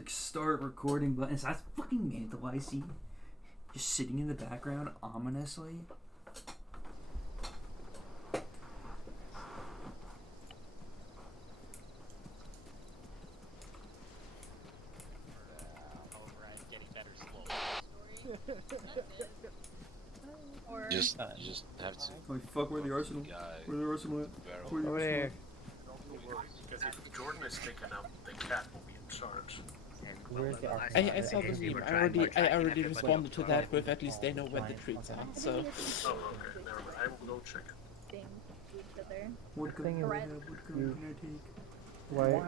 like start recording button. So that's fucking Mantle I see. Just sitting in the background ominously. You just have to. Like fuck, where the arsenal? Where the arsenal at? Where the Over arsenal there. at? Because if Jordan is taken out, the cat will be in charge. Where's the arsenal? I saw the meme. I already responded to that with at least they know when the treats are. So. Oh, okay. Never mind. I will go check it. What gun Thing can I is, have? What gun can I take?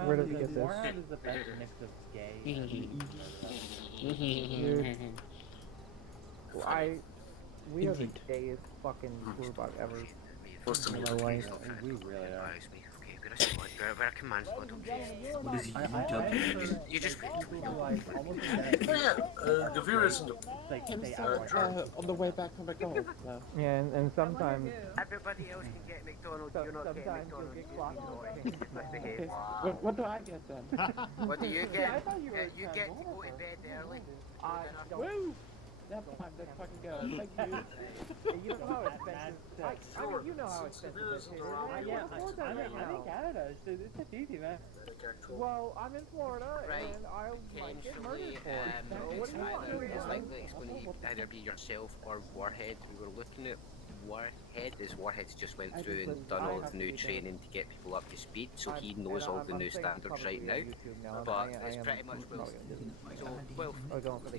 Where did we get this? Warhound is the best mix of gay. We are the gayest fucking group I've ever seen in my life. We really are. We're a command squad, okay? What is he? You just Oh yeah, Gavir is in the... On the way back from McDonald's. No. Yeah, and sometimes everybody else can get McDonald's. You're not getting sometimes you'll McDonald's. get clocked. Just misbehave. What do I get then? What do you I get? thought you were You get to go to bed early. Woo! That's fine. That's fucking good. Thank you. You know how expensive. I mean, you know how expensive this is. I'm in Canada. It's just easy, man. Well, I'm in Florida, Right. and I might get murdered Potentially, for it. What do you want? it's likely it's going to either be yourself or Warhead. We were looking at Warhead, as Warhead's just went through and done all the new training to get people up to speed, so he knows all the new standards right now. But it's pretty much well.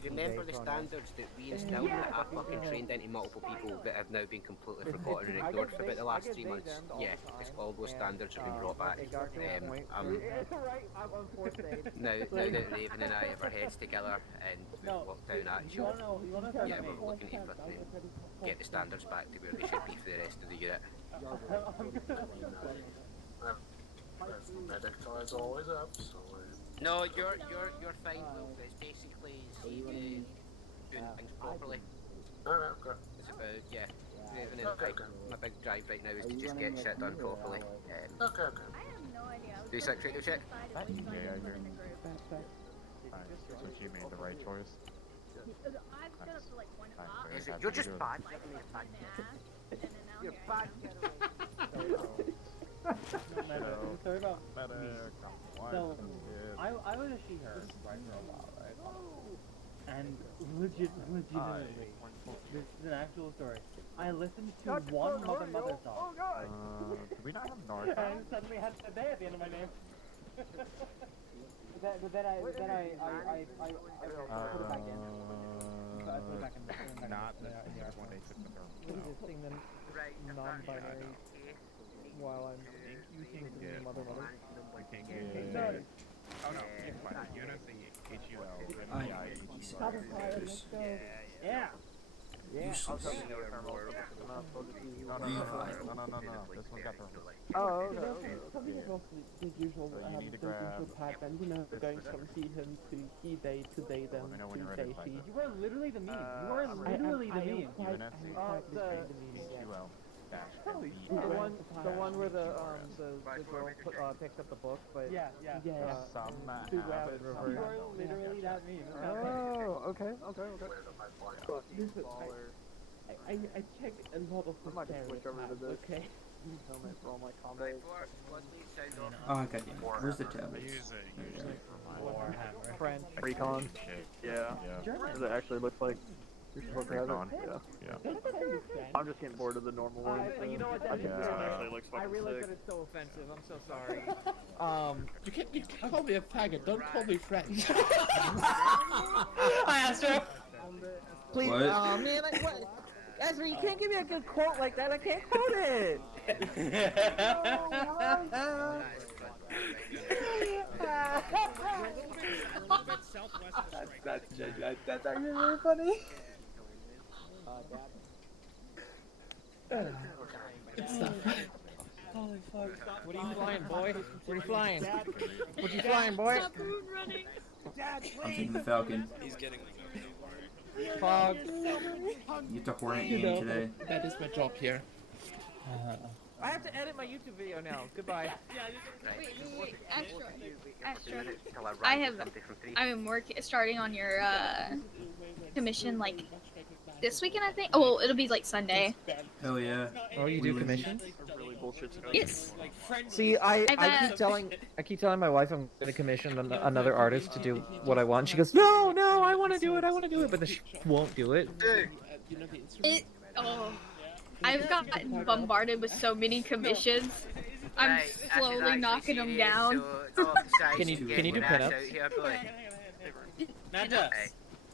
Remember the standards that we instilled that I fucking trained into multiple people that have now been completely forgotten and ignored for about the last 3 months? Yeah, it's all those standards have been brought back. Now that Raven and I have our heads together and we've walked down actually, yeah, we're looking to get the standards back to where they should be for the rest of the unit. Medic ties always up, so... No, you're fine, Wolf. It's basically doing things properly. Alright, okay. It's about, yeah. My big drive right now is to just get shit done properly. Okay. Do 6 radio check? So she made the right choice. You're just bad. You're bad. Sorry about So, Yeah. I was a she-her right for a while, right? And legitimately, this is an actual story. I listened to one mother song. Do we not have Narca? And suddenly had a day at the end of my name. But then I put it back in. So I put it back in. Not the one they took the Just sing them non-binary while I'm using the mother. We can get... Oh no, Unity, HUL, Yeah. Useless. No, this one got the... Something else the usual So you need to grab... pattern, you know, going from season to he, they, to they, them, Let me know when to you're ready they, to she. You were literally the meme. You were literally the meme. HUL dash The one where the girl picks up the book, but Some have it You reversed. were literally that meme. oh, okay. I checked a lot of the stereotypes, okay? Oh, I got you. Where's the tab? I use it usually for my French. Recon. Yeah. German. Does it actually look like you're supposed to have Recon. it? Yeah. Yeah. I'm just getting bored of the normal one. You know what that is? Yeah. Actually looks I fucking realize sick. that it's so offensive. I'm so sorry. You can call me a faggot, don't call me French. Hi, Astro. Please, What? oh man, what? Ezra, you can't give me a good quote like that. I can't quote it. That's actually really funny. Good stuff. Holy fuck. What are you flying, boy? What are you flying? What are you flying, boy? I'm taking the Falcon. He's getting Fog. You get to Hornet You game know, today. that is my job here. I have to edit my YouTube video now. Goodbye. Wait, Astra. I'm starting on your commission like this weekend, I think. Oh, well, it'll be like Sunday. Hell yeah. Oh, you do commissions? Really bullshit stuff. Yes. See, I keep telling my wife I'm gonna commission another artist to do what I want. She goes, no, I want to do it, but then she won't do it. I've gotten bombarded with so many commissions. I'm slowly knocking them down. Can you do pinups? Nanda!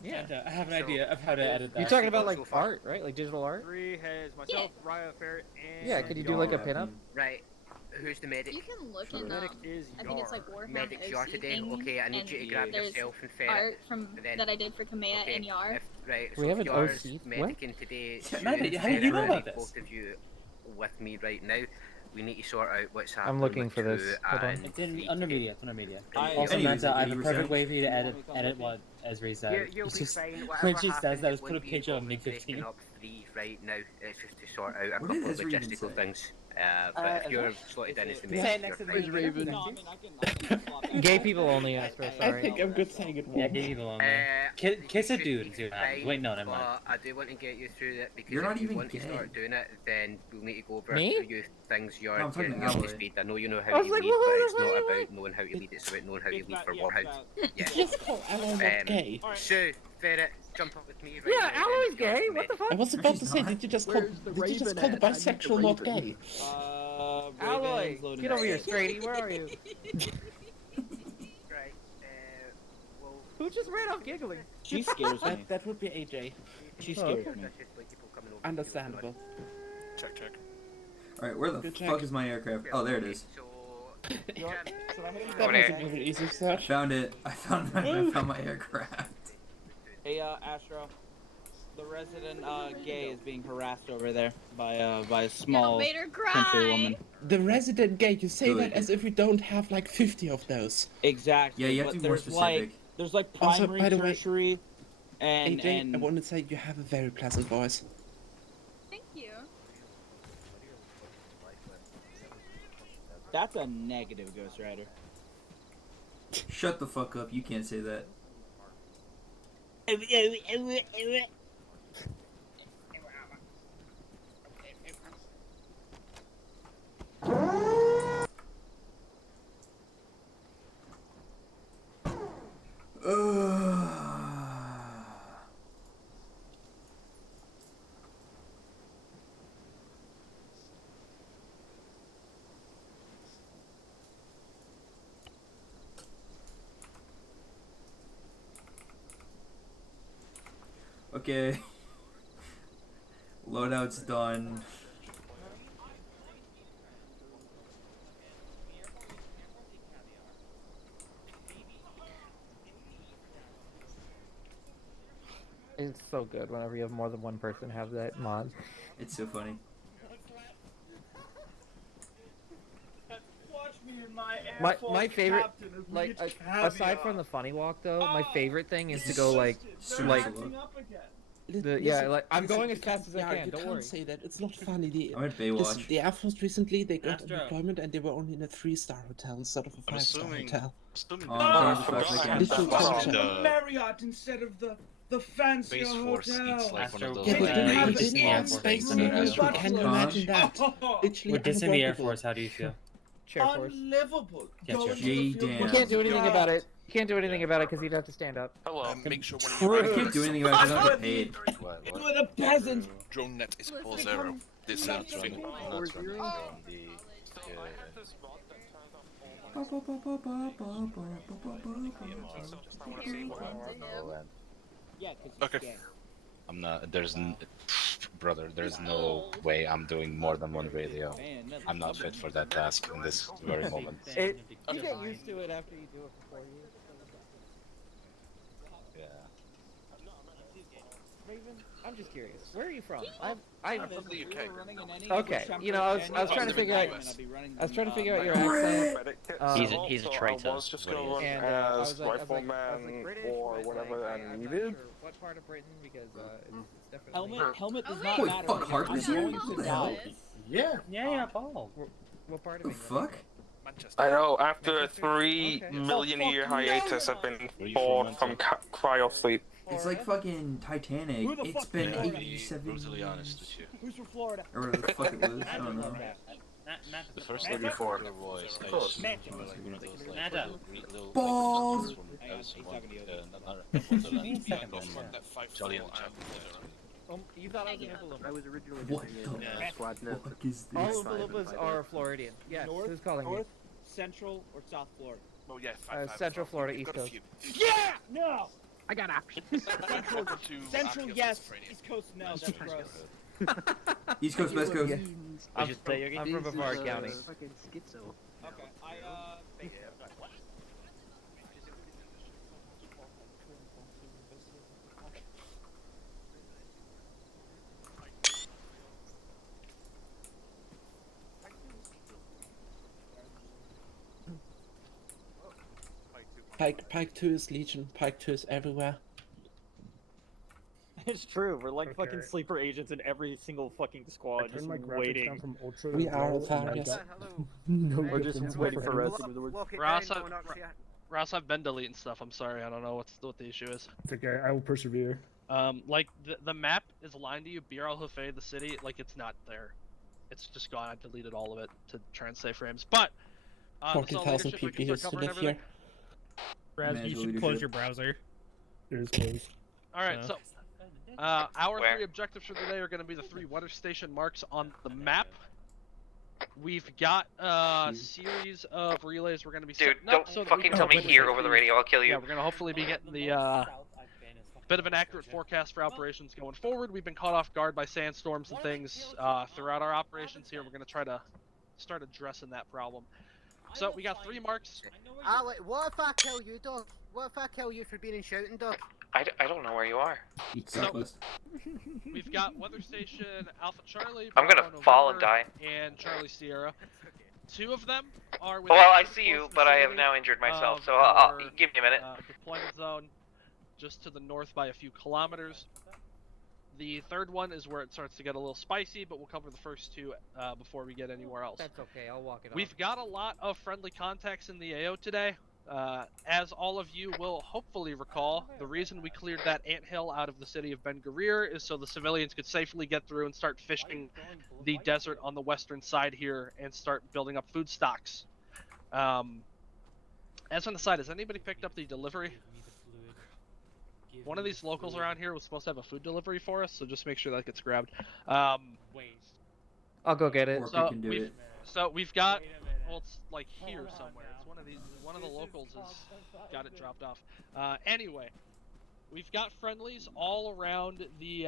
Yeah. Nanda, I have an idea of how to edit that. You're talking about like art, right? Like digital art? 3 heads, myself, Riot Ferret, and... Yeah, could you do like a pinup? Right. Who's the medic? You can look in Medic is I think it's like Warhound Medic's Yar today. thing, Okay, I need and you to grab there's yourself and Ferret. art from then- that I did for Kamea Okay, and Yar. Right, We so have an Yar's OC? What? medicing today. Nanda, Sue, how did you know Ferret, about this? Both of you with me right now. We need to sort out what's happening. I'm looking with for this. 2 Hold on. and It's in 3 under today. media. It's under media. I- Also, anyways, Nanda, I have you a were perfect saying? way for you to edit what Ezri said. You'll It's be just fine. when Whatever she says happens, that, it just put a won't be picture on over Nick breaking 15. up 3 right now. It's just to sort out a What couple did of Ezra even logistical say? things. But if you're slotted in as the Say medic, it next you're to the fine. Raven. Gay people only, Astro, I sorry. think I'm good saying it. Yeah, give me the long one. Kiss a you dude. should Dude. be fine, Wait, no, never mind. but I do want to get you through that because You're not if you even want to gay. start doing it, then we'll need to go over Me? a few things you're No, I'm talking getting to up to Aloy. speed. I know you know I how was to like, lead, what but the it's not fuck? about knowing how to lead, it's about knowing how to lead for Warhound. Yeah. Just call Aloy not gay. Sue, Ferret, jump up with me right Yeah, now. Aloy's and gay, you're what the the fuck? I was about to she's say, not. did you just call the bisexual not gay? Alloy, get over here, Straighty. Where are you? Right, well, Who just ran off giggling? She scares me. That would be AJ. She Oh, scares okay. me. that's just like people coming over. Understandable. Check. Alright, where the Good fuck check. is my aircraft? Oh, there it is. So, That was a really easy I search. found it. I found my aircraft. Hey, Astro. The resident gay is being harassed over there by a small Made her country cry. woman. The resident gay, you say Good. that as if we don't have like 50 of those. Exactly. Yeah, you have but to be more there's like specific. there's like Also, primary, by the way, tertiary, and AJ, I want to say you have a very pleasant voice. Thank you. that's a negative, Ghost Rider. Shut the fuck up. You can't say that. Okay. Loadout's done. It's so good whenever you have more than one person have that mod. It's so funny. My favorite, like aside from the funny walk though, my favorite thing is to go like I'm going as fast as I can. You Don't can't worry. say that. It's not funny. I'm at Listen, Baywatch. the Air Force recently, they got Astro. a deployment and they were only in a 3-star hotel instead of a I'm 5-star assuming. hotel. Oh, I'm going as fast as I can. Little culture. The Marriott instead of the fancier Space Force eats like one of those. Yeah, but They we have didn't the have in- space in- needles. You in- can in- imagine that. Literally We're dissing the Air unworkable. Force. How do you feel? Chair Force. Unlivable. Yeah, Go sure. into the field Damn. You with can't do anything your about it. You can't do anything about it because you'd have to stand up. Hello, make sure I when you can't do anything about it because I don't get paid. What? with a peasant. drone net is 0. This is thing. Yeah, Okay. I'm not. Brother. There's no way I'm doing more than one radio. I'm not fit for that task in this very moment. You get used to it after you do it for 4 years. Yeah. Raven, I I'm just curious. Where are you from? I'm from the UK. Okay, you know, I was trying to figure out. I was trying to figure out your accent. He's a traitor. I was just going And as I was like, rifleman British, or but, whatever like, I I'm not needed. sure what part of Britain because it's definitely. Helmet does not Wait, matter. fuck, because Harper's I'm here? going What to the hell? die. Yeah, Paul. What part of The England? fuck? Manchester. I know, after a Manchester? 3 Okay. million year hiatus, I've been Where you bored from, from cryo sleep. It's like fucking Titanic. Who the It's fuck been is that? 87 Brutally years. honest with you. Who's from Florida? Or whatever the fuck it was. I don't know. The first Magic? thing before your voice, I assumed Magic. you were like one of those like Magic. little Balls! like, from That fight Jolly for and the Champion. You thought I was an Oompa I was originally What doing the a squad net. fuck is All this? Oompa Loompas are Floridian. Yes, who's calling me? North, Central, or South Florida? Oh yeah, 5-5 Central as well. Florida, You've East got a Coast. few. Yeah! No! I got options. Central, Two Central Archeos yes. Mediterranean. East Coast no. That's gross. East Coast, West Coast. I'm from Brevard County. Fucking schizo. Okay, Pike 2 is Legion. Pike 2 is everywhere. It's true. We're like fucking sleeper agents in every single fucking squad, just waiting. From Ultra we are Alpharius. We're just waiting for rest. Ross, I've been deleting stuff. I'm sorry. I don't know what the issue is. It's okay. I will persevere. Like the map is aligned to you. Bir Al Hufay, the city, like it's not there. It's just gone. I've deleted all of it to try and save frames. But 40,000 people used to live here. Raz, you should close your browser. It is closed. All right, so our three objectives for today are going to be the 3 weather station marks on the map. We've got a series of relays we're going to be setting up. Dude, don't fucking tell me here over the radio. I'll kill you. Yeah, we're going to hopefully be getting the bit of an accurate forecast for operations going forward. We've been caught off guard by sandstorms and things throughout our operations here. We're going to try to start addressing that problem. So we got 3 marks. Alec, what if I kill you, dog? What if I kill you for being in shouting, dog? I don't know where you are. So, we've got Weather Station Alpha Charlie. I'm gonna Bravo fall and November, die. And Charlie Sierra. 2 of them are with Well, I see you, but I have now injured myself, so I'll give me a minute. Deployment zone, just to the north by a few kilometers. The 3rd one is where it starts to get a little spicy, but we'll cover the first 2 before we get anywhere else. That's okay. I'll walk it off. We've got a lot of friendly contacts in the AO today. As all of you will hopefully recall, the reason we cleared that anthill out of the city of Ben Gurir is so the civilians could safely get through and start fishing the desert on the western side here and start building up food stocks. As on the side, has anybody picked up the delivery? One of these locals around here was supposed to have a food delivery for us, so just make sure that gets grabbed. I'll go get it. So we've got, well, it's like here somewhere. It's one of the locals has got it dropped off. Anyway, we've got friendlies all around the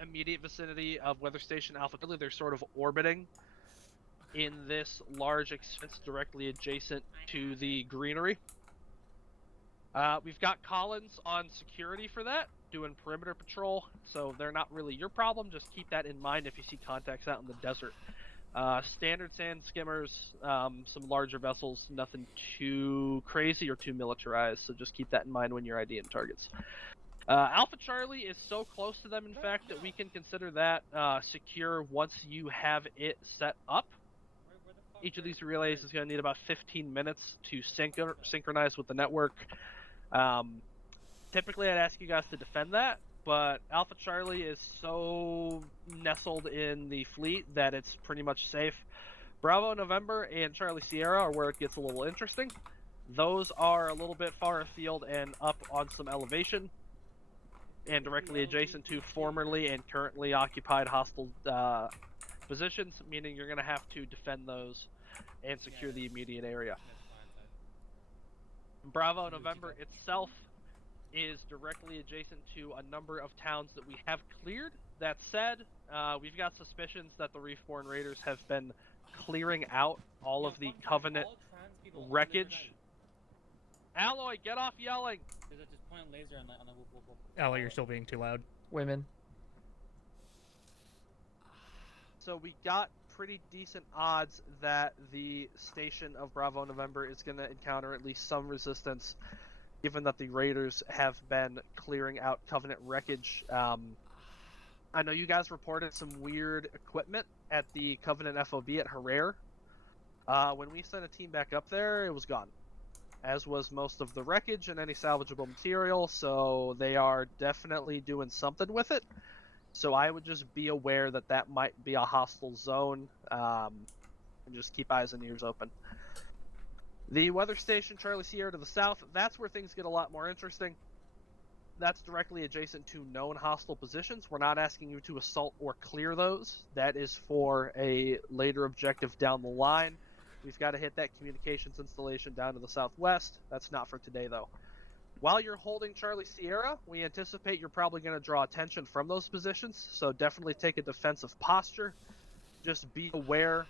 immediate vicinity of Weather Station Alpha. They're sort of orbiting in this large expanse directly adjacent to the greenery. We've got Collins on security for that, doing perimeter patrol, so they're not really your problem. Just keep that in mind if you see contacts out in the desert. Standard sand skimmers, some larger vessels, nothing too crazy or too militarized, so just keep that in mind when you're IDing targets. Alpha Charlie is so close to them, in fact, that we can consider that secure once you have it set up. Each of these relays is going to need about 15 minutes to synchronize with the network. Typically, I'd ask you guys to defend that, but Alpha Charlie is so nestled in the fleet that it's pretty much safe. Bravo November and Charlie Sierra are where it gets a little interesting. Those are a little bit far afield and up on some elevation, and directly adjacent to formerly and currently occupied hostile positions, meaning you're going to have to defend those and secure the immediate area. Bravo November itself is directly adjacent to a number of towns that we have cleared. That said, we've got suspicions that the Reefborn Raiders have been clearing out all of the Covenant wreckage Alloy, get off yelling! Just point laser on the whoop whoop whoop. Alloy, you're still being too loud. Women. So we got pretty decent odds that the station of Bravo November is going to encounter at least some resistance, given that the Raiders have been clearing out Covenant wreckage. I know you guys reported some weird equipment at the Covenant FOB at Herrera. When we sent a team back up there, it was gone, as was most of the wreckage and any salvageable material, so they are definitely doing something with it. So I would just be aware that that might be a hostile zone, and just keep eyes and ears open. The weather station, Charlie Sierra to the south, that's where things get a lot more interesting. That's directly adjacent to known hostile positions. We're not asking you to assault or clear those. That is for a later objective down the line. We've got to hit that communications installation down to the southwest. That's not for today, though. While you're holding Charlie Sierra, we anticipate you're probably going to draw attention from those positions, so definitely take a defensive posture. Just be aware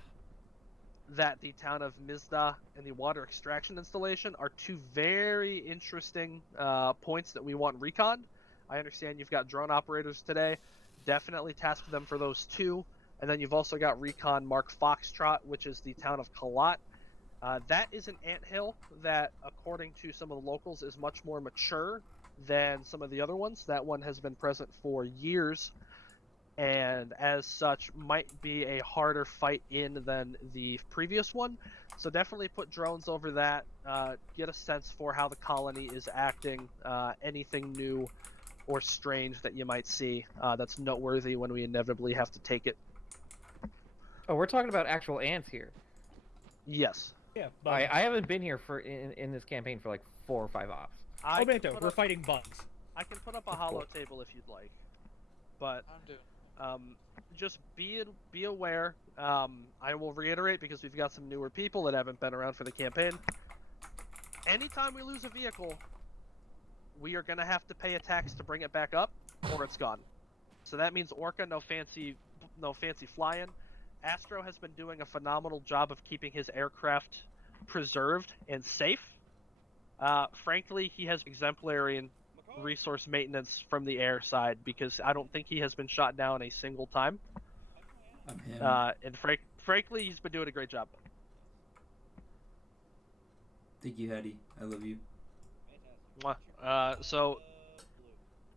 that the town of Mizda and the water extraction installation are two very interesting points that we want recon. I understand you've got drone operators today. Definitely task them for those two. And then you've also got recon Mark Foxtrot, which is the town of Kalat. That is an anthill that, according to some of the locals, is much more mature than some of the other ones. That one has been present for years, and as such might be a harder fight in than the previous one. So definitely put drones over that, get a sense for how the colony is acting, anything new or strange that you might see that's noteworthy when we inevitably have to take it. Oh, we're talking about actual ants here. Yes. Yeah, I haven't been here for in this campaign for like 4 or 5 ops. Oh, Bento, we're fighting bugs. I can put up a hollow table if you'd like, but just be aware. I will reiterate because we've got some newer people that haven't been around for the campaign. Anytime we lose a vehicle, we are gonna have to pay a tax to bring it back up, or it's gone. So that means Orca, no fancy flying. Astro has been doing a phenomenal job of keeping his aircraft preserved and safe. Frankly, he has exemplary resource maintenance from the air side because I don't think he has been shot down a single time. And frankly, he's been doing a great job. Thank you, Hattie. I love you. So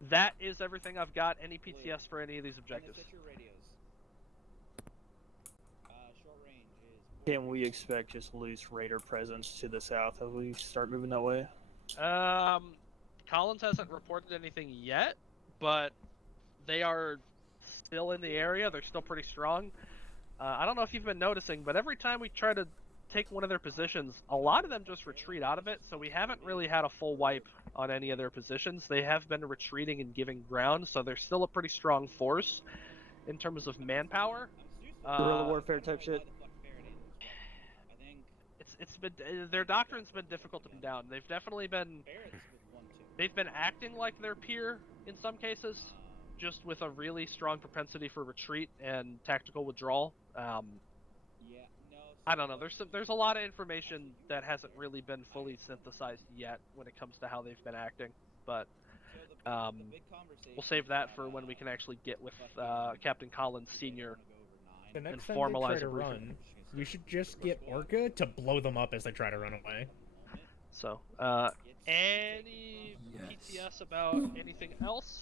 that is everything I've got. Any PTS for any of these objectives? Can we expect just loose Raider presence to the south as we start moving that way? Collins hasn't reported anything yet, but they are still in the area. They're still pretty strong. I don't know if you've been noticing, but every time we try to take one of their positions, a lot of them just retreat out of it, so we haven't really had a full wipe on any of their positions. They have been retreating and giving ground, so they're still a pretty strong force in terms of manpower. Guerrilla warfare type shit? It's been their doctrine's been difficult to pin down. They've definitely been acting like their peer in some cases, just with a really strong propensity for retreat and tactical withdrawal. I don't know. There's a lot of information that hasn't really been fully synthesized yet when it comes to how they've been acting, but we'll save that for when we can actually get with Captain Collins Sr. The next and time formalize they try to run, we should just get Orca to blow them up as they try to run away. So, any PTS about anything else?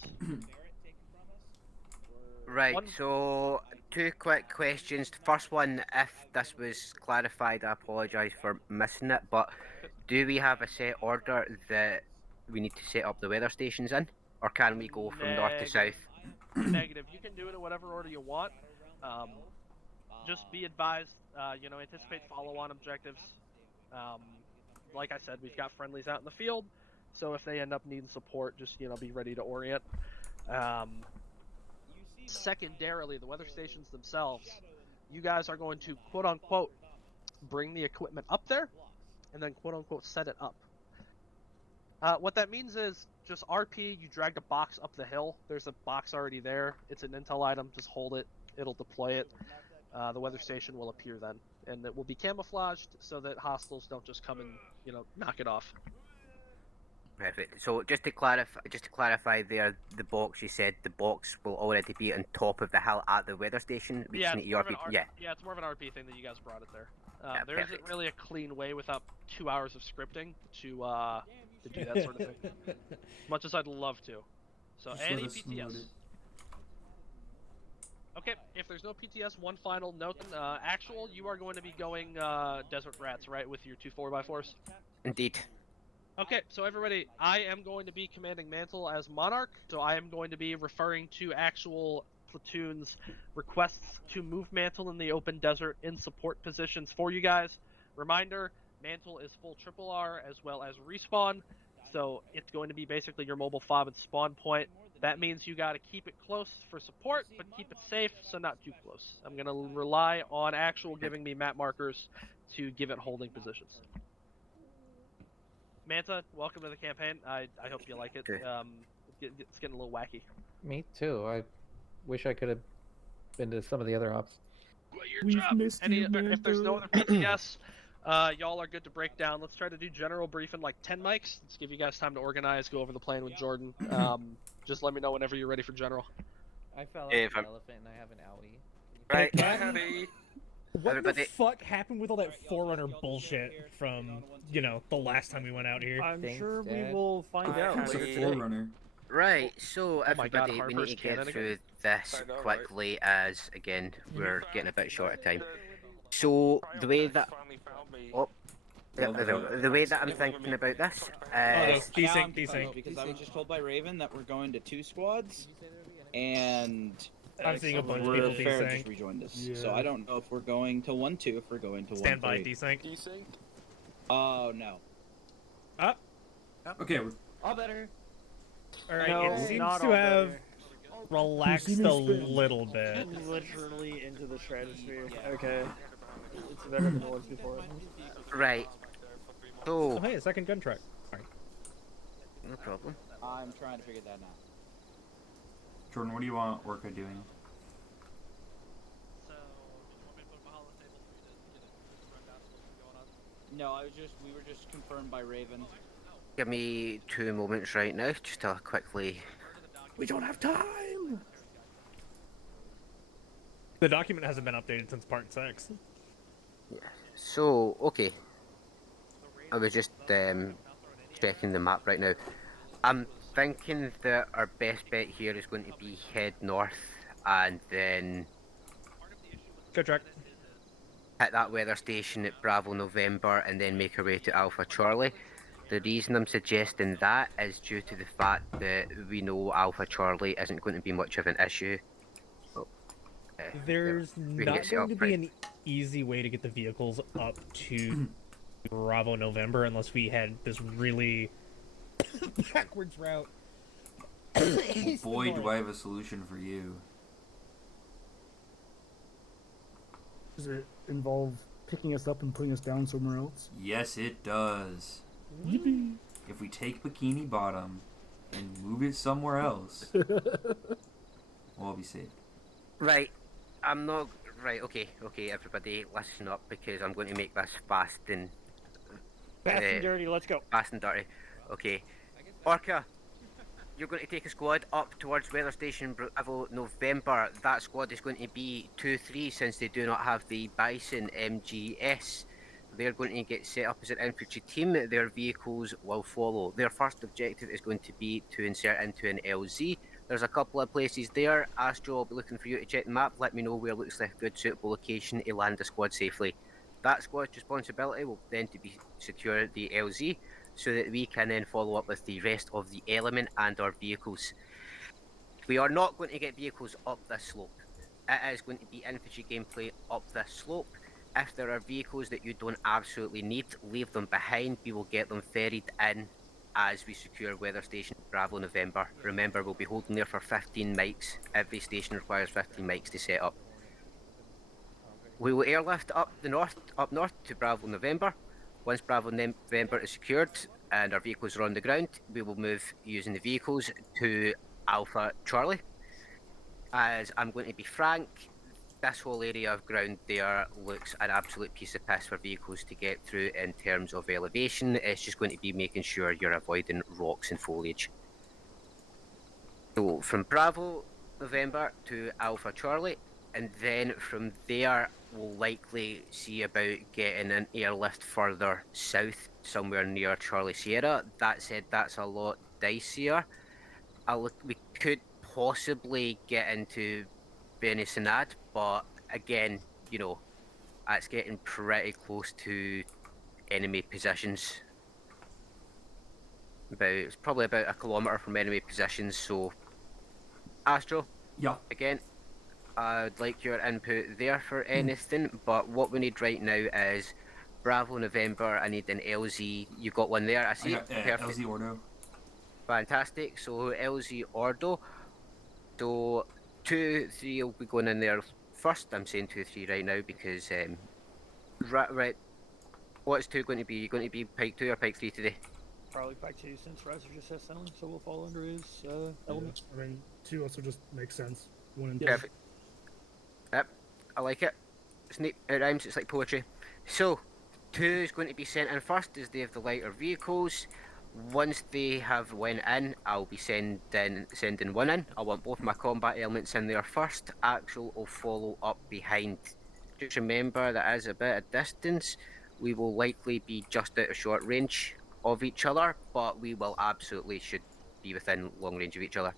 Right, so 2 quick questions. The first one, if this was clarified, I apologise for missing it, but do we have a set order that we need to set up the weather stations in? Or can we go from north to south? Negative. You can do it in whatever order you want. Just be advised, anticipate follow-on objectives. Like I said, we've got friendlies out in the field, so if they end up needing support, just, be ready to orient. Secondarily, the weather stations themselves, you guys are going to quote-unquote bring the equipment up there, and then quote-unquote set it up. What that means is just RP, you dragged a box up the hill. There's a box already there. It's an intel item. Just hold it. It'll deploy it. The weather station will appear then, and it will be camouflaged so that hostiles don't just come and, knock it off. Perfect. So just to clarify there, the box you said the box will already be on top of the hill at the weather station. We just need your yeah, it's more of an RP thing that you guys brought it there. There isn't perfect. really a clean way without 2 hours of scripting to do that sort of thing. As much as I'd love to. So Just any let us load PTS. it. Okay, if there's no PTS, one final note. Actual, you are going to be going Desert Rats, right, with your 2 4x4s? Indeed. Okay, so everybody, I am going to be commanding Mantle as Monarch, so I am going to be referring to actual platoons' requests to move Mantle in the open desert in support positions for you guys. Reminder, Mantle is full triple R as well as respawn, so it's going to be basically your mobile fob and spawn point. That means you gotta keep it close for support, but keep it safe, so not too close. I'm gonna rely on actual giving me map markers to give it holding positions. Manta, welcome to the campaign. I hope you like it. It's getting a little wacky. Me too. I wish I could have been to some of the other ops. If there's no other PTS, y'all are good to break down. Let's try to do general brief in like 10 mics. Let's give you guys time to organize, go over the plan with Jordan. Just let me know whenever you're ready for general. I fell off the elephant and I have an owie. Right. What the fuck happened with all that Forerunner bullshit from, you know, the last time we went out here? I'm sure we will find out Who's a later today. Forerunner? Right, so my God, everybody, we Harper's need to get canon through this quickly as, again, we're getting a bit short of time. So, the way that... Oh, the way that I'm thinking about this is... Desync. Because I was just told by Raven that we're going to 2 squads, and... I'm seeing a bunch of people Fair desync. just rejoined us, so I don't know if we're going to 1-2, if we're going to 1-3. Standby desync. Oh, no. Up. Okay. All better. Alright, No, it seems not to all have better. relaxed a little bit. Literally into the stratosphere. Okay. It's better than it was before. Right. So... Oh, hey, a second gun truck. Sorry. No problem. I'm trying to figure that out. Jordan, what do you want Orca doing? So, did you want me to put them all on the table for you to get a rundown of what's going on? No, we were just confirmed by Raven. Give me 2 moments right now, just to quickly... We don't have time! The document hasn't been updated since part 6. Yeah. So, okay. I was just checking the map right now. I'm thinking that our best bet here is going to be head north and then Go truck. hit that weather station at Bravo November and then make our way to Alpha Charlie. The reason I'm suggesting that is due to the fact that we know Alpha Charlie isn't going to be much of an issue. So, There's we can not get set going up to be an easy way to get the vehicles up to Bravo November unless we had this really backwards route. Boy, do I have a solution for you. Does it involve picking us up and putting us down somewhere else? Yes, it does. Yippee. If we take Bikini Bottom and move it somewhere else, we'll be safe. Right, I'm not... Right, okay, everybody, listen up, because I'm going to make this fast and... Fast and dirty, let's go. Fast and dirty. Okay. Orca, you're going to take a squad up towards Weather Station Bravo November. That squad is going to be 2-3 since they do not have the Bison MGS. They're going to get set up as an infantry team. Their vehicles will follow. Their first objective is going to be to insert into an LZ. There's a couple of places there. Astro, I'll be looking for you to check the map. Let me know where looks like a good suitable location to land the squad safely. That squad's responsibility will then to be secure the LZ so that we can then follow up with the rest of the element and our vehicles. We are not going to get vehicles up this slope. It is going to be infantry gameplay up this slope. If there are vehicles that you don't absolutely need, leave them behind. We will get them ferried in as we secure Weather Station Bravo November. Remember, we'll be holding there for 15 mics. Every station requires 15 mics to set up. We will airlift up north to Bravo November. Once Bravo November is secured and our vehicles are on the ground, we will move using the vehicles to Alpha Charlie. As I'm going to be frank, this whole area of ground there looks an absolute piece of piss for vehicles to get through in terms of elevation. It's just going to be making sure you're avoiding rocks and foliage. So from Bravo November to Alpha Charlie, and then from there we'll likely see about getting an airlift further south, somewhere near Charlie Sierra. That said, that's a lot dicier. We could possibly get into Benissanad, but again, you know, that's getting pretty close to enemy positions. It's probably about a kilometre from enemy positions, so Astro, yeah. Again, I'd like your input there for anything, but what we need right now is Bravo November. I need an LZ. You got one there, I see. I got, Perfect. LZ Ordo. Fantastic. So LZ Ordo. So 2, 3 will be going in there first. I'm saying 2, 3 right now because right. What's 2 going to be? You going to be Pike 2 or Pike 3 today? Probably Pike 2 since Razor just has sound, so we'll fall under his element. I mean, 2 also just makes sense. 1 and 2. Perfect. Yep, I like it. It's neat. It rhymes. It's like poetry. So 2 is going to be sent in first as they have the lighter vehicles. Once they have went in, I'll be sending 1 in. I want both my combat elements in there first. Axel will follow up behind. Just remember that as a bit of distance, we will likely be just out of short range of each other, but we will absolutely should be within long range of each other.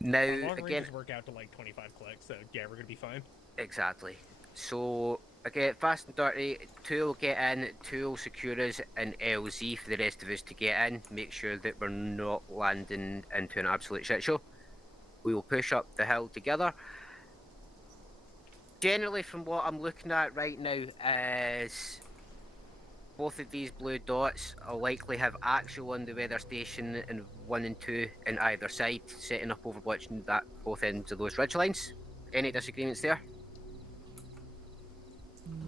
Now, long again, ranges work out to like 25 clicks, so yeah, we're gonna be fine. Exactly. So, again, fast and dirty, 2 will get in, 2 will secure us, and LZ for the rest of us to get in. Make sure that we're not landing into an absolute shit show. We will push up the hill together. Generally, from what I'm looking at right now, is both of these blue dots will likely have Axel on the weather station and 1 and 2 in either side, setting up overwatching that both ends of those ridge lines. Any disagreements there?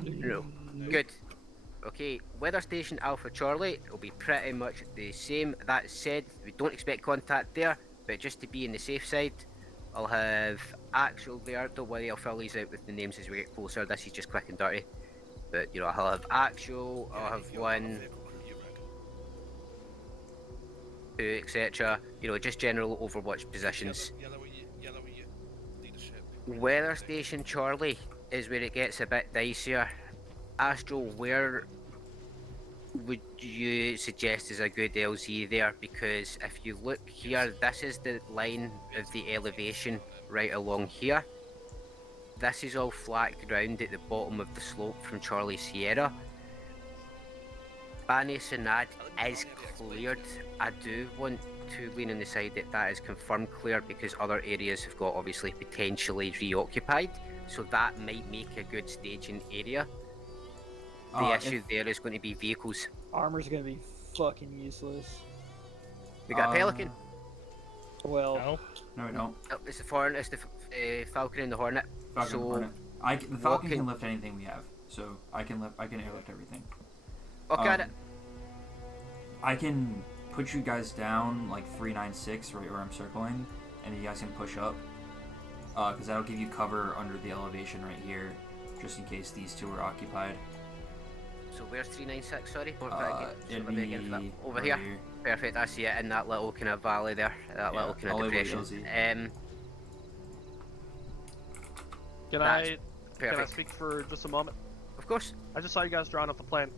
No. Good. Okay, weather station Alpha Charlie will be pretty much the same. That said, we don't expect contact there, but just to be in the safe side, I'll have Axel there. Don't worry, I'll fill these out with the names as we get closer. This is just quick and dirty. But, you know, I'll have Axel, I'll have 1, 2, etc. You know, just general Overwatch positions. Weather Station Charlie is where it gets a bit dicier. Astro, where would you suggest is a good LZ there? Because if you look here, this is the line of the elevation right along here. This is all flat ground at the bottom of the slope from Charlie Sierra. Benissanad is cleared. I do want to lean on the side that that is confirmed clear because other areas have got obviously potentially reoccupied. So that might make a good staging area. The issue there is going to be vehicles. Armor's gonna be fucking useless. We got Pelican. Well, no, we don't. Oh, it's the Falcon and the Hornet. Falcon and Hornet. The Falcon can lift anything we have, so I can airlift everything. Okay. I can put you guys down like 396 right where I'm circling, and you guys can push up. Because that'll give you cover under the elevation right here, just in case these 2 are occupied. So where's 396, sorry? It'd be over here. Perfect, I see it in that little kind of valley there, that little kind of depression. Can I speak for just a moment? Of course. I just saw you guys drawing up the plan.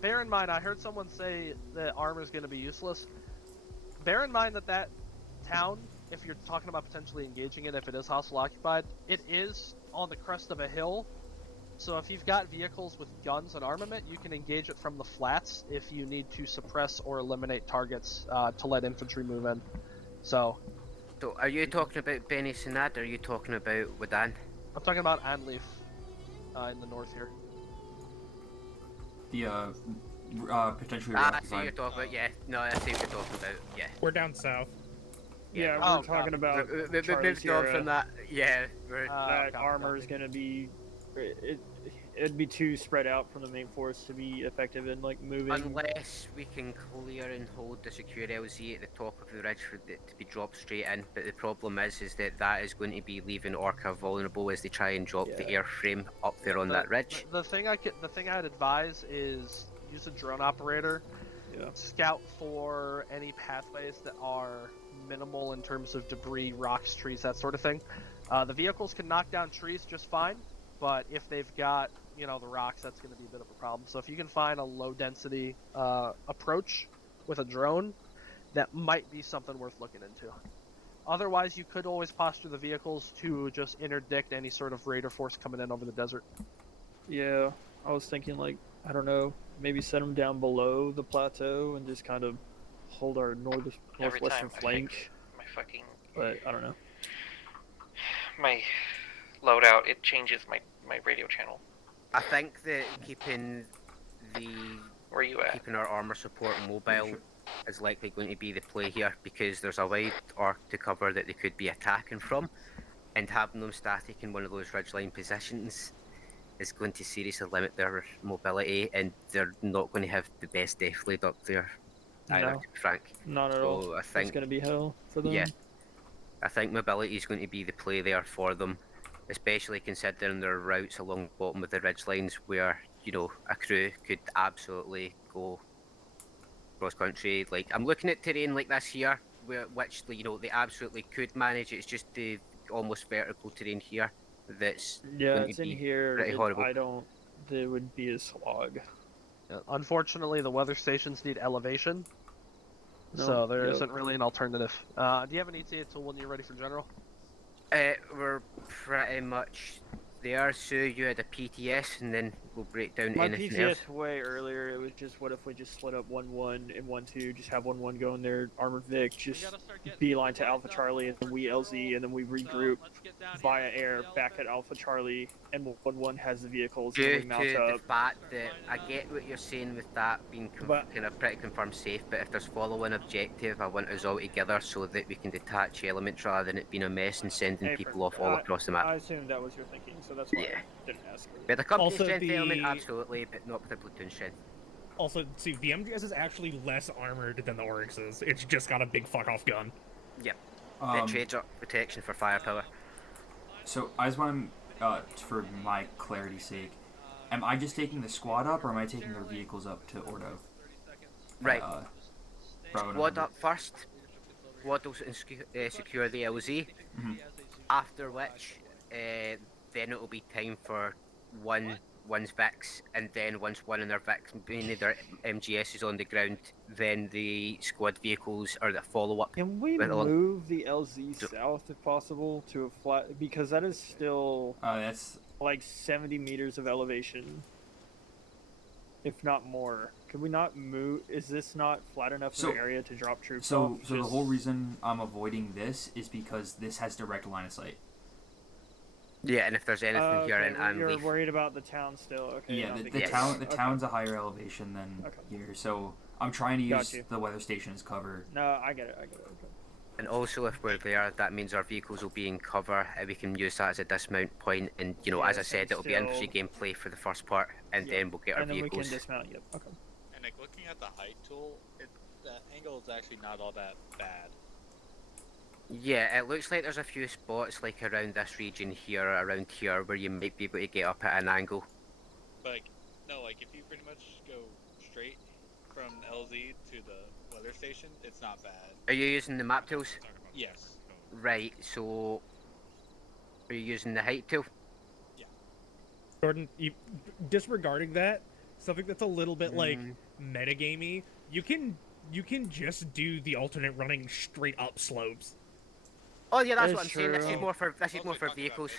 Bear in mind, I heard someone say that armor is going to be useless. Bear in mind that town, if you're talking about potentially engaging it, if it is hostile occupied, it is on the crest of a hill. So if you've got vehicles with guns and armament, you can engage it from the flats if you need to suppress or eliminate targets to let infantry move in. So are you talking about Benissanad or are you talking about Wadan? I'm talking about Anleaf in the north here. The potentially I see what you're talking about, yeah. No, I see what you're talking about, yeah. We're down south. Yeah, we're talking about Charlie Sierra. From that, yeah. That armor is gonna be. it'd be too spread out from the main force to be effective in like moving. Unless we can clear and hold the secure LZ at the top of the ridge for it to be dropped straight in, but the problem is that that is going to be leaving Orca vulnerable as they try and drop the airframe up there on that ridge. The thing I'd advise is use a drone operator. Scout for any pathways that are minimal in terms of debris, rocks, trees, that sort of thing. The vehicles can knock down trees just fine, but if they've got the rocks, that's going to be a bit of a problem. So if you can find a low density approach with a drone, that might be something worth looking into. Otherwise, you could always posture the vehicles to just interdict any sort of raider force coming in over the desert. Yeah, I was thinking like, I don't know, maybe set them down below the plateau and just kind of hold our northwestern flank. My fucking... But I don't know. My loadout, it changes my radio channel. I think that keeping Where you at? keeping our armor support mobile is likely going to be the play here, because there's a wide arc to cover that they could be attacking from, and having them static in one of those ridgeline positions is going to seriously limit their mobility, and they're not going to have the best death lead up there either, No, to be frank. not at all. I think It's going to be hell for them. Yeah, I think mobility is going to be the play there for them, especially considering their routes along the bottom of the ridge lines where, a crew could absolutely go cross country. Like, I'm looking at terrain like this here, which, they absolutely could manage. It's just the almost vertical terrain here that's going It's to in be here. pretty horrible. There would be a slog. Unfortunately, the weather stations need elevation, No, so there yep. not really an alternative. Do you have an ETA tool when you're ready for general? We're pretty much there. So you had a PTS, and then we'll break down My anything PTS else. way earlier, it was just, what if we just split up 1-1 and 1-2, just have 1-1 go in there, Armored Vic, just beeline to Alpha Charlie, and then we LZ, and then we regroup via air back at Alpha Charlie, and 1-1 has the vehicles, and Due we mount to the up. fact that I get what you're saying with that being kind of pretty confirmed safe, but if there's following objective, I want us all together so that we can detach elements rather than it being a mess and sending people off all across the map. I assumed that was your thinking, so that's why I didn't ask. With the company Also, strength element, the- absolutely, but not with the platoon strength. Also, see, the MGS is actually less armored than the Oryx is. It's just got a big fuck-off gun. Yep. It trades up protection for firepower. So I just want to, for my clarity's sake, am I just taking the squad up, or am I taking their vehicles up to Ordo? Right. Bravo Squad November. up first. Squad will secure the LZ. Mhm. After which, then it'll be time for one's VIX, and then once one of their VIX, mainly their MGS is on the ground, then the squad vehicles are the follow-up. Can we move the LZ south if possible to a flat, because that is still that's like 70 meters of elevation, if not more. Could we not move? Is this not flat enough of an area to drop troops So off? the whole reason I'm avoiding this is because this has direct line of sight. Yeah, and if there's anything here in You're Amleaf, worried about the town still. Okay. Yeah, not the because- town's a higher elevation than here, so I'm trying to Got use you. the weather station as cover. No, I get it. Okay. and also if we're there, that means our vehicles will be in cover, and we can use that as a dismount point. And as I said, it'll be infantry gameplay for the first part, and then we'll get our And then vehicles. we can dismount. Yep. Okay. And like looking at the height tool, the angle is actually not all that bad. Yeah, it looks like there's a few spots like around this region here, or around here, where you might be able to get up at an angle. But like if you pretty much go straight from LZ to the weather station, it's not bad. Are you using the map tools? Yes. Right, so are you using the height tool? Jordan, disregarding that, something that's a little bit like metagamey, you can just do the alternate running straight up slopes. Oh yeah, that's That what I'm is saying. This true. is more for vehicles.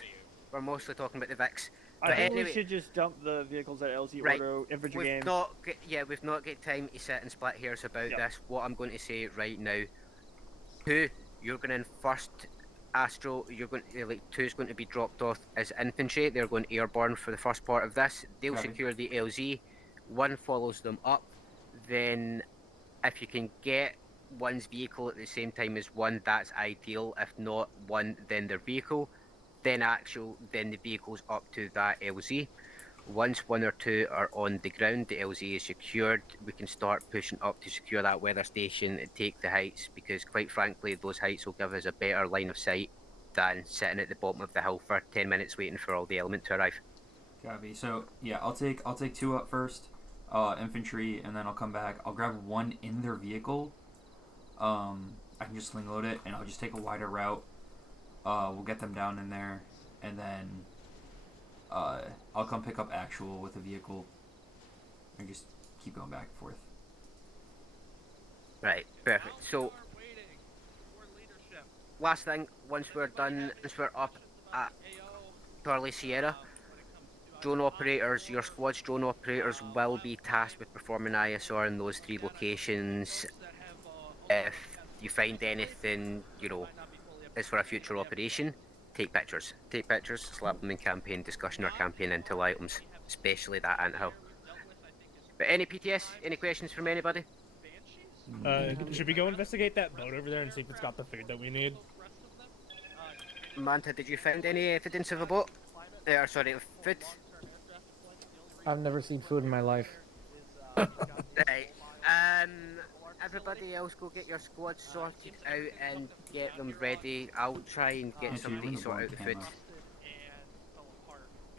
We're mostly talking about the VIX. I But think anyway, we should just dump the vehicles at LZ right. Ordo infantry We've game. we've not got time to sit and split hairs about Yep. this. What I'm going to say right now, you're going in first. Astro, you're going to, two's going to be dropped off as infantry. They're going airborne for the first part of this. They'll Copy. secure the LZ. One follows them up. Then, if you can get one's vehicle at the same time as one, that's ideal. If not one, then their vehicle. Then the vehicle's up to that LZ. Once one or two are on the ground, the LZ is secured. We can start pushing up to secure that weather station and take the heights, because quite frankly, those heights will give us a better line of sight than sitting at the bottom of the hill for 10 minutes waiting for all the element to arrive. Copy. So yeah, I'll take 2 up first, infantry, and then I'll come back. I'll grab 1 in their vehicle. I can just sling load it, and I'll just take a wider route. We'll get them down in there, and then I'll come pick up actual with a vehicle, and just keep going back and forth. Right, perfect. So, last thing, once we're up at Charlie Sierra, drone operators, your squad's drone operators will be tasked with performing ISR in those 3 locations. If you find anything, is for a future operation, take pictures. Take pictures, slap them in campaign discussion or campaign intel items, especially that anthill. But any PTS, any questions from anybody? Should we go investigate that boat over there and see if it's got the food that we need? Manta, did you find any evidence of a boat? Sorry, of food? I've never seen food in my life. Right. Everybody else go get your squad sorted out and get them ready. I'll try and get somebody to sort out the food.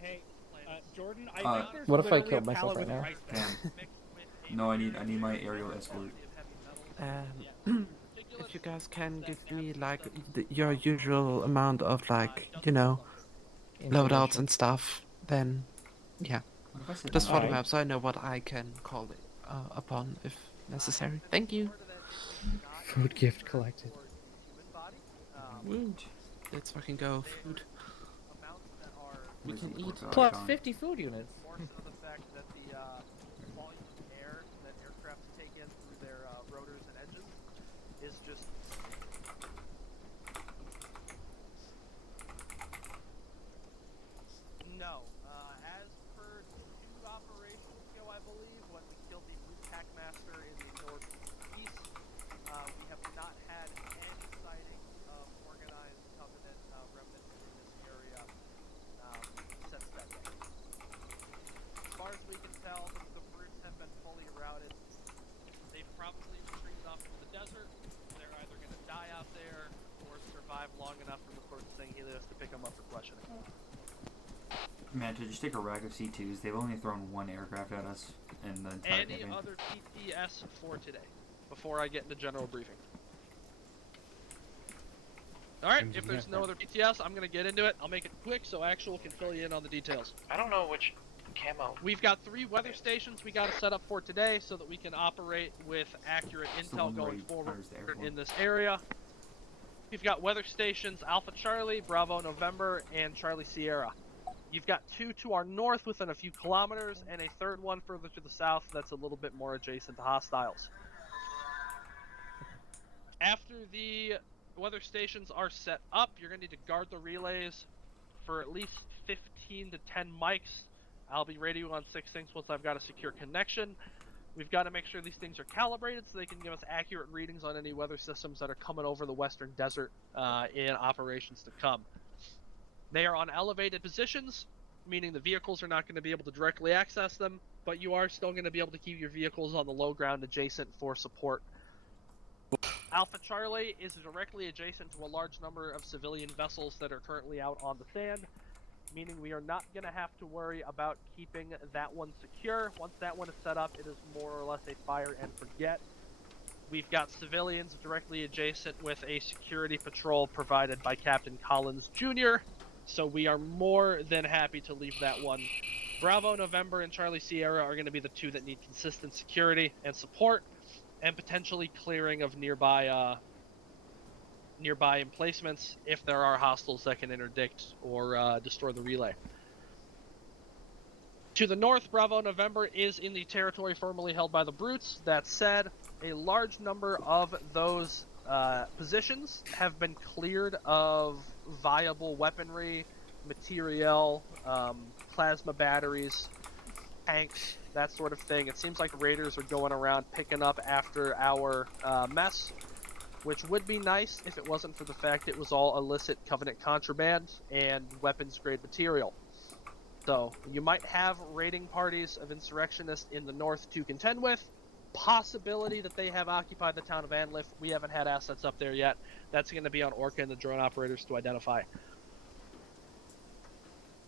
Hey, Jordan, I think there's what if I literally killed a myself pallet right with now? rice bags. No, I need my aerial escort. If you guys can give me like your usual amount of like, loadouts and stuff, then yeah. What if I said Just for the no? map, so I know what I can call it upon if necessary. Thank you. Food gift collected. Woo. Let's fucking go. Food. We can eat. Plus 50 food units. More so the fact that the volume of air that aircraft take in through their rotors and edges is just. No. As per 2 operations ago, I believe, when we killed the Brute Packmaster in the northeast, we have not had any sightings of organized Covenant remnants in this area since that day. As far as we can tell, the Brutes have been fully routed. They've probably retreated off into the desert. They're either going to die out there or survive long enough for the Port of St. Helios to pick them up for questioning. Man, to just take a rack of C2s, they've only thrown 1 aircraft at us in the entire Any campaign. other PTS for today, before I get into general briefing? Alright, if there's no other PTS, I'm going to get into it. I'll make it quick so Actual can fill you in on the details. I don't know which camo. We've got 3 weather stations we got to set up for today so that we can operate with accurate intel going forward in this area. We've got weather stations Alpha Charlie, Bravo November, and Charlie Sierra. You've got 2 to our north within a few kilometers, and a 3rd one further to the south that's a little bit more adjacent to hostiles. After the weather stations are set up, you're going to need to guard the relays for at least 15 to 10 mics. I'll be radioing on 6 things once I've got a secure connection. We've got to make sure these things are calibrated so they can give us accurate readings on any weather systems that are coming over the western desert in operations to come. They are on elevated positions, meaning the vehicles are not going to be able to directly access them, but you are still going to be able to keep your vehicles on the low ground adjacent for support. Alpha Charlie is directly adjacent to a large number of civilian vessels that are currently out on the sand, meaning we are not going to have to worry about keeping that one secure. Once that one is set up, it is more or less a fire and forget. We've got civilians directly adjacent with a security patrol provided by Captain Collins Jr., so we are more than happy to leave that one. Bravo November and Charlie Sierra are going to be the 2 that need consistent security and support, and potentially clearing of nearby emplacements if there are hostiles that can interdict or destroy the relay. To the north, Bravo November is in the territory formerly held by the Brutes. That said, a large number of those positions have been cleared of viable weaponry, material, plasma batteries, tanks, that sort of thing. It seems like raiders are going around picking up after our mess, which would be nice if it wasn't for the fact it was all illicit Covenant contraband and weapons-grade material. So you might have raiding parties of insurrectionists in the north to contend with. Possibility that they have occupied the town of Anlif. We haven't had assets up there yet. That's going to be on Orca and the drone operators to identify.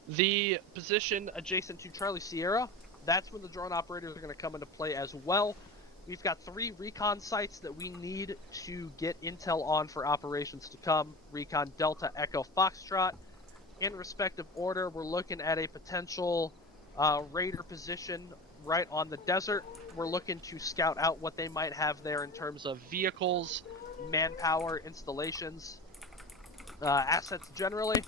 The position adjacent to Charlie Sierra, that's when the drone operators are going to come into play as well. We've got 3 recon sites that we need to get intel on for operations to come. Recon Delta, Echo, Foxtrot. In respective order, we're looking at a potential raider position right on the desert. We're looking to scout out what they might have there in terms of vehicles, manpower, installations, assets generally.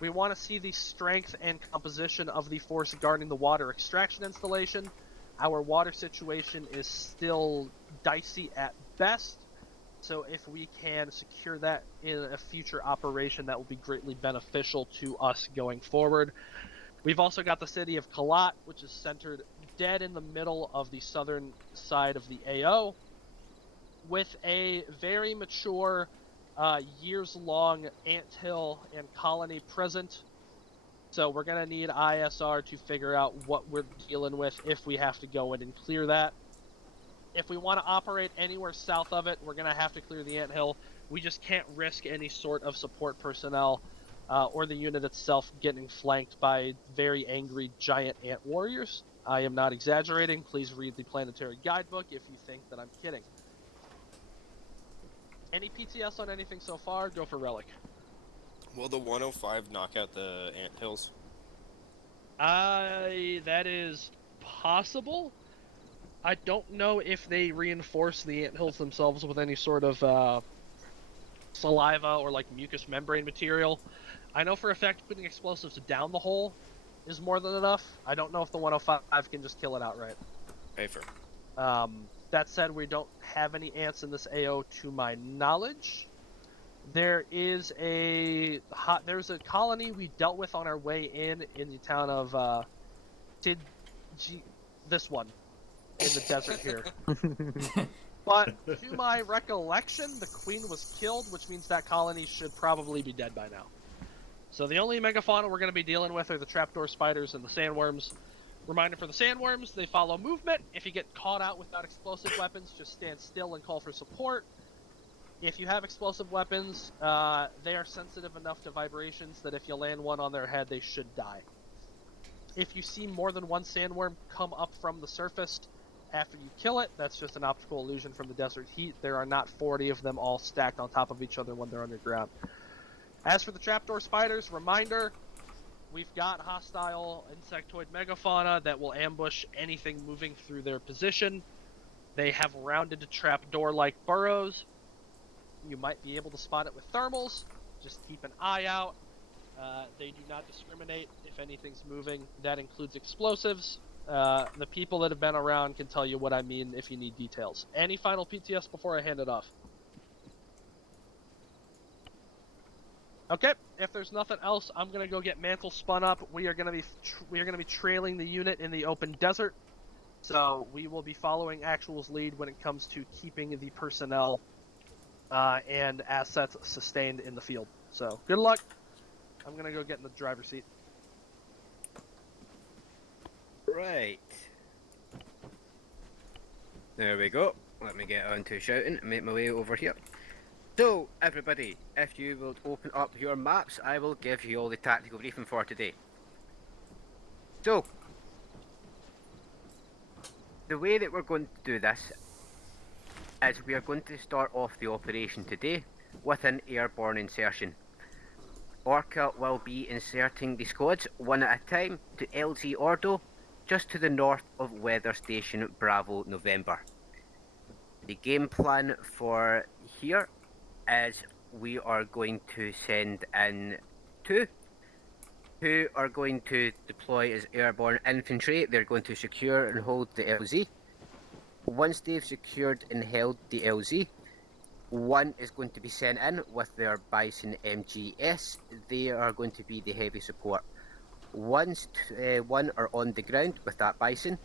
We want to see the strength and composition of the force guarding the water extraction installation. Our water situation is still dicey at best, so if we can secure that in a future operation, that will be greatly beneficial to us going forward. We've also got the city of Kalat, which is centered dead in the middle of the southern side of the AO, with a very mature, years-long anthill and colony present. So we're going to need ISR to figure out what we're dealing with if we have to go in and clear that. If we want to operate anywhere south of it, we're going to have to clear the anthill. We just can't risk any sort of support personnel or the unit itself getting flanked by very angry giant ant warriors. I am not exaggerating. Please read the planetary guidebook if you think that I'm kidding. Any PTS on anything so far? Go for Relic. Will the 105 knock out the anthills? That is possible. I don't know if they reinforce the anthills themselves with any sort of saliva or like mucous membrane material. I know for a fact putting explosives down the hole is more than enough. I don't know if the 105 can just kill it outright. Paper. That said, we don't have any ants in this AO to my knowledge. There's a colony we dealt with on our way in the town of this one in the desert here. But to my recollection, the queen was killed, which means that colony should probably be dead by now. So the only megafauna we're going to be dealing with are the trapdoor spiders and the sandworms. Reminder for the sandworms, they follow movement. If you get caught out without explosive weapons, just stand still and call for support. If you have explosive weapons, they are sensitive enough to vibrations that if you land one on their head, they should die. If you see more than one sandworm come up from the surface after you kill it, that's just an optical illusion from the desert heat. There are not 40 of them all stacked on top of each other when they're underground. As for the trapdoor spiders, reminder, we've got hostile insectoid megafauna that will ambush anything moving through their position. They have rounded trapdoor-like burrows. You might be able to spot it with thermals. Just keep an eye out. They do not discriminate if anything's moving. That includes explosives. The people that have been around can tell you what I mean if you need details. Any final PTS before I hand it off? Okay, if there's nothing else, I'm gonna go get Mantle spun up. We are gonna be trailing the unit in the open desert, so we will be following Actual's lead when it comes to keeping the personnel and assets sustained in the field. So good luck. I'm gonna go get in the driver's seat. Right. There we go. Let me get on to shouting and make my way over here. So, everybody, if you will open up your maps, I will give you all the tactical briefing for today. So, the way that we're going to do this is we are going to start off the operation today with an airborne insertion. Orca will be inserting the squads one at a time to LZ Ordo, just to the north of Weather Station Bravo November. The game plan for here is we are going to send in two who are going to deploy as airborne infantry. They're going to secure and hold the LZ. Once they've secured and held the LZ, one is going to be sent in with their Bison MGS. They are going to be the heavy support. Once one are on the ground with that Bison,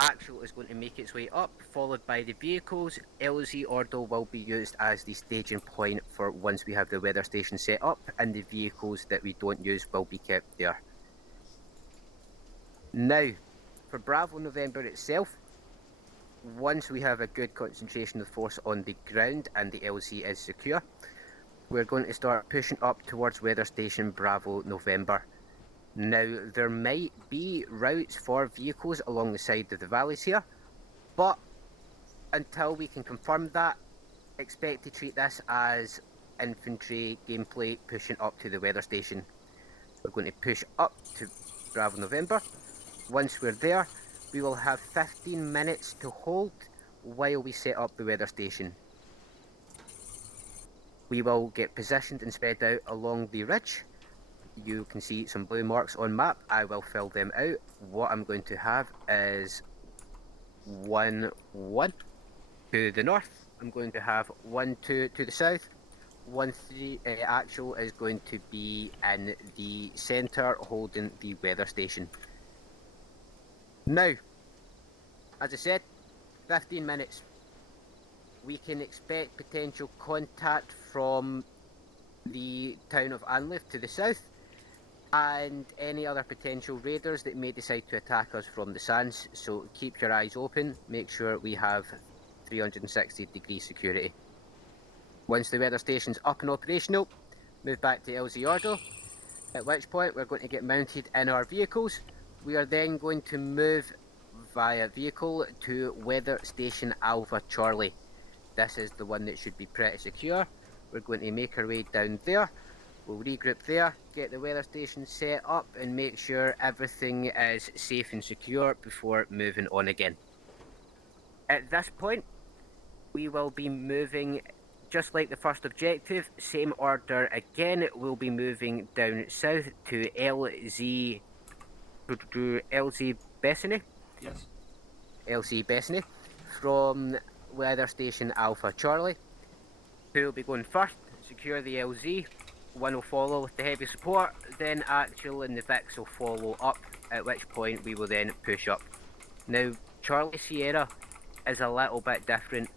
Actual is going to make its way up, followed by the vehicles. LZ Ordo will be used as the staging point for once we have the weather station set up, and the vehicles that we don't use will be kept there. Now, for Bravo November itself, once we have a good concentration of force on the ground and the LZ is secure, we're going to start pushing up towards Weather Station Bravo November. Now, there might be routes for vehicles along the side of the valleys here, but until we can confirm that, expect to treat this as infantry gameplay pushing up to the weather station. We're going to push up to Bravo November. Once we're there, we will have 15 minutes to hold while we set up the weather station. We will get positioned and spread out along the ridge. You can see some blue marks on map. I will fill them out. What I'm going to have is 1-1 to the north. I'm going to have 1-2 to the south. 1-3 actual is going to be in the centre holding the weather station. Now, as I said, 15 minutes. We can expect potential contact from the town of Anlith to the south and any other potential raiders that may decide to attack us from the sands, so keep your eyes open, make sure we have 360-degree security. Once the weather station's up and operational, move back to LZ Ordo, at which point we're going to get mounted in our vehicles. We are then going to move via vehicle to Weather Station Alpha Charlie. This is the one that should be pretty secure. We're going to make our way down there. We'll regroup there, get the weather station set up and make sure everything is safe and secure before moving on again. At this point, we will be moving just like the first objective, same order again. We'll be moving down south to LZ Bessany. Yes. LZ Bessany from Weather Station Alpha Charlie. Who will be going first? Secure the LZ. One will follow with the heavy support, then Actual and the Vix will follow up, at which point we will then push up. Now, Charlie Sierra is a little bit different.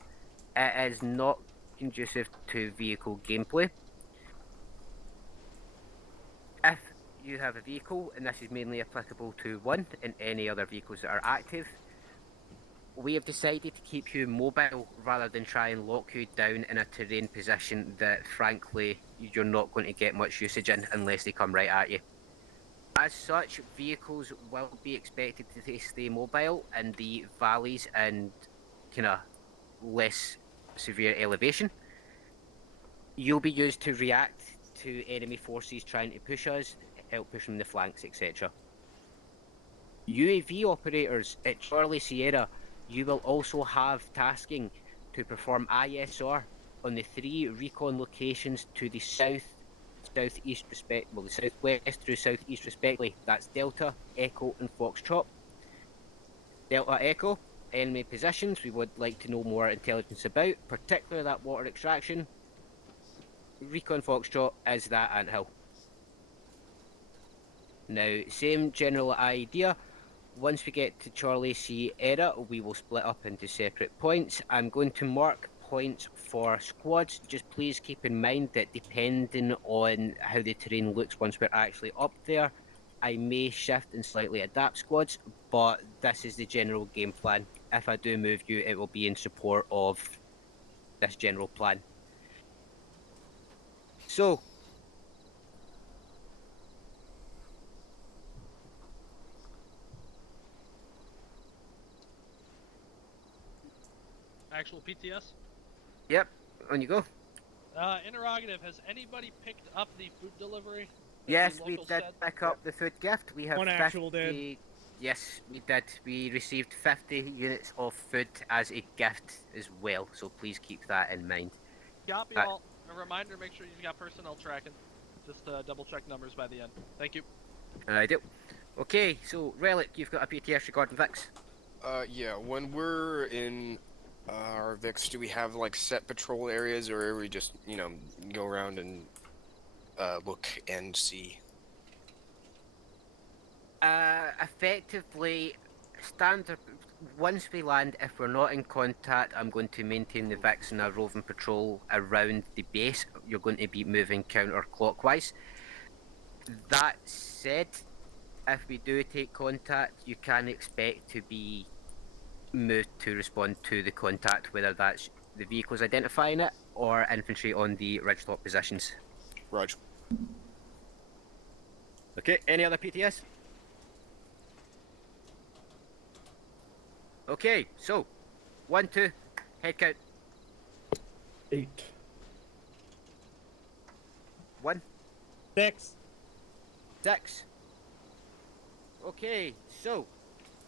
It is not conducive to vehicle gameplay. If you have a vehicle, and this is mainly applicable to one and any other vehicles that are active, we have decided to keep you mobile rather than try and lock you down in a terrain position that frankly you're not going to get much usage in unless they come right at you. As such, vehicles will be expected to stay mobile in the valleys and kind of less severe elevation. You'll be used to react to enemy forces trying to push us, help push from the flanks, etc. UAV operators at Charlie Sierra, you will also have tasking to perform ISR on the 3 recon locations to the south, southeast the southwest through southeast respectively. That's Delta, Echo and Foxtrot. Delta Echo, enemy positions we would like to know more intelligence about, particularly that water extraction. Recon Foxtrot is that anthill. Now, same general idea. Once we get to Charlie Sierra, we will split up into separate points. I'm going to mark points for squads. Just please keep in mind that depending on how the terrain looks once we're actually up there, I may shift and slightly adapt squads, but this is the general game plan. If I do move you, it will be in support of this general plan. So, Actual PTS? Yep, on you go. Interrogative, has anybody picked up the food delivery? Yes, we did pick up the food gift. We have One 50... actual did. Yes, we did. We received 50 units of food as a gift as well, so please keep that in mind. Copy all. A reminder, make sure you've got personnel tracking. Just double check numbers by the end. Thank you. I do. Okay, so Relic, you've got a PTS regarding Vix. Yeah, when we're in our Vix, do we have like set patrol areas, or we just, you know, go around and look and see? Effectively, standard. Once we land, if we're not in contact, I'm going to maintain the Vix and a roving patrol around the base. You're going to be moving counterclockwise. That said, if we do take contact, you can expect to be moved to respond to the contact, whether that's the vehicles identifying it or infantry on the ridge top positions. Roger. Okay, any other PTS? Okay, so 1, 2, head count. 8. 1. 6. 6. Okay, so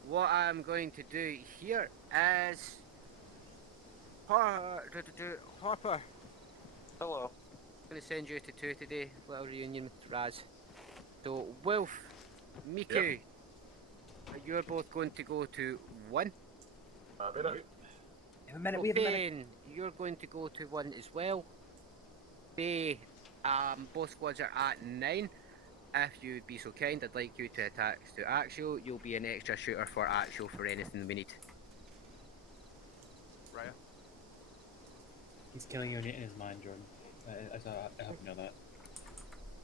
what I'm going to do here is Harper. Hello. I'm going to send you to 2 today, little reunion with Raz. So Wolf, Miku, you're both going to go to 1. Fane, you're going to go to 1 as well. Bay, both squads are at 9. If you'd be so kind, I'd like you to attack to Actual. You'll be an extra shooter for Actual for anything we need. Raya? He's killing you in his mind, Jordan. I hope you know that.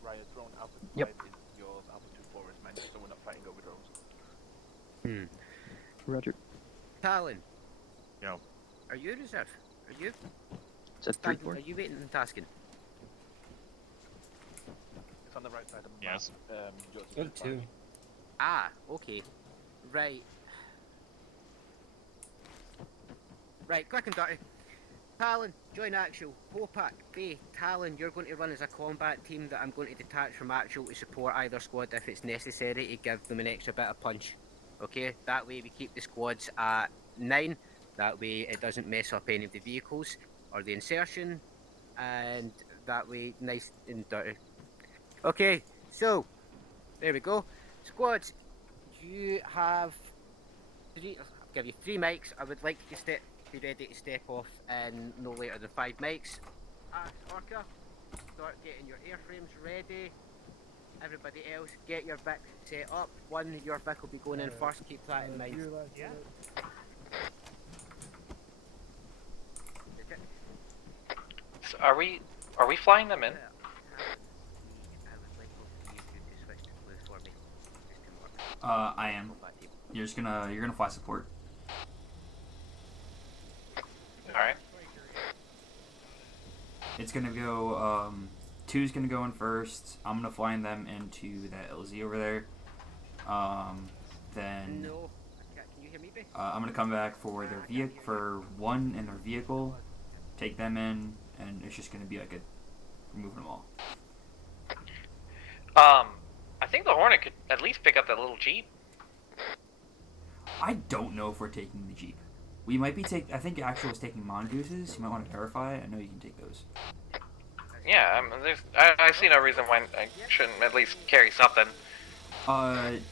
Raya, drone Alpha 5 Yep. is yours, Alpha 2 forest, man, so we're not fighting over drones. Roger. Talon. Yo. Are you reserve? Are you? Says Talon, 3-4. are you waiting and tasking? It's on the right side of the Yes. map. Go to 2. Ah, okay. Right. Right, quick and dirty. Talon, join Actual. Hopak, Bay, Talon, you're going to run as a combat team that I'm going to detach from Actual to support either squad if it's necessary to give them an extra bit of punch. Okay, that way we keep the squads at 9. That way it doesn't mess up any of the vehicles or the insertion. And that way, nice and dirty. Okay, so, there we go. Squads, you have 3, I'll give you 3 mics. I would like you to be ready to step off in no later than 5 mics. Orca, start getting your airframes ready. Everybody else, get your Vic set up. 1, your Vic will be going in first, keep that in mind. Yeah. So are we flying them in? I am. You're gonna fly support. Alright. It's gonna go, 2's gonna go in first. I'm gonna fly them into that LZ over there. Then No. Can you hear me, Bay? I'm gonna come back for their vehicle, for 1 in their vehicle, take them in, and it's just gonna be like removing them all. I think the Hornet could at least pick up that little Jeep. I don't know if we're taking the Jeep. We might be I think Actual is taking Mongooses. You might want to verify. I know you can take those. Yeah, I see no reason why I shouldn't at least carry something.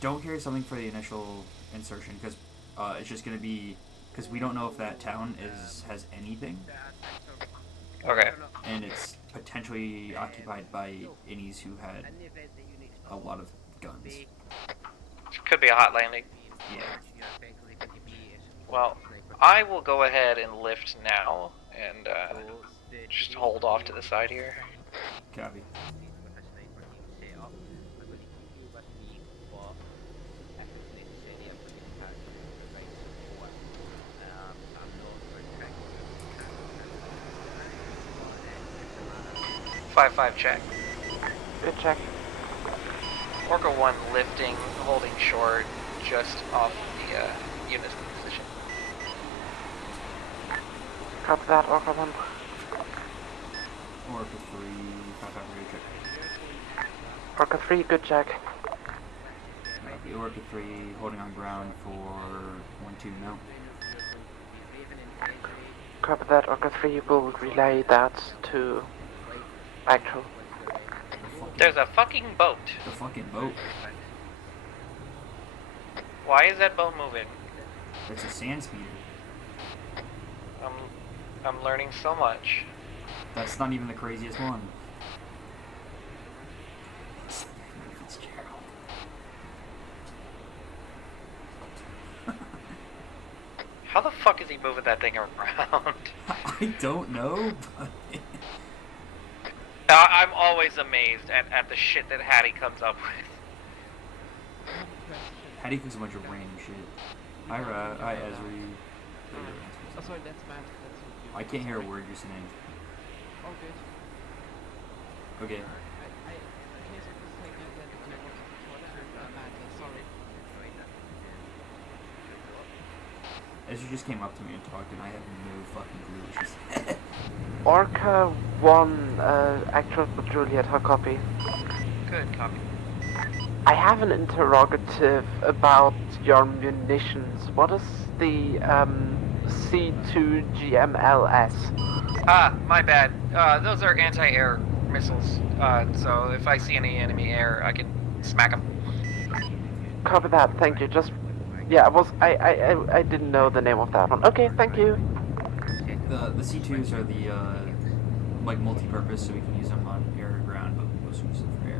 Don't carry something for the initial insertion, because it's just gonna be, because we don't know if that town has anything. Okay. And it's potentially occupied by innies who had a lot of guns. Could be a hot landing. Yeah. Well, I will go ahead and lift now and just hold off to the side here. Copy. Five check. Good check. Orca 1 lifting, holding short, just off the unit's position. Copy that, Orca 1. Orca 3, 5 radio check. Orca 3, good check. Copy. Orca 3 holding on ground for 1-2 now. Copy that, Orca 3 will relay that to Actual. There's a fucking boat. The fucking boat. Why is that boat moving? It's a sand speeder. I'm learning so much. That's not even the craziest one. How the fuck is he moving that thing around? I don't know, but... I'm always amazed at the shit that Hattie comes up with. Patty cooks a bunch of random shit. Hi, hi, Ezri. Oh, sorry, that's Matt. That's I can't hear a word you're saying. all good. Okay. In case of mistaken, that I wanted to talk to Matt. Sorry. Ezri just came up to me and talked, and I have no fucking clue what she said. Orca 1, actual Juliet, how copy? Good copy. I have an interrogative about your munitions. What is the C2GMLS? Ah, my bad. Those are anti-air missiles. So if I see any enemy air, I can smack them. Copy that, thank you. Just, yeah, I didn't know the name of that one. Okay, thank you. The C2s are the like multi-purpose, so we can use them on air or ground, but we mostly use them for air.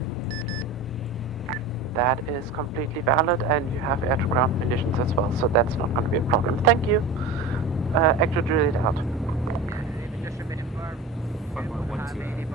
That is completely valid, and you have air-to-ground munitions as well, so that's not going to be a problem. Thank you. Actual drill it out. Fuck my 1-2.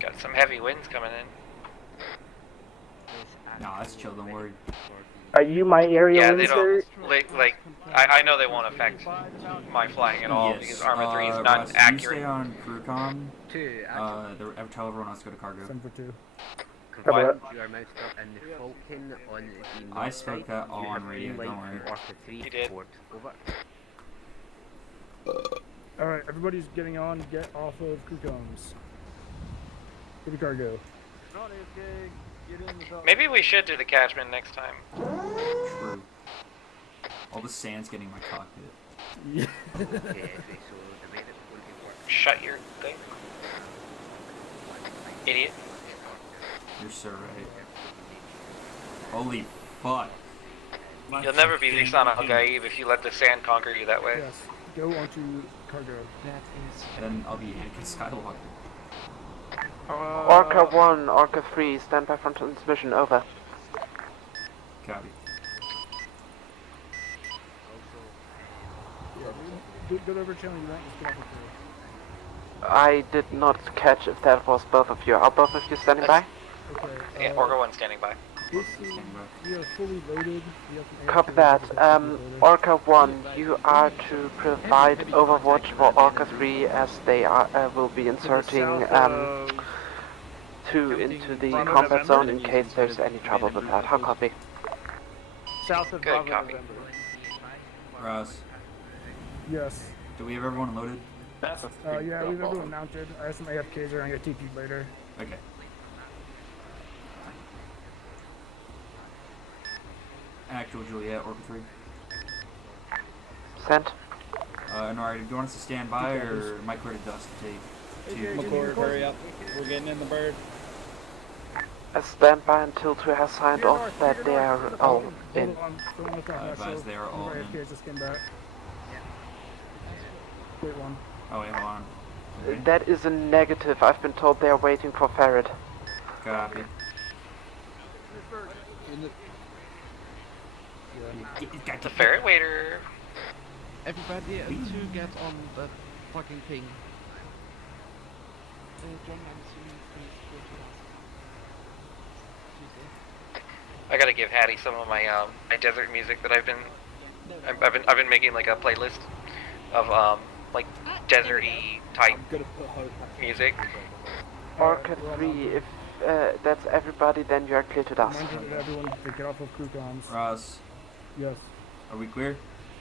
Got some heavy winds coming in. Nah, that's chill, don't worry. Are you my area Yeah, wind, they sir? don't. Like, I know they won't affect my flying at all because Arma 3 is not Russ, accurate. you stay on crew comm. Tell everyone else to go to cargo. 7-2. Confirmed you are mounted up in the Falcon on the I north spoke side. that all You on have radio, green light don't worry. from Orca 3 You did. forward. Over. Alright, everybody's getting on. Get off of crew comms. Go to cargo. Maybe we should do the catchment next time. True. All the sand's getting my cockpit. Yeah. Shut your thing. Idiot. You're so right. Holy fuck. You'll never be Lisan al-Gaib if you let the sand conquer you that way. Yes. Go onto cargo. Then I'll be Anakin Skywalker. Orca 1, Orca 3, stand by for transmission, over. Copy. Good over channel, you want to get off the crew. I did not catch if that was both of you. Are both of you standing by? Okay. Yeah, Orca 1 standing by. This is, we are fully loaded. We have some Copy air that. crews Orca 1, you are to provide overwatch for Orca 3 as they are will be inserting into the combat zone in case there's any trouble with that. How copy? South of Good Bravo copy. November. Ross, Yes. do we have everyone loaded? Yeah, we have everyone mounted. I have some AFKs that are going to get TP'd later. Okay. Actual Juliet, Orca 3. Sent. Nari, do you want us to stand by, or am I clear to dust to take two? McCord, hurry up. We're getting in the bird. Stand by until 2 has signed off that they are all in. Advise they are all in. AFKs just came back. Wait one. Oh wait, hold on. Okay. That is a negative. I've been told they are waiting for Ferret. Copy. The ferret waiter. Everybody to get on the fucking ping. John Manson, please go to us. I gotta give Hattie some of my my desert music that I've been making like a playlist of like deserty type music. Orca 3, if that's everybody, then you are clear to dust. Remind everyone to get off of crew comms. Ross, Yes. are we clear?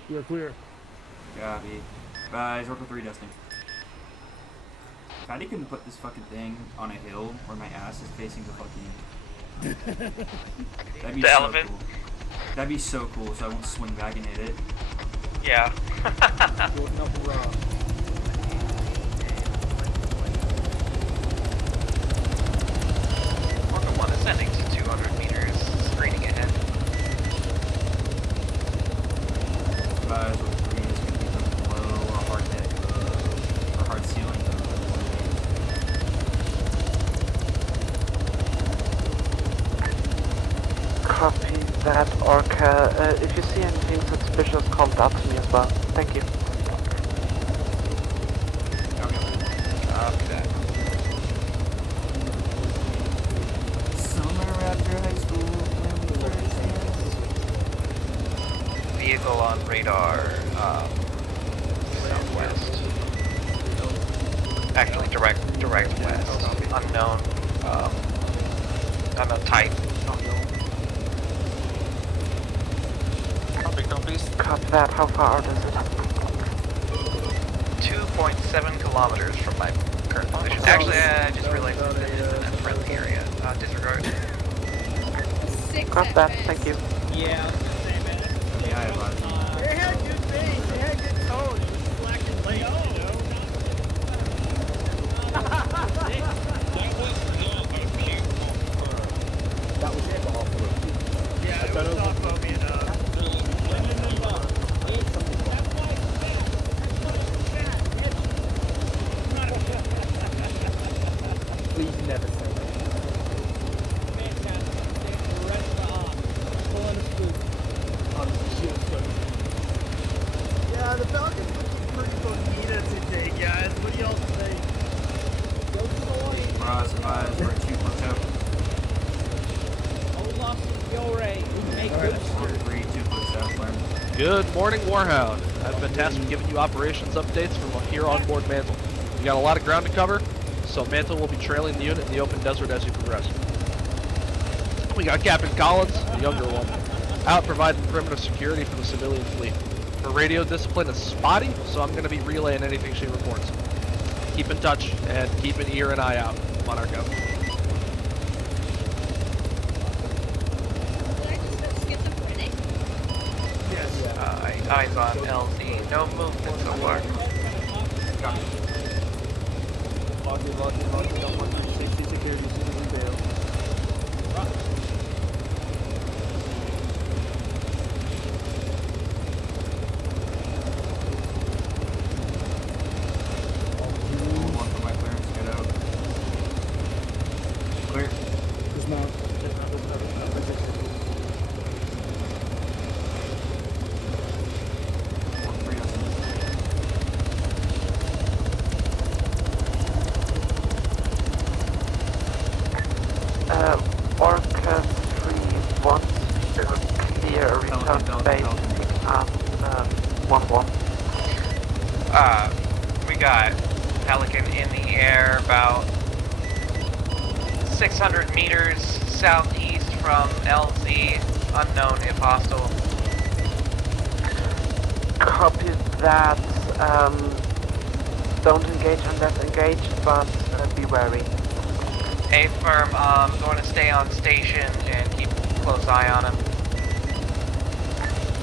We are clear. Copy. Advise, Orca 3 dusting. If I couldn't put this fucking thing on a hill where my ass is facing the fucking... That'd be The so elephant? cool. That'd be so cool, so I won't swing back and hit it. Yeah. Orca 1 ascending to 200 meters, screening ahead. Advise, Orca 3 is going to be that, Orca. If you see anything suspicious, call it out to me as well. Thank you. Copy that. Summer after high school, when we first Vehicle on radar, southwest. Actually, direct west. Unknown, unknown type. Copy that. How far out is it? 2.7 kilometers from my current position. Actually, I just realized that it is in a friendly area. Disregard. Copy that. Thank you. Yeah. Yeah, I advise. It had good things. It had good tone. It was black and white, you know? That was it off of Yeah, it was not foamy enough. Please never say that. Yeah, the Falcons looking pretty bonita today, guys. What do y'all think? Surprise, we're 2 clicks out. Hold off some fuel rate. Make good. 3, 2 clicks out, Clarence. Good morning, Warhound. I've been tasked with giving you operations updates from here on board Mantle. You got a lot of ground to cover, so Mantle will be trailing the unit in the open desert as you progress. We got Captain Collins, the younger one, out providing perimeter security for the civilian fleet. Her radio discipline is spotty, so I'm going to be relaying anything she reports. Keep in touch and keep an ear and eye out. Monarch out. Yes. Eyes on LZ. No movement so far. Safety security as soon as we bail. One for my clearance, get out. Clear. Dismount. Orca 3 wants to clear return to base at 1-1. We got Pelican in the air about 600 meters southeast from LZ, unknown if hostile. Copy that. Don't engage unless engaged, but be wary. A firm, going to stay on station and keep a close eye on him.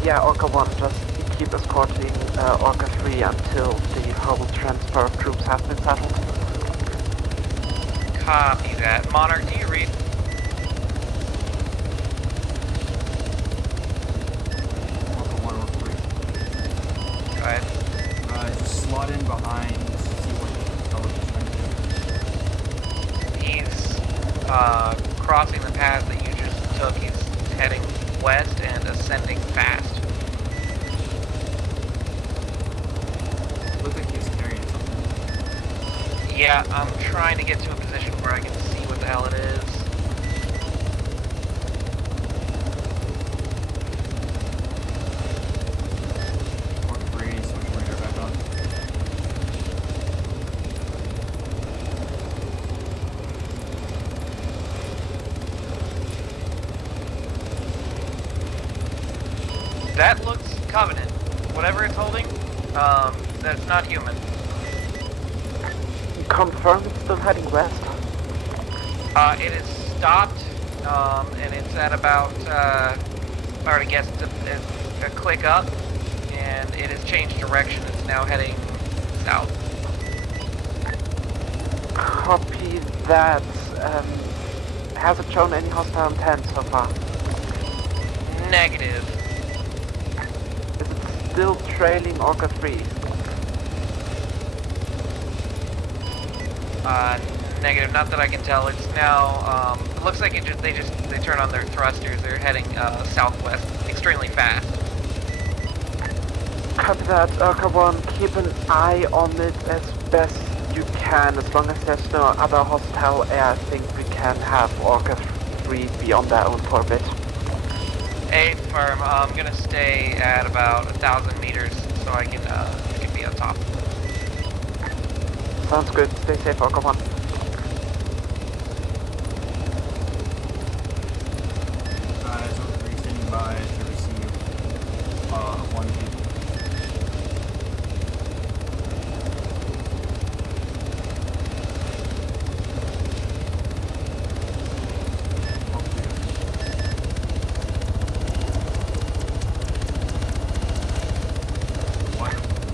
Yeah, Orca 1, just keep escorting Orca 3 until the whole transfer of troops has been settled. Copy that. Monarch, do you read? Go ahead. Just slot in behind, see what the hell he's trying to do. He's crossing the path that you just took. He's heading west and ascending fast. Looks like he's carrying something. Yeah, I'm trying to get to a position where I can see what the hell it is. Switch radar back on. That looks Covenant. Whatever it's holding, that's not human. Confirm it's still heading west. It is stopped, and it's at about, I already guessed, a click up, and it has changed direction. It's now heading south. Copy that. Has it shown any hostile intent so far? Negative. Is it still trailing Orca 3? Negative, not that I can tell. It's now, it looks like they turn on their thrusters. They're heading southwest extremely fast. Copy that, Orca 1. Keep an eye on it as best you can. As long as there's no other hostile air, I think we can have Orca 3 be on their own for a bit. 8 firm. I'm gonna stay at about 1,000 meters so I can be on top. Sounds good. Stay safe, Orca 1. Guys, Orca 3 standing by to receive 1 2.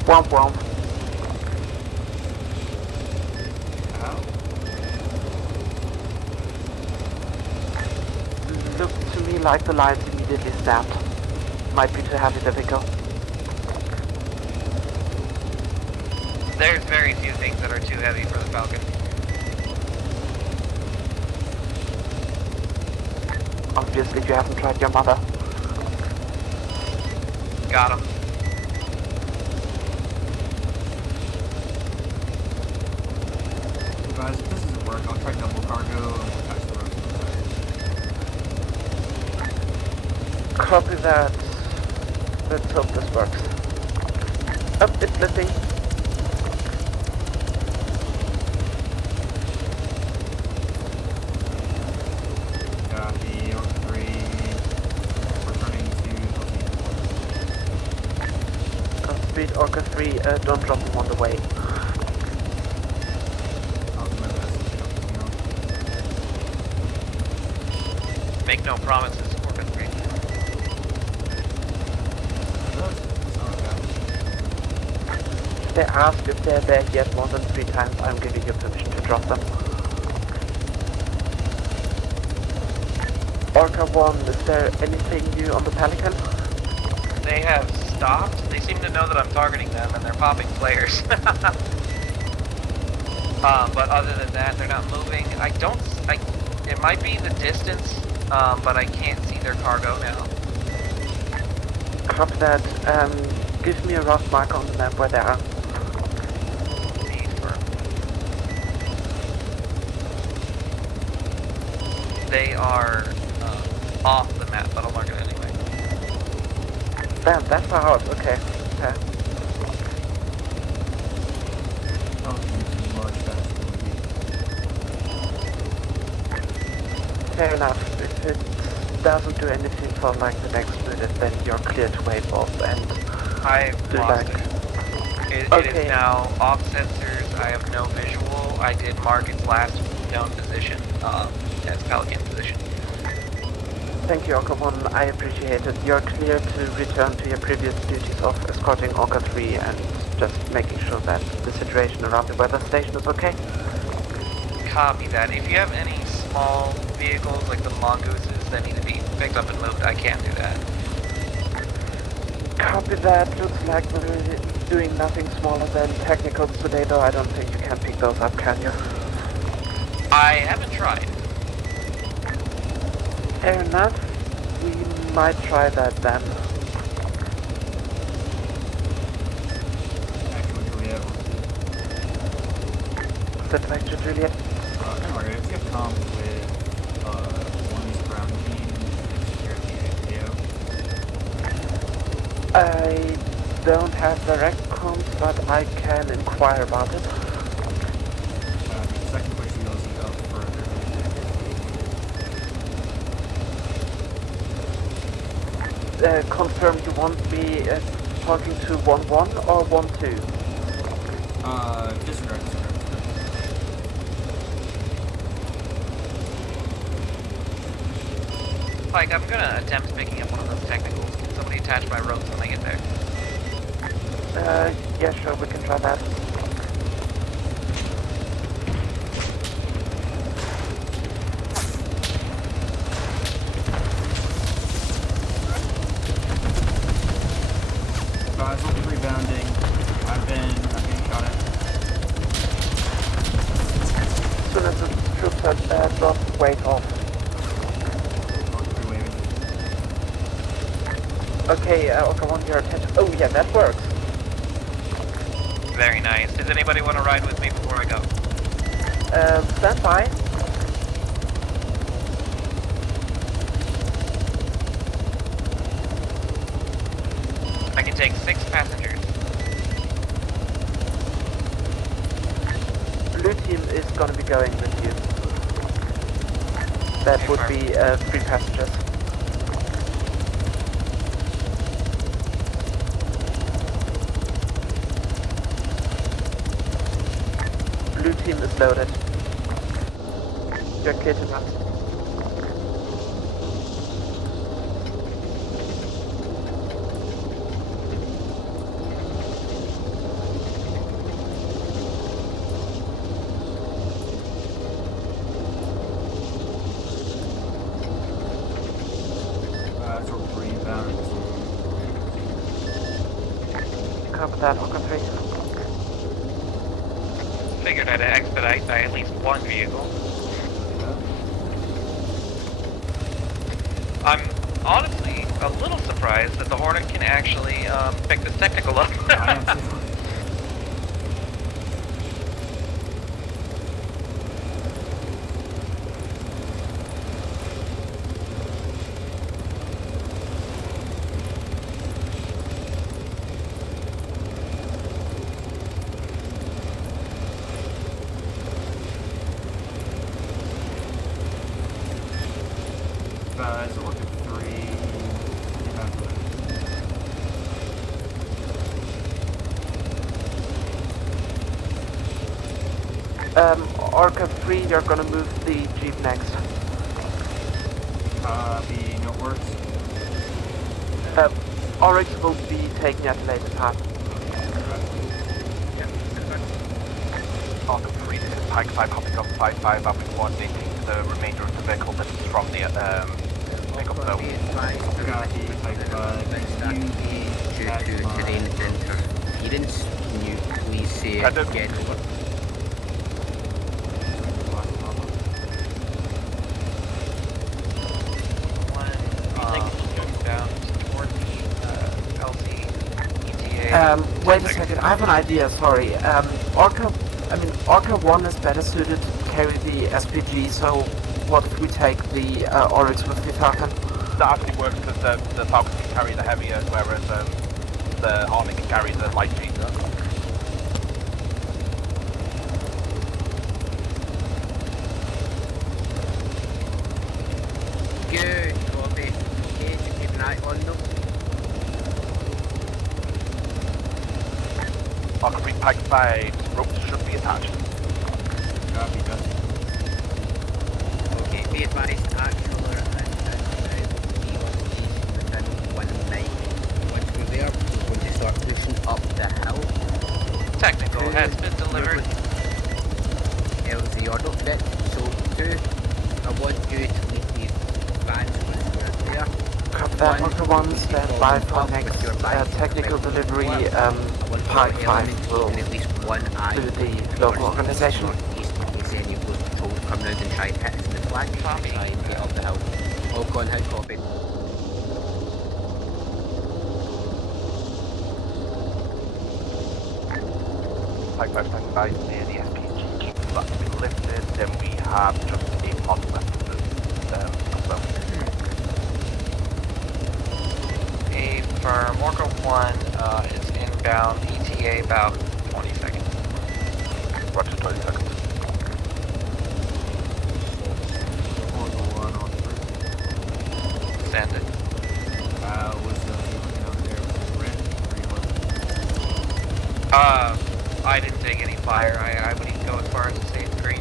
Womp womp. Look to me like the lines immediately snapped. Might be too heavy to pickle. There's very few things that are too heavy for the Falcon. Obviously, you haven't tried your mother. Got him. Guys, if this doesn't work, I'll try double cargo and we'll catch the rest of Copy that. Let's hope this works. Oh, it's missing. Copy, Orca 3. Returning to Speed Orca 3, don't drop them on the way. Make no promises, Orca 3. If they ask if they're there yet more than 3 times, I'm giving you permission to drop them. Orca 1, is there anything new on the Pelican? They have stopped. They seem to know that I'm targeting them and they're popping flares. But other than that, they're not moving. It might be the distance, but I can't see their cargo now. Copy that. Give me a rough mark on the map where they are. They are off the map, but I'll mark it anyway. Damn, that's far out. Okay. Okay. Fair enough. If it doesn't do anything for like the next minute, then you're clear to wave off and I've do lost like... it. It is now off sensors. I have no visual. I did mark its last known position as Pelican position. Thank you, Orca 1. I appreciate it. You're clear to return to your previous duties of escorting Orca 3 and just making sure that the situation around the weather station is okay. Copy that. If you have any small vehicles like the mongooses that need to be picked up and moved, I can do that. Copy that. Looks like we're doing nothing smaller than technicals today, though. I don't think you can pick those up, can you? I haven't tried. Fair enough. We might try that then. Actually, Juliet. Set back to Juliet. Alright, if you have comms with one's ground team and security AO. I don't have direct comms, but I can inquire about it. Second push wheels you up further. Confirm you want me talking to 1-1 or 1-2? Disregard. Like, I'm gonna attempt picking up one of those technicals. Can somebody attach my ropes when I get there? Yeah, sure, we can try that. Guys, we'll be rebounding. I'm being shot at. As soon as the Drop weight off. Okay, Orca 1, your attention. Oh yeah, that works. Very nice. Does anybody want to ride with me before I go? Stand by. I can take 6 passengers. Blue team is gonna be going with you. That would be 3 passengers. Blue team is loaded. You're clear to run. So we're inbound. Copy that, Orca 3. Figured I'd expedite by at least one vehicle. I'm honestly a little surprised that the Hornet can actually pick this technical up. I am too. So look at 3. Orca 3, you're gonna move the Jeep next. The note works. Oryx will be taking at a later part. Orca 3, this is Pike 5, hopping up 5-5, I'll be coordinating the remainder of the vehicle that is from the pickup zone. Due to terrain interference, can you please say again? Wait a second, I have an idea, sorry. Orca 1 is better suited to carry the SPG, so what if we take the Oryx with the Falcon? That actually works because the Falcon can carry the heavier, whereas the Hornet can carry the light Jeep. Good, copy. Okay, just keep an eye on them. Orca 3, Pike 5, ropes should be attached. Copy, done. Okay, be advised, actual and within 1 mile. Once we're there, we're going to start pushing up the hill. Technical has been delivered. LZ order fit. So 2, I want you to leave these vans when we're there. Copy that, Orca 1, stand by for next technical delivery. Pike 5 will and at least one eye do the local organization. East in case any of those patrols come round and try and hit us in the flank. Try and get up the hill. All gone, how copy? Pike 5 standing by near the SPG Jeep that's been lifted, then we have just a pod left of the For Orca 1 is inbound ETA about 20 seconds. Roger, 20 seconds. Send it. Was the looking out there? Was it red or I didn't take any fire. I would even go as far as to say it's green.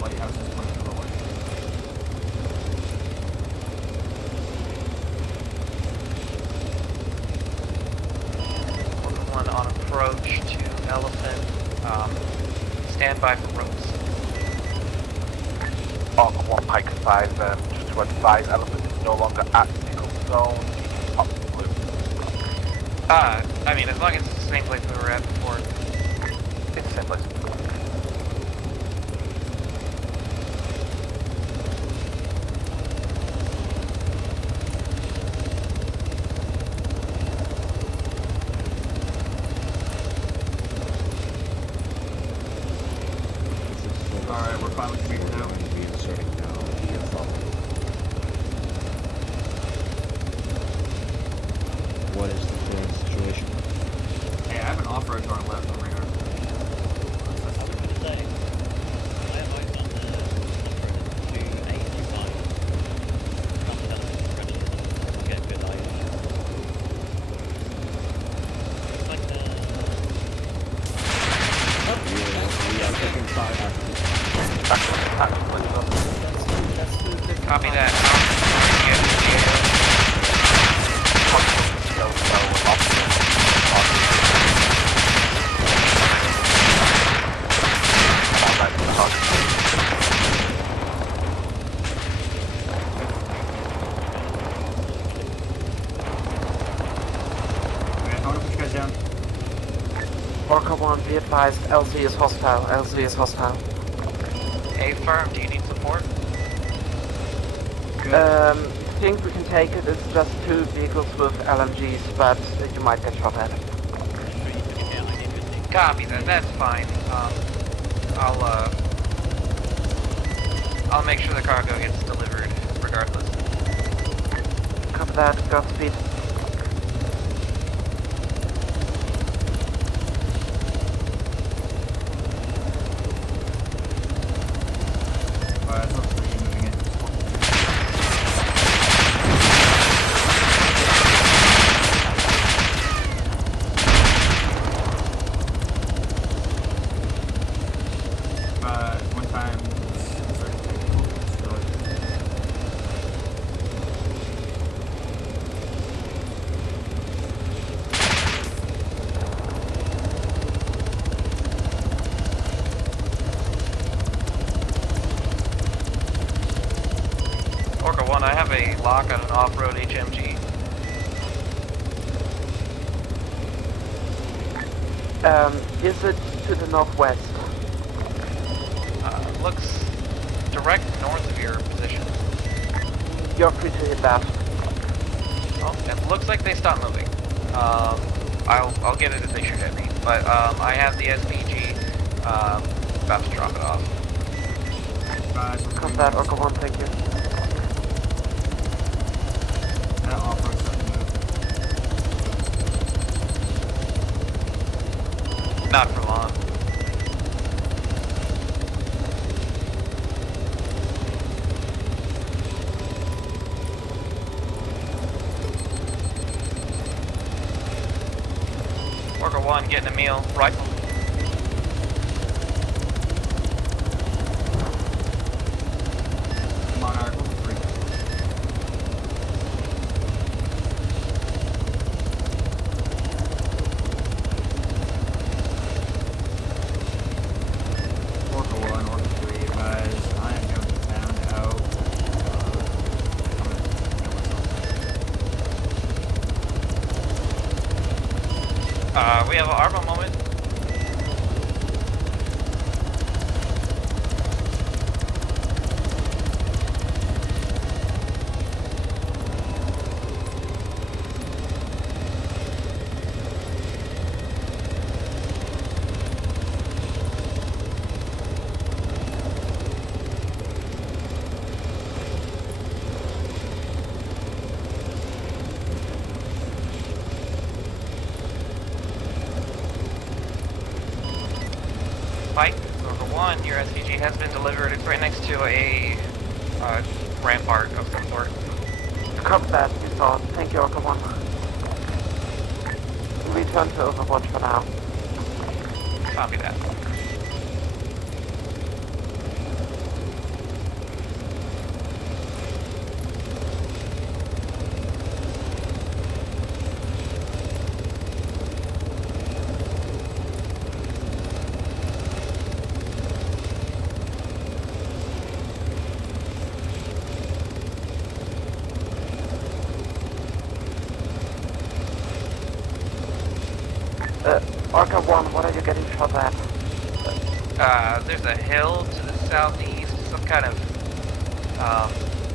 Lighthouse is pointing to the light. One on approach to Elephant. Stand stand by for ropes. Arc 1 Pike 5, just to advise, Elephant is no longer at vehicle zone. You can pop the blue. I mean, as long as it's the same place we were at before. It's the same place. Alright, we're finally figured it out. What is the current situation? Hey, I have an off-road car left on radar. Copy that. Orca 1, be advised, LZ is hostile. LZ is hostile. A firm, do you need support? Think we can take it. It's just 2 vehicles with LMGs, but you might get shot at. Copy that. That's fine. I'll make sure the cargo gets delivered regardless. Copy that. Godspeed. One time, Orca 1, I have a lock on an off-road HMG. Is it to the northwest? Looks direct north of your position. You're free to hit that. Well, it looks like they stopped moving. I'll get it if they shoot at me. But I have the SPG about to drop it off. Copy that, Orca 1, thank you. that off-road starting to move. Not for long. Orca 1 getting a meal. Rifle. Monarch 3. Orca 1, Orca 3, guys. I am going to pound out. We have an Arma moment. Pike, Orca 1, your SPG has been delivered. It's right next to a rampart of some sort. Copy that, you saw it. Thank you, Orca 1. Return to Overwatch for now. Copy that. you getting shot at? There's a hill to the southeast, some kind of,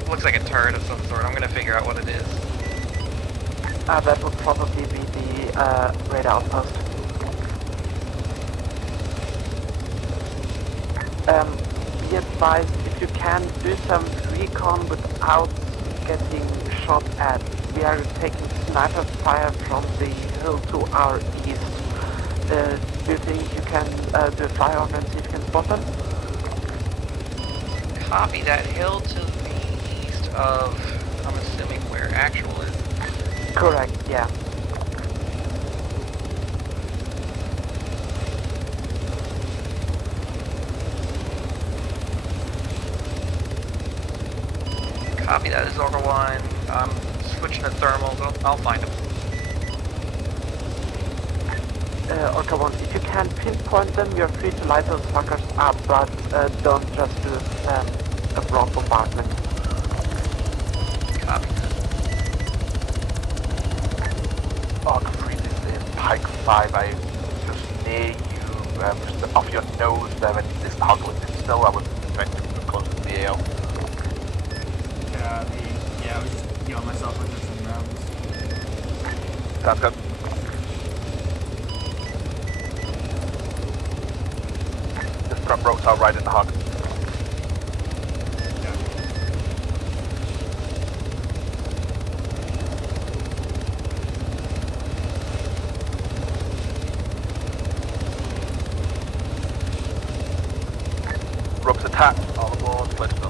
looks like a turret of some sort. I'm gonna figure out what it is. That would probably be the radar outpost. Be advised, if you can do some recon without getting shot at. We are taking sniper fire from the hill to our east. Do you think you can do a fire and see if you can spot them? Copy that hill to the east of, I'm assuming where actual is. Correct, yeah. Copy that, is Orca 1. I'm switching to thermals. I'll find him. Orca 1, if you can pinpoint them, you're free to light those fuckers up, but don't just do a broad bombardment. Copy. Orca 3, this is Pike 5. I just near you, just off your nose there, when this hoggle is still. I was trying to move close to the AO. Yeah, I was just healing myself with some rounds. Sounds good. Just drop ropes out right in the hog. Ropes attacked, all aboard, let's go.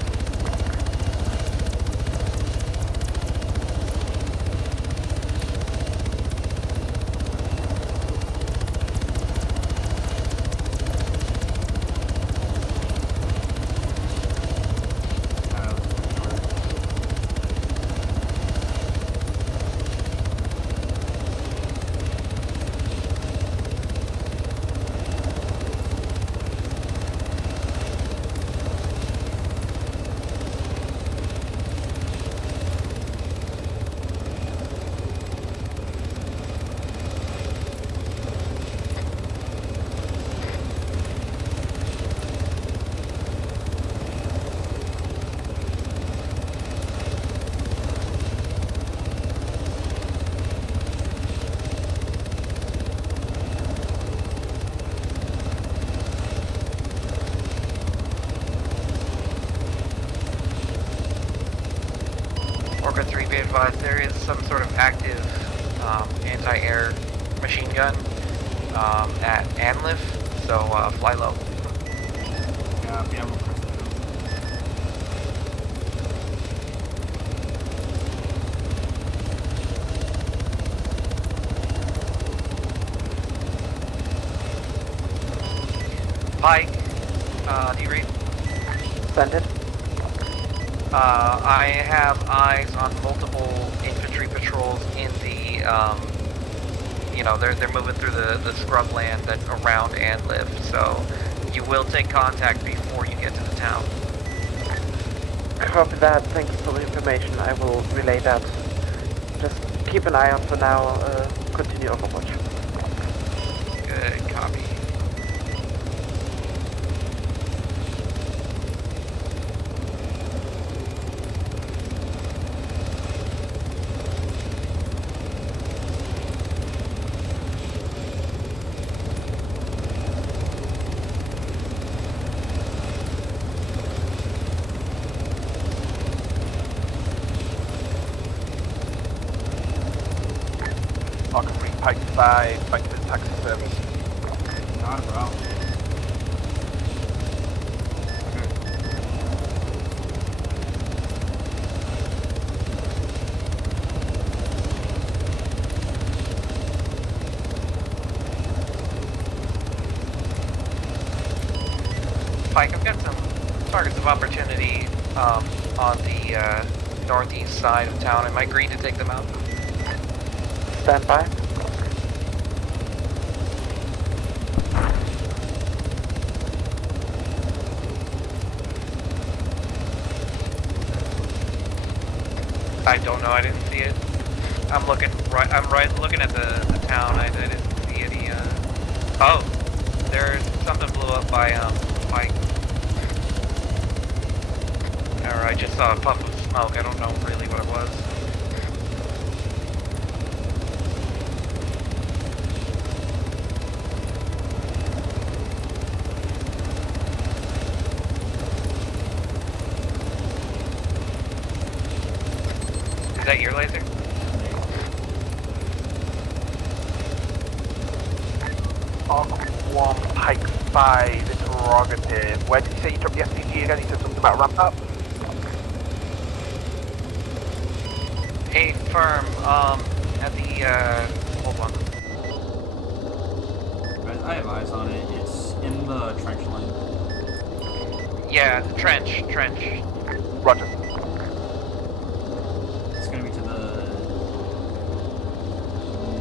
Orca 3, be advised, there is some sort of active anti-air machine gun at Anlif, so fly low. Yeah, I'm Pike, do you read? Send it. I have eyes on multiple infantry patrols in the, they're moving through the scrub land that's around Anlif, so you will take contact before you get to the town. Copy that, thank you for the information. I will relay that. Just keep an eye on for now, continue Overwatch. Good, copy. Orca 3, Pike 5, thank you for the taxi service. not a problem. Pike, I've got some targets of opportunity on the northeast side of town. Am I green to take them out? Stand by. I don't know. I didn't see it. I'm looking right. I'm looking at the town. I didn't see any. Oh, There's something blew up by Mike. Or I just saw a puff of smoke. I don't know really what it was. Is that your laser? One Pike 5 interrogative. Where did you say you dropped the SPG again? You said something about ramp up? Hey, firm, at the, hold on. I have eyes on it. It's in the trench line. Yeah, trench. Roger. It's gonna be to the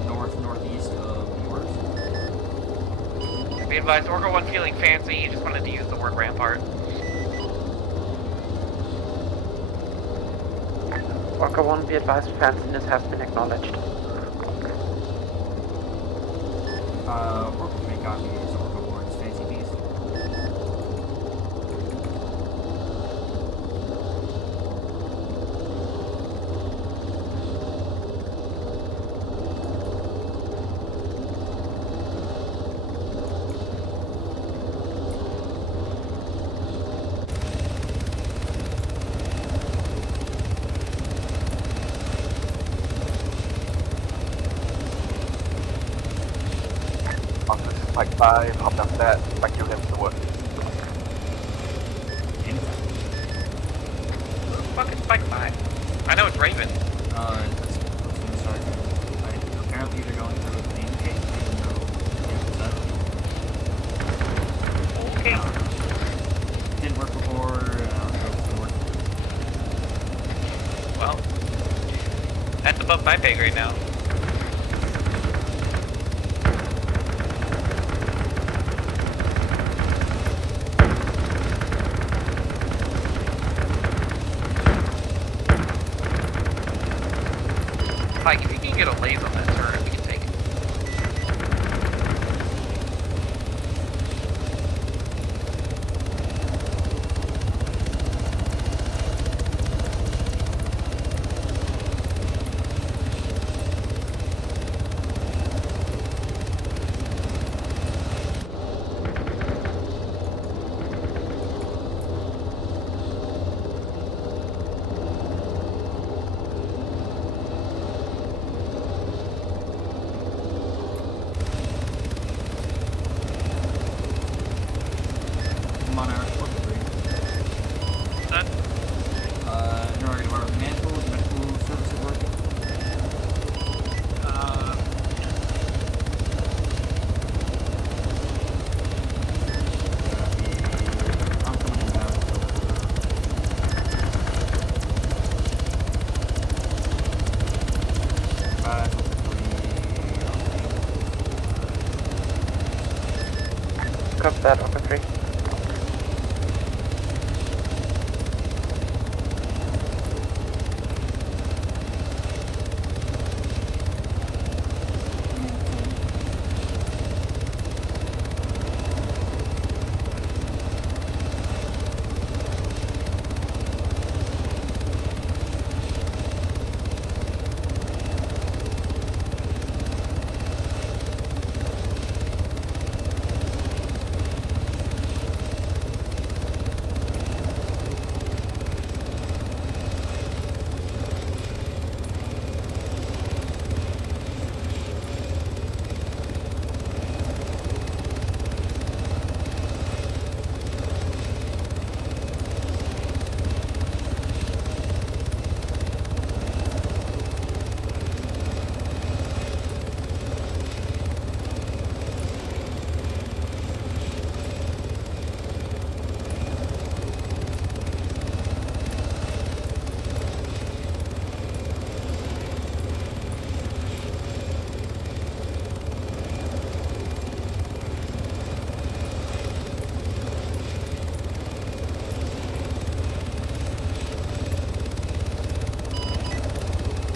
northeast of yours. Be advised, Orca 1 feeling fancy, you just wanted to use the word rampart. Orca 1, be advised, fanciness has been acknowledged. Orca may copy is Orca 1's fancy piece. Pike 5, hop downstairs, back you against the wood. Fuck is Spike 5? I know it's Raven. That's sorry. Apparently they're going through a clean case, even though it was Okay. Didn't work before, I don't know if it's gonna work. Well, that's above my pay grade now. Like, if you can get a laser on that turret, we can take it. Come on, Eric, look at me. Interrogative, are medical services working? I'm coming in now. Copy that, Orca 3.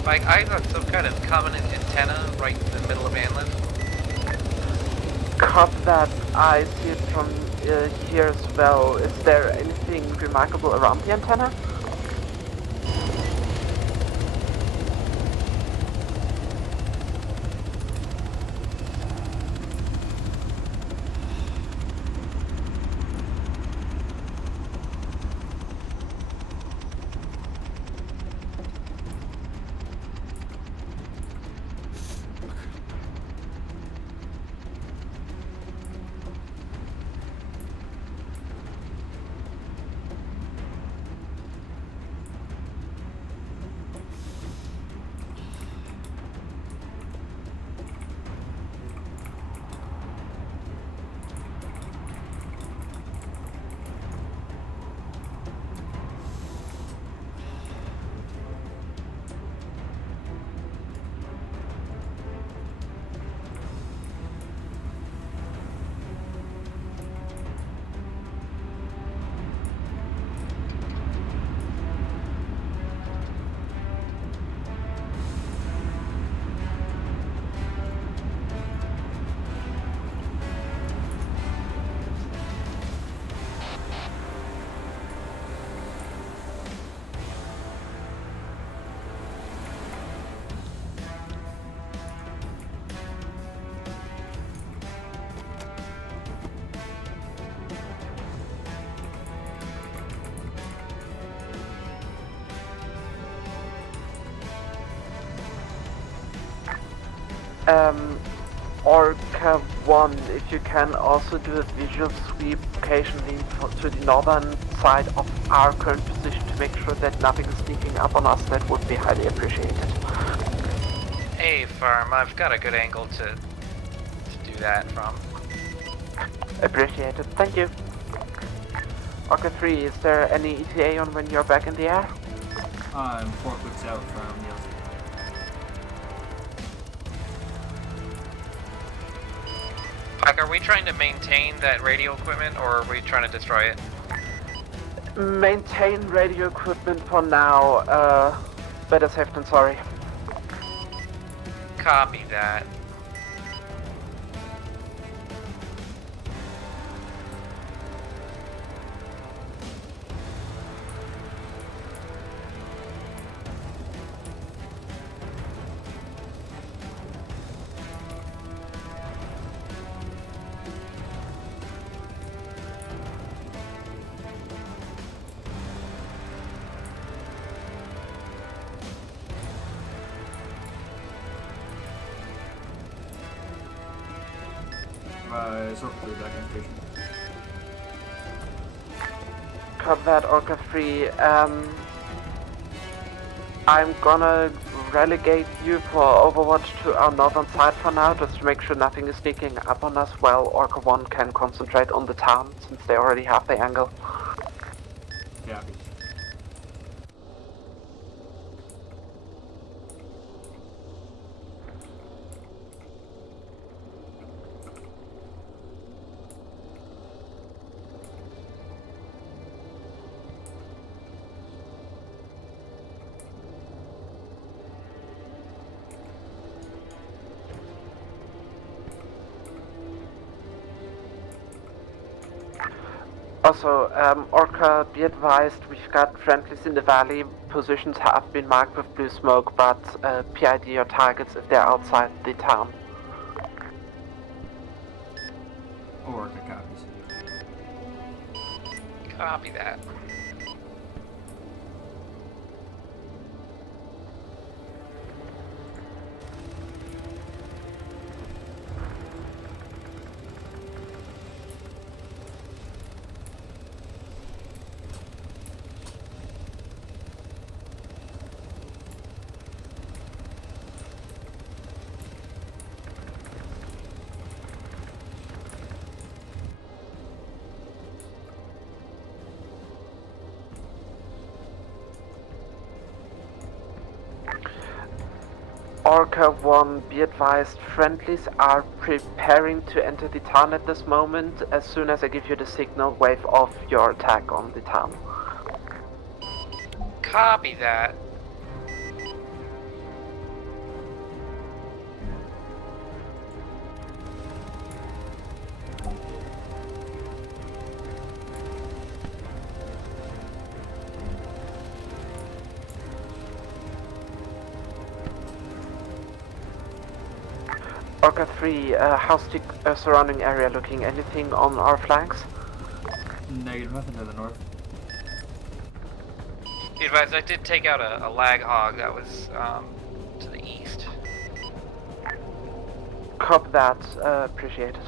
Like, I got some kind of common antenna right in the middle of Anlin. Copy that. I see it from here as well. Is there anything remarkable around the antenna? Orca 1, if you can also do a visual sweep occasionally to the northern side of our current position to make sure that nothing is sneaking up on us, that would be highly appreciated. Hey, Farm, I've got a good angle to do that from. Appreciated, thank you. Orca 3, is there any ETA on when you're back in the air? I'm 4 clicks out from the LZ. Pike, are we trying to maintain that radio equipment, or are we trying to destroy it? Maintain radio equipment for now, better safe than sorry. Copy that. Sort of back in station. Cut that, Orca 3. I'm gonna relegate you for Overwatch to our northern side for now, just to make sure nothing is sneaking up on us while Orca 1 can concentrate on the town, since they already have the angle. Yeah. Also, Orca, be advised, we've got friendlies in the valley. Positions have been marked with blue smoke, but PID your targets if they're outside the town. Orca copies. Copy that. Orca 1, be advised, friendlies are preparing to enter the town at this moment. As soon as I give you the signal, wave off your attack on the town. Copy that. Orca 3, how's the surrounding area looking? Anything on our flanks? Negative, nothing to the north. Be advised, I did take out a lag hog that was to the east. Copy that, appreciate it.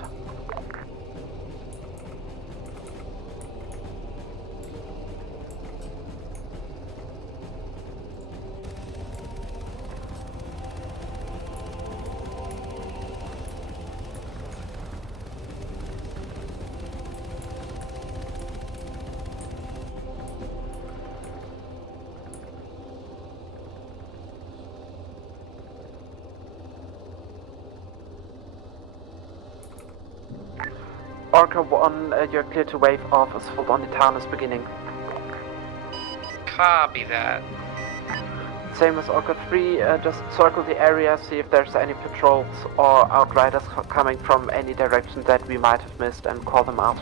Orca 1, you're clear to wave off assault on the town is beginning. Copy that. Same as Orca 3, just circle the area, see if there's any patrols or outriders coming from any direction that we might have missed and call them out.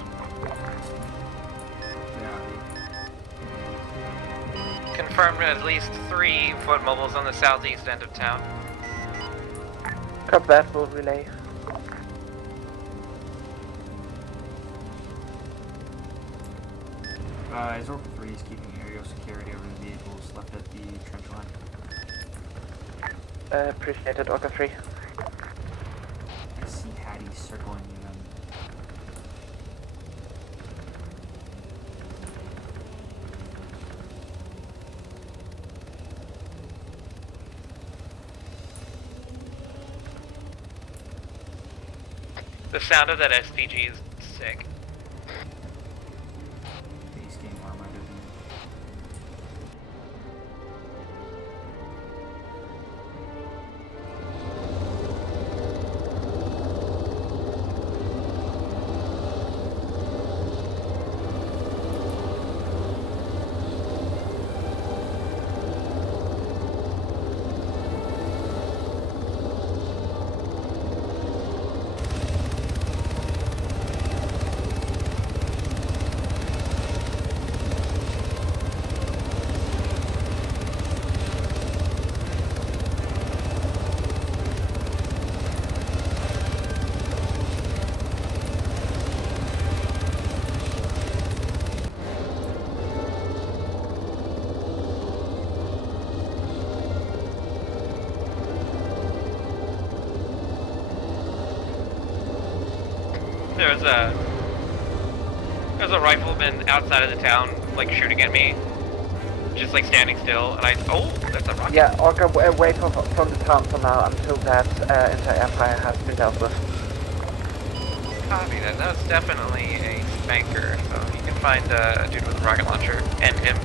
Confirmed at least 3 foot mobiles on the southeast end of town. Copy that, will relay. Is Orca 3 is keeping aerial security over the vehicles left at the trench line. Appreciate it, Orca 3. I see Hattie circling them. The sound of that SPG is sick. Base game Arma, isn't it? There's a rifleman outside of the town, like shooting at me, just like standing still, and that's a rocket. Yeah, Orca, wait from the town for now until that anti-air fire has been dealt with. Copy that. That was definitely a spanker, so you can find a dude with a rocket launcher and him.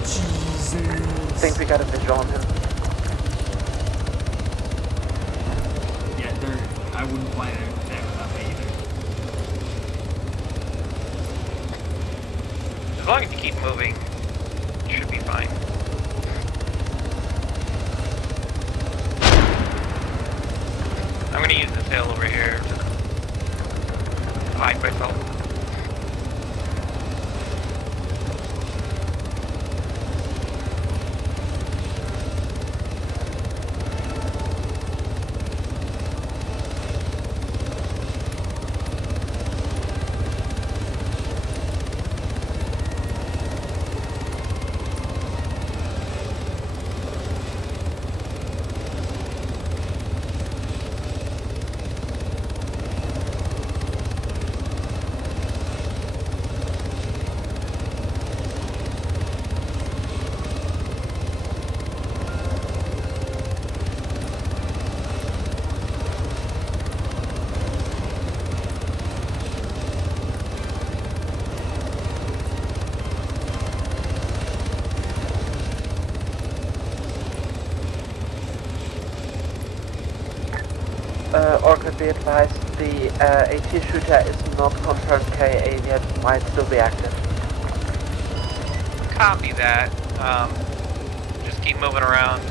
Jesus. I think we got a visual on him. Yeah, I wouldn't fly there without me either. As long as you keep moving, it should be fine. I'm gonna use this hill over here to hide myself. Orca, be advised, the AT shooter is not confirmed KA yet, might still be active. Copy that. Just keep moving around.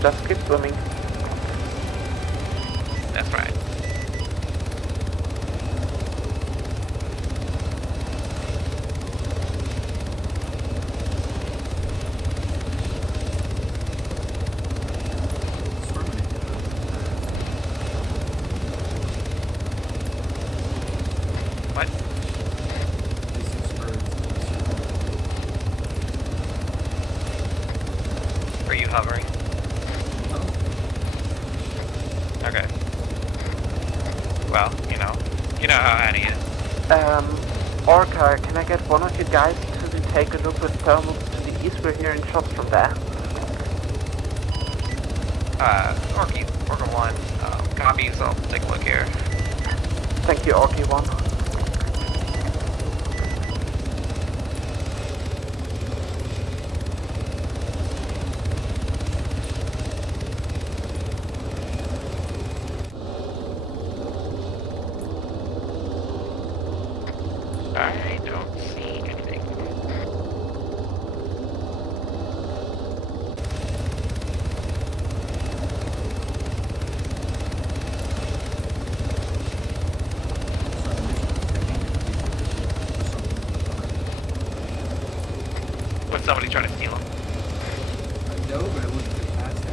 Just keep swimming. That's right. hovering? Okay. Well, you know how Addy is. Orca, can I get one of you guys to take a look with thermals to the east? We're hearing shots from there. Orca 1, copies, I'll take a look here. Thank you, Orca 1. I don't see anything. Was somebody trying to steal him? No, but it wouldn't fit past that.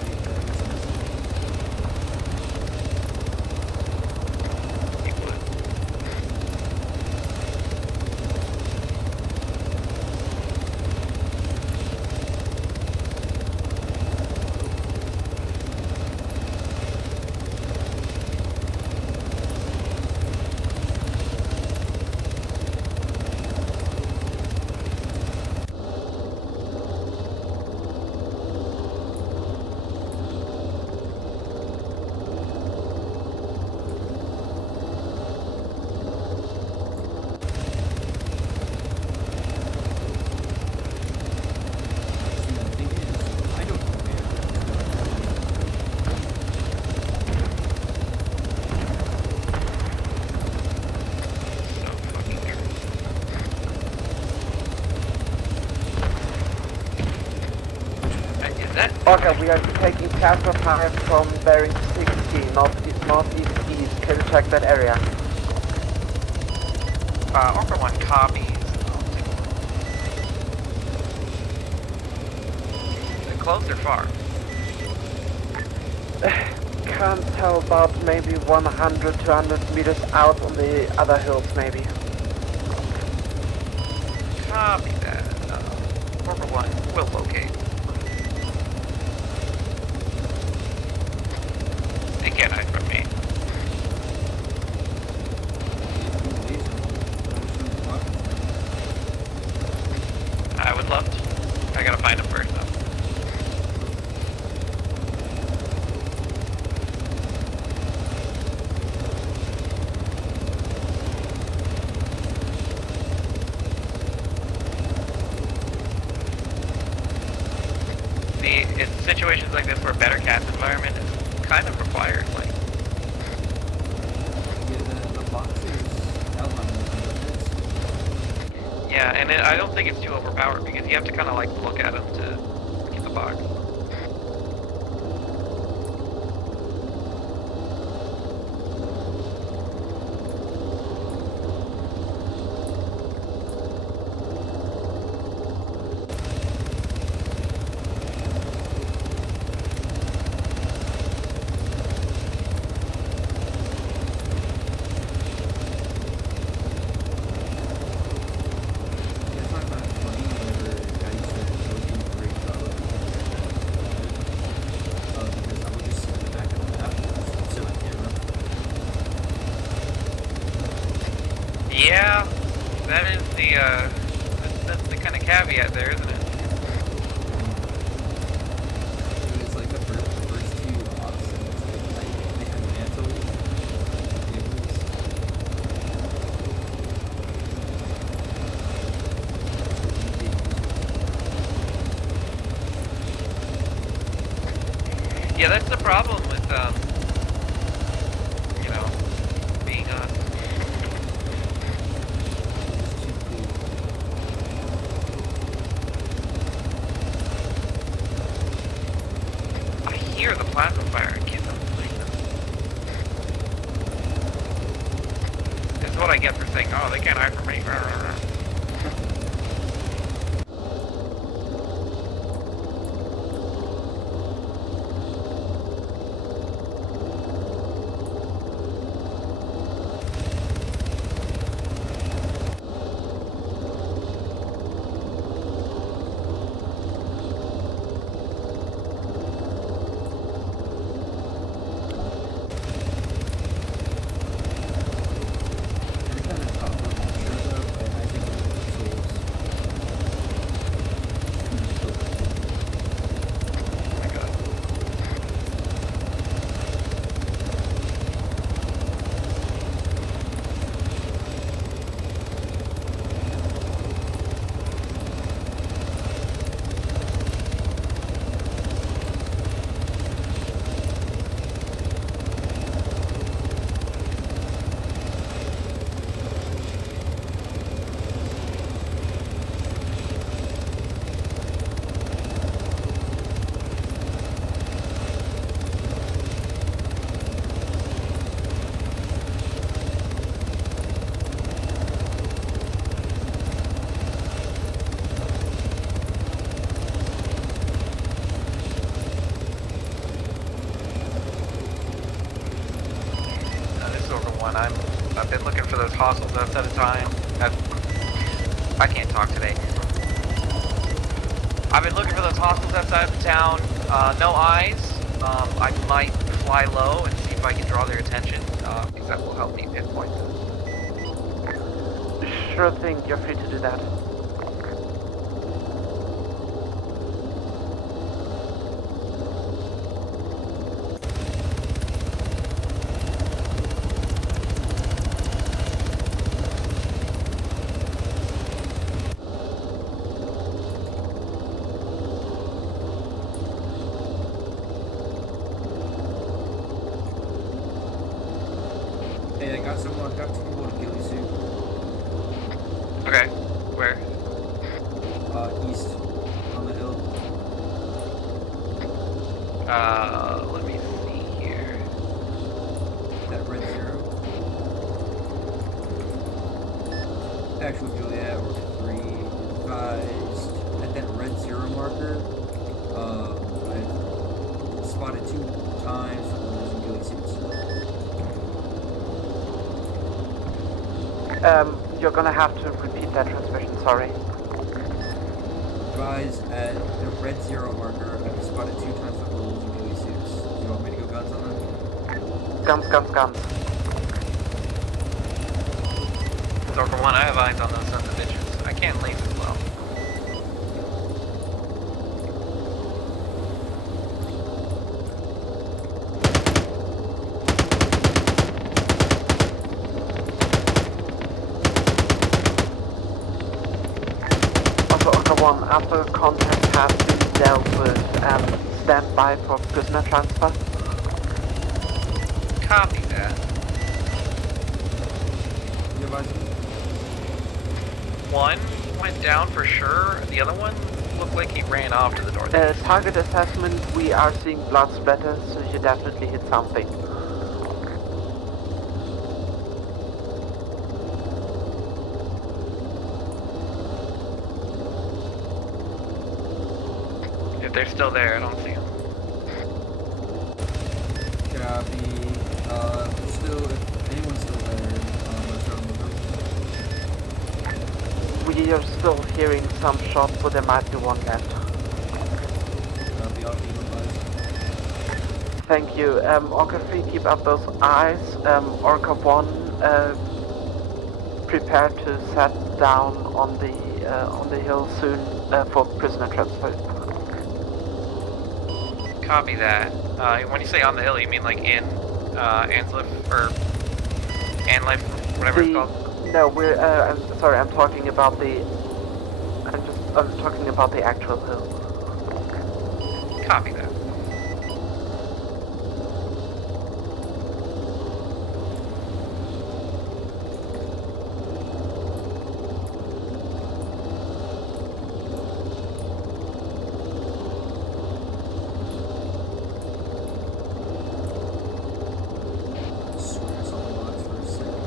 Orca, we are taking counter fire from bearing 60, northeast east. Can you check that area? Orca 1 copies. Close or far? Can't tell, about maybe 100, 200 meters out on the other hills, maybe. Copy that. Orca 1 will locate. They can't hide from me. I would love to. I gotta find him first, though. See, in situations like this where better cast environment is kind of required, like... Yeah, and I don't think it's too overpowered because you have to kind of like look at them to get the box. Yeah, that is the that's the kind of caveat there, isn't it? It's like the first two ops, and it's like they have mantle. Yeah, that's the problem with being us. I hear the plasma fire and kids don't believe them. This is what I get for saying, oh, they can't hide from me. hostile deaths at a time. I can't talk today. I've been looking for those hostile deaths out of town. No eyes. I might fly low and see if I can draw their attention, because that will help me pinpoint them. Sure thing, you're free to do that. Hey, I got someone. Got two people in a ghillie suit. Okay, where? East on the hill. Let me see here. That red zero. Actual Juliet, we're 3 advised. At that red zero marker, I spotted 2 times from those in ghillie suits. You're gonna have to repeat that transmission, sorry. Advised at the red zero marker, I spotted 2 times from those in ghillie suits. Do you want me to go guns on them? Guns, guns, guns. Zorka 1, I have eyes on those sons of bitches. I can't leave as well. Orca 1, after contact has been dealt with, stand by for prisoner transfer. Copy that. One went down for sure. The other one looked like he ran off to the north. Target assessment, we are seeing blood splatter, so you definitely hit something. If they're still there, I don't see them. Copy. Still, if anyone's still there, We are still hearing some shots, so there might be one left. Copy, I'll be advised. Thank you. Orca 3, keep up those eyes. Orca 1, prepare to set down on the hill soon for prisoner transfer. Copy that. When you say on the hill, you mean like in Ansliff or Anliff, whatever it's called? No, we're. I'm sorry. I'm talking about the. I'm talking about the actual hill. Copy that. Swear I saw the box for a second.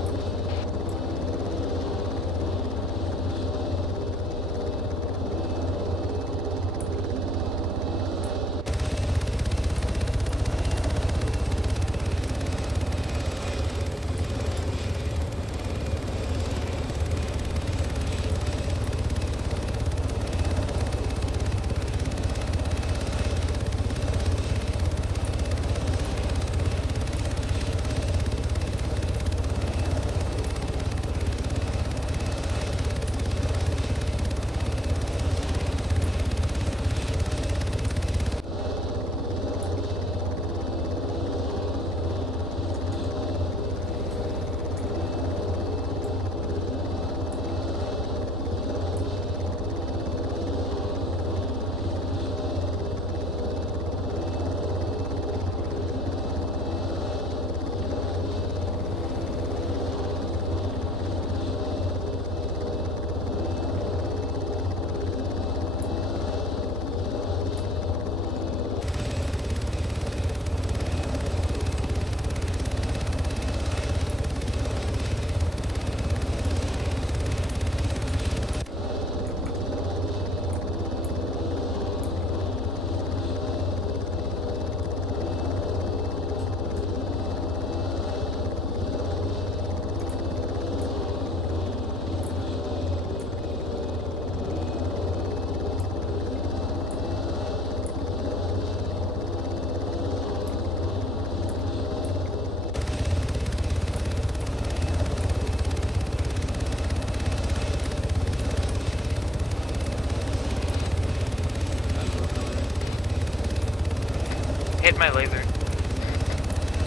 hit my laser.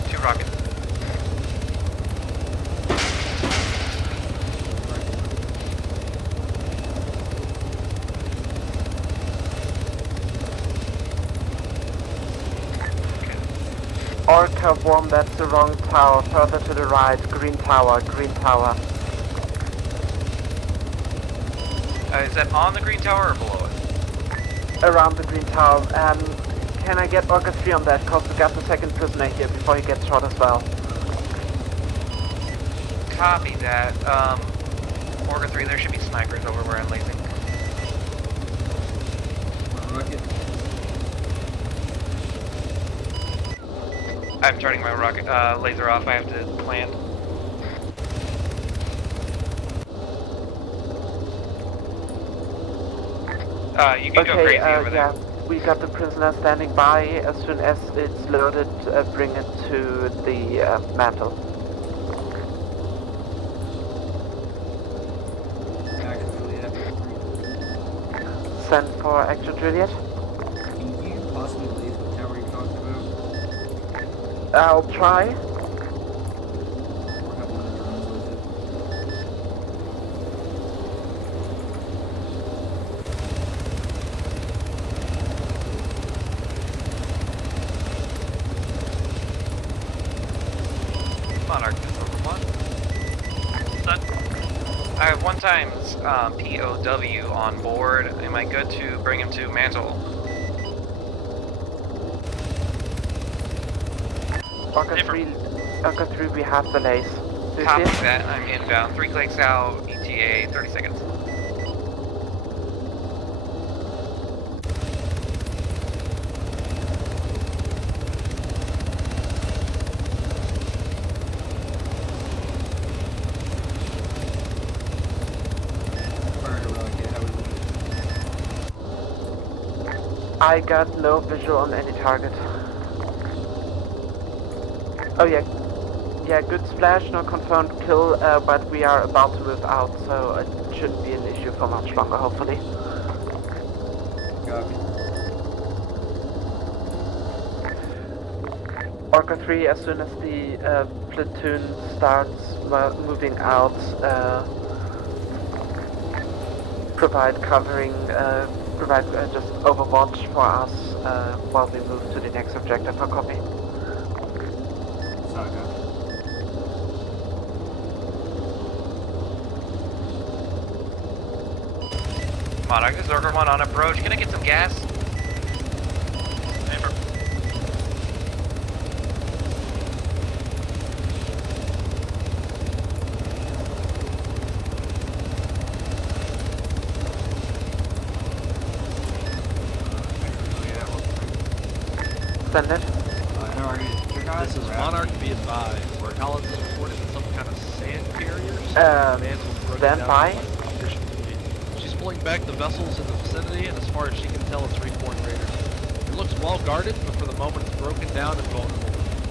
2 rockets. Orca 1, that's the wrong tower. Further to the right. Green tower, green tower. Is that on the green tower or below it? Around the green tower. Can I get Orca 3 on that? Because we got the second prisoner here before he gets shot as well. Copy that. Orca 3, there should be snipers over where I'm lasing. I'm turning my rocket laser off. I have to land. You can go crazy over there. Yeah, we got the prisoner standing by. As soon as it's loaded, bring it to the mantle. Send for Action Juliet. Can you possibly leave the tower you talked about? I'll try. Monarch is over 1. I have 1 times POW on board. Am I good to bring him to mantle? Orca 3, we have the lace. Copy that. I'm inbound. 3 clicks out. ETA. 30 seconds. I got no visual on any target. Oh yeah. Yeah, good splash, no confirmed kill, but we are about to move out, so it shouldn't be an issue for much longer, hopefully. Copy. Orca 3, as soon as the platoon starts moving out, provide covering, provide just overwatch for us while we move to the next objective for copy. Saga. Monarch, this is Orca 1 on approach. Can I get some gas? Send it. This is Monarch, be advised. Where Collins is reported in some kind of sand carriers. Stand by. She's pulling back the vessels in the vicinity, and as far as she can tell, it's respawn raiders. It looks well guarded, but for the moment it's broken down and vulnerable.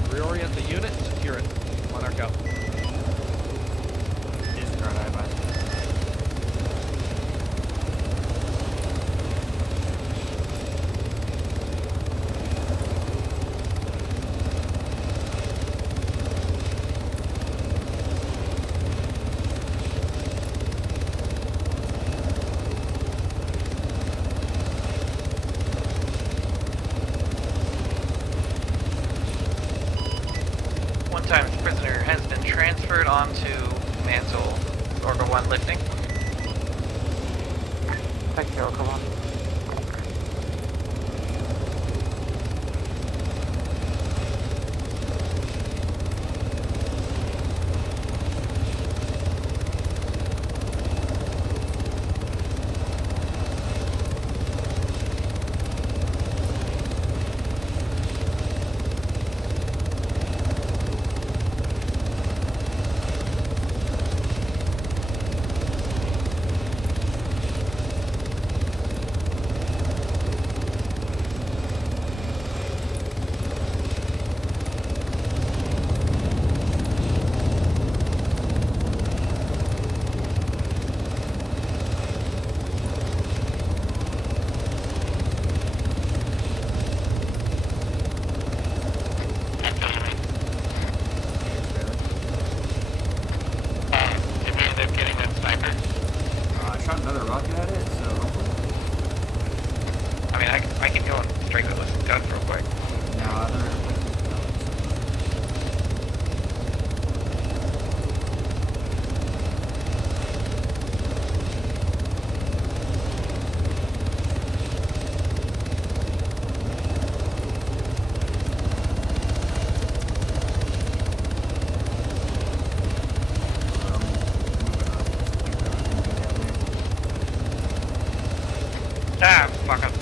Reorient the unit and secure it. Monarch out. Prisoner has been transferred onto mantle. Orca 1 lifting. Thank you, Orca 1. shot another rocket at it, so hopefully. I mean, I can go and strike it with some guns real quick. Nah, they're Ah, fuck up.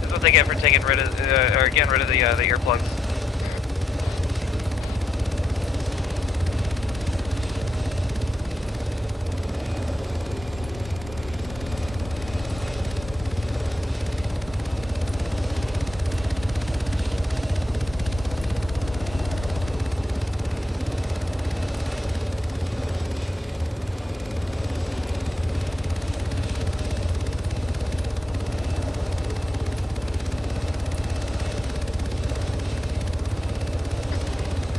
This is what they get for taking rid of, or getting rid of the earplugs.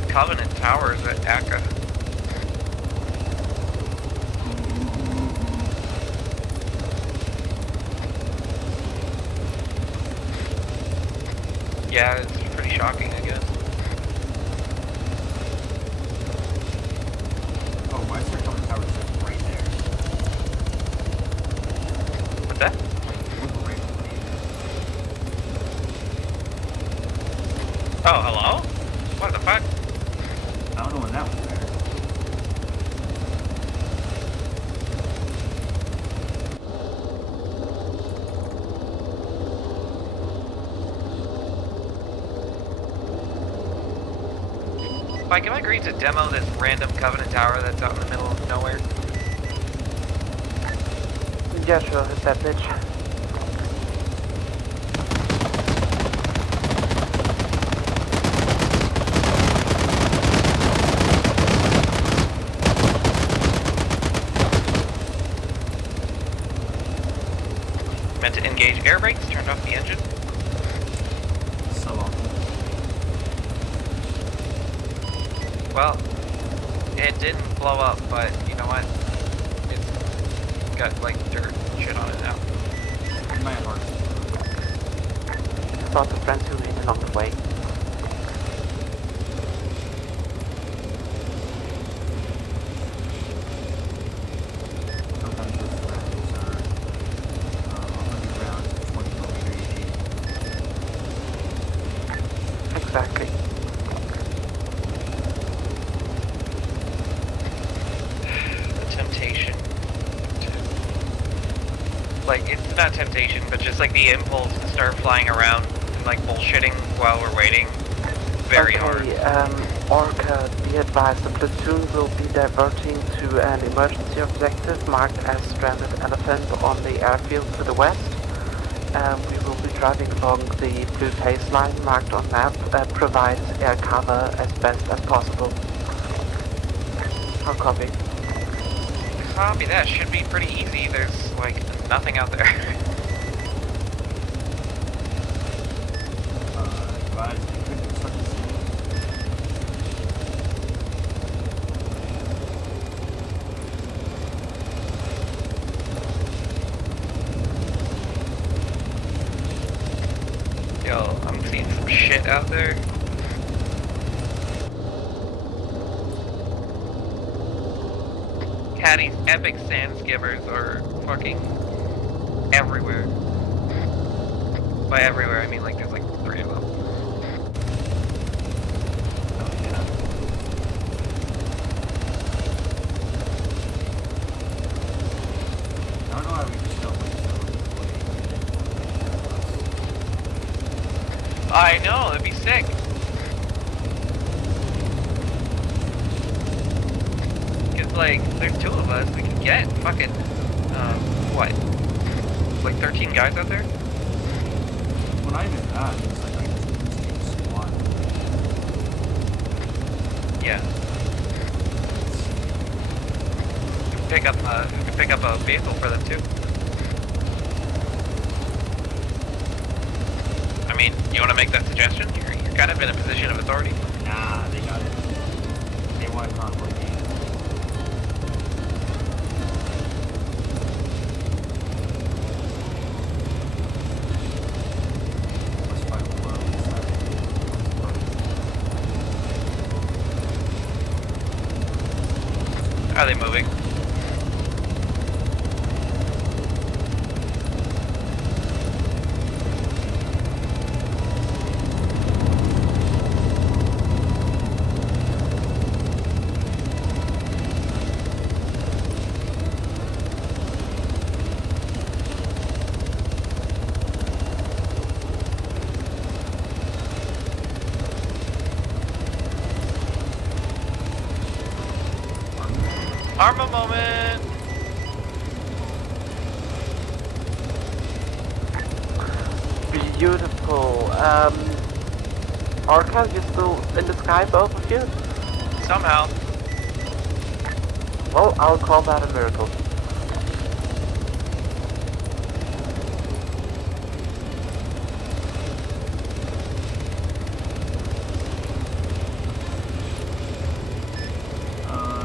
Covenant Towers at ACA. Yeah, it's pretty shocking, I guess. Oh, why is there Covenant Towers just right there? What's that? Oh, hello? What the fuck? I don't know when that was there. Mike, am I agreed to demo this random Covenant Tower that's out in the middle of nowhere? Yeah, sure, hit that bitch. Meant to engage air brakes, turned off the engine. So long. Well, it didn't blow up, but you know what? It's got like dirt and shit on it now. My heart. Thought the friends who hit along the way. Sometimes those friends are 100 rounds, 20mm AT. Exactly. The temptation. Like, it's not temptation, but just like the impulse to start flying around and like bullshitting while we're waiting. Very hard. Orca, be advised, the platoon will be diverting to an emergency objective marked as Stranded Elephant on the airfield to the west. We will be driving along the blue phase line marked on map that provides air cover as best as possible. I'll copy. Copy that. Should be pretty easy. There's like nothing out there. But it could be something. Yo, I'm seeing some shit out there. Caddy's epic sand skimmers are fucking everywhere. By everywhere, I mean like there's like 3 of them. Oh yeah. I don't know why we just don't like I know, that'd be sick. Cause like, there's 2 of us, we can get fucking, what? Like 13 guys out there? Well, not even that, it's like I just take squad. Yeah. You can pick up a vehicle for them too. I mean, you want to make that suggestion? You're kind of in a position of authority. Nah, they got it. They want convoy game. Are they moving? Arma moment! Beautiful. Arca, you still in the sky, both of you? Somehow. Well, I'll call that a miracle.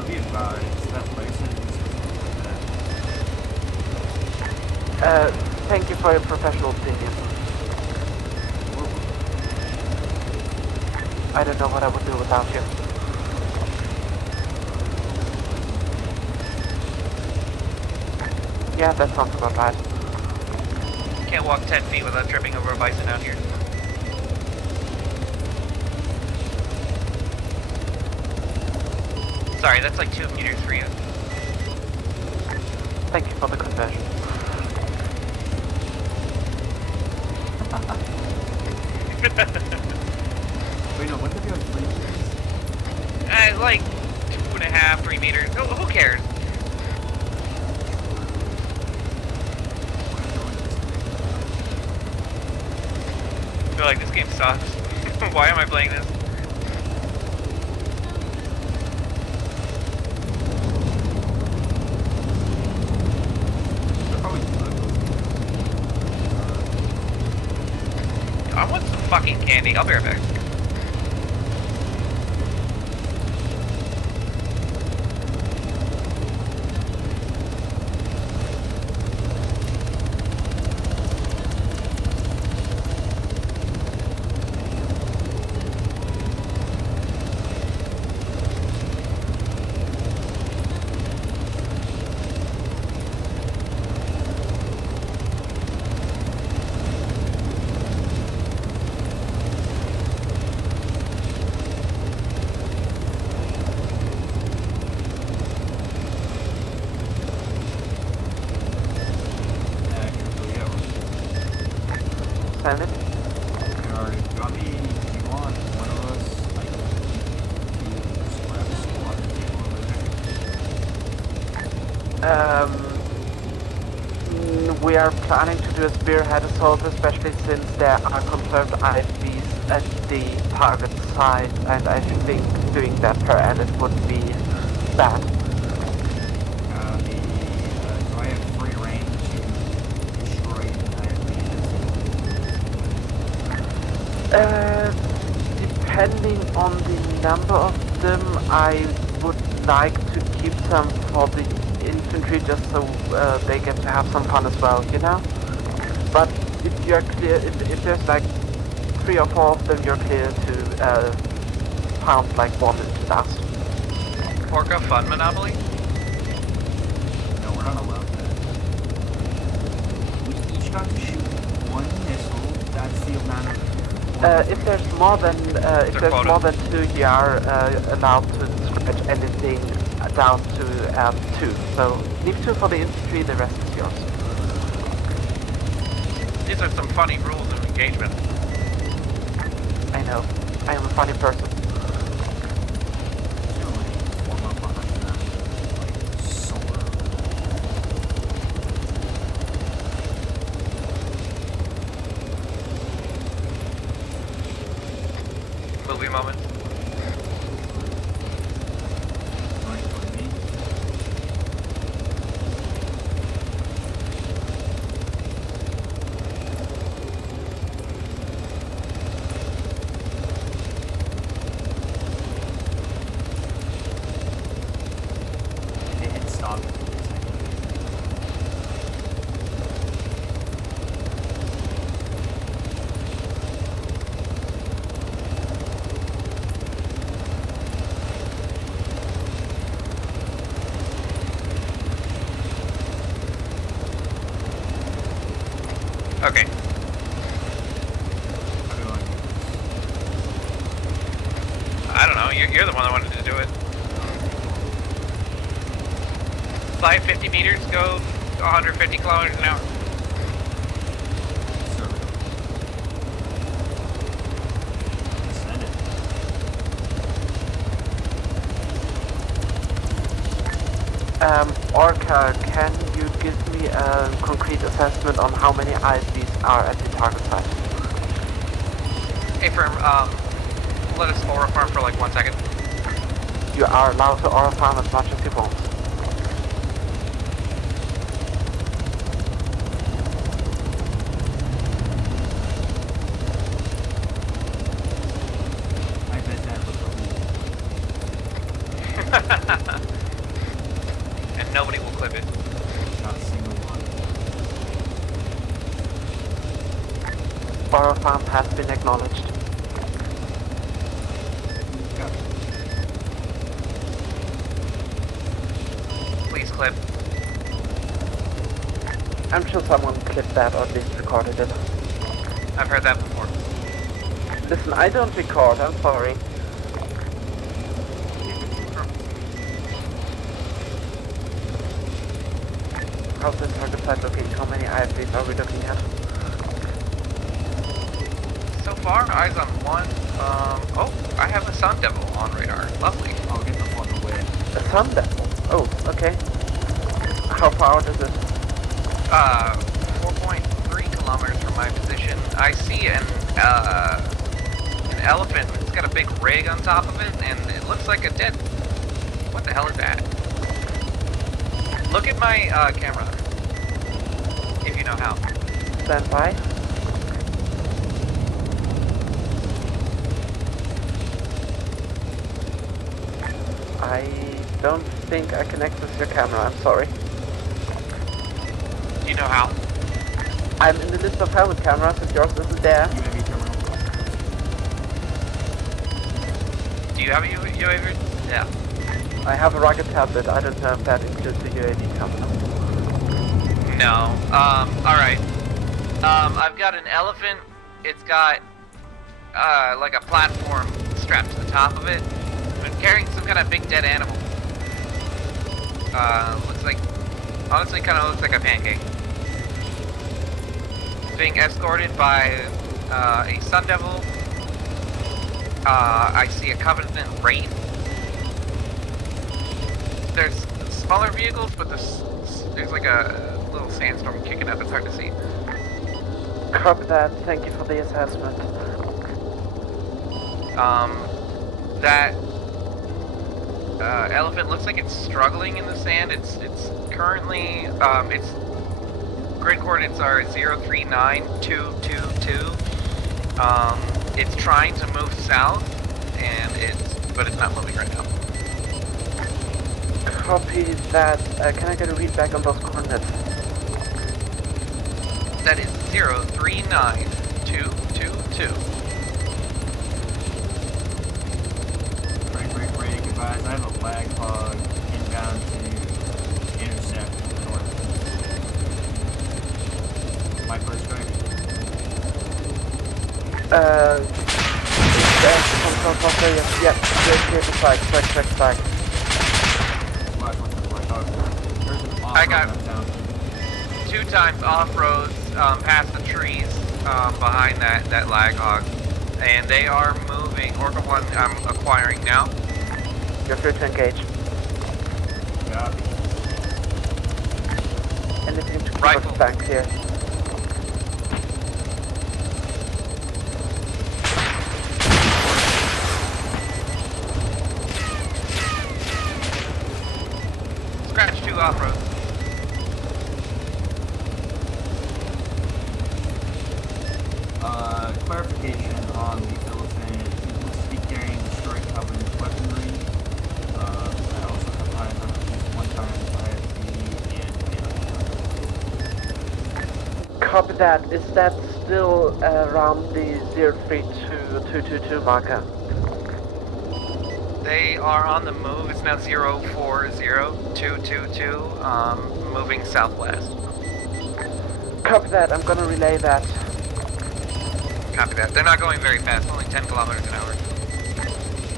Be advised, that place is Thank you for your professional opinion. I don't know what I would do without you. Yeah, that sounds about right. Can't walk 10 feet without tripping over a bison out here. Sorry, that's like 2 meters for you. Thank you for the conversion. Wait, no, what did you have 3 meters? Like 2.5, 3 meters. Who cares? I feel like this game sucks. Why am I playing this? I want some fucking candy. I'll be right back. Silent? Alright, you want me, if you want, one of us, like, to grab a squad and take over there? We are planning to do a spearhead assault, especially since there are confirmed IFVs at the target site, and I think doing that per edit would be bad. Do I have free reign to destroy Depending on the number of them, I would like to keep some for the infantry just so they get to have some fun as well, you know? But if you're clear, if there's like 3 or 4 of them, you're clear to pound like one into dust. Orca Fun Monopoly? No, we're not allowed that. We each got to shoot 1 missile, that's the amount of... If there's more than 2, you are allowed to scratch anything down to 2. So leave 2 for the infantry, the rest is yours. These are some funny rules of engagement. I know. I am a funny person. Movie moment. Okay. I don't know. You're the one that wanted to do it. 550 meters, go 150 kilometers an hour. Orca, can you give me a concrete assessment on how many ISVs are at the target site? Hey, firm, let us aura farm for like 1 second. You are allowed to aura farm as much as you want. I bet that was And nobody will clip it. not a single one. Aura farm has been acknowledged. Please clip. I'm sure someone clipped that or at least recorded it. I've heard that before. Listen, I don't record, I'm sorry. How's the target site looking? How many IFVs are we looking at? So far, eyes on one. Oh, I have a Sun Devil on radar. Lovely. I'll get the fuck away. A Sun Devil? Oh, okay. How far out is it? 4.3 kilometers from my position. I see an elephant. It's got a big rig on top of it, and it looks like a dead. What the hell is that? Look at my camera, if you know how. Stand by. I don't think I can access your camera, I'm sorry. Do you know how? I'm in the list of helmet cameras if yours isn't there. Do you have a UAV? Yeah. I have a rugged tablet, I don't know if that includes the UAV terminal. No. Alright. I've got an elephant. It's got, like a platform strapped to the top of it. I'm carrying some kind of big dead animal. Looks like, honestly kind of looks like a pancake. It's being escorted by, a Sun Devil. I see a Covenant Wraith. There's smaller vehicles, but there's like a little sandstorm kicking up. It's hard to see. Copy that. Thank you for the assessment. That elephant looks like it's struggling in the sand. It's currently its grid coordinates are 039222. It's trying to move south, and but it's not moving right now. Copy that. Can I get a read back on those coordinates? That is 039222. Break, advise. I have a lag hog inbound to intercept north. My first strike. Yeah, clear to strike. I got 2 times off-roads past the trees behind that lag hog, and they are moving. Orca 1 I'm acquiring now. You're free to engage. Yeah. Anything to Rifle. bank here? Scratch 2 off-road. Clarification on the elephant. It looks to be carrying destroyed Covenant weaponry. I also have eyes on at least 1 time IFV and Copy that. Is that still around the 03222 marker? They are on the move. It's now 040222, moving southwest. Copy that. I'm gonna relay that. Copy that. They're not going very fast, only 10 kilometers an hour.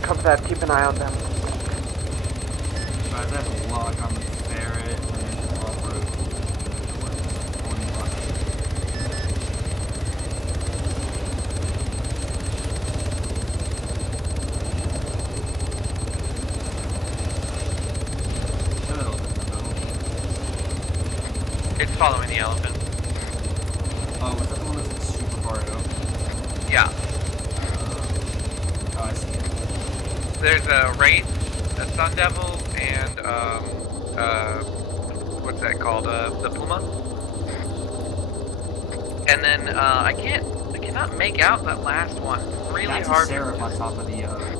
Copy that. Keep an eye on them. Guys, I have a lock on the ferret and off-road. It's following the elephant. Oh, was that the one that's like super far out? Yeah. Oh, I see. There's a Wraith, a Sun Devil, and what's that called? The Puma. And then I cannot make out that last one. Really That's hard. a seraph on top of the elephant.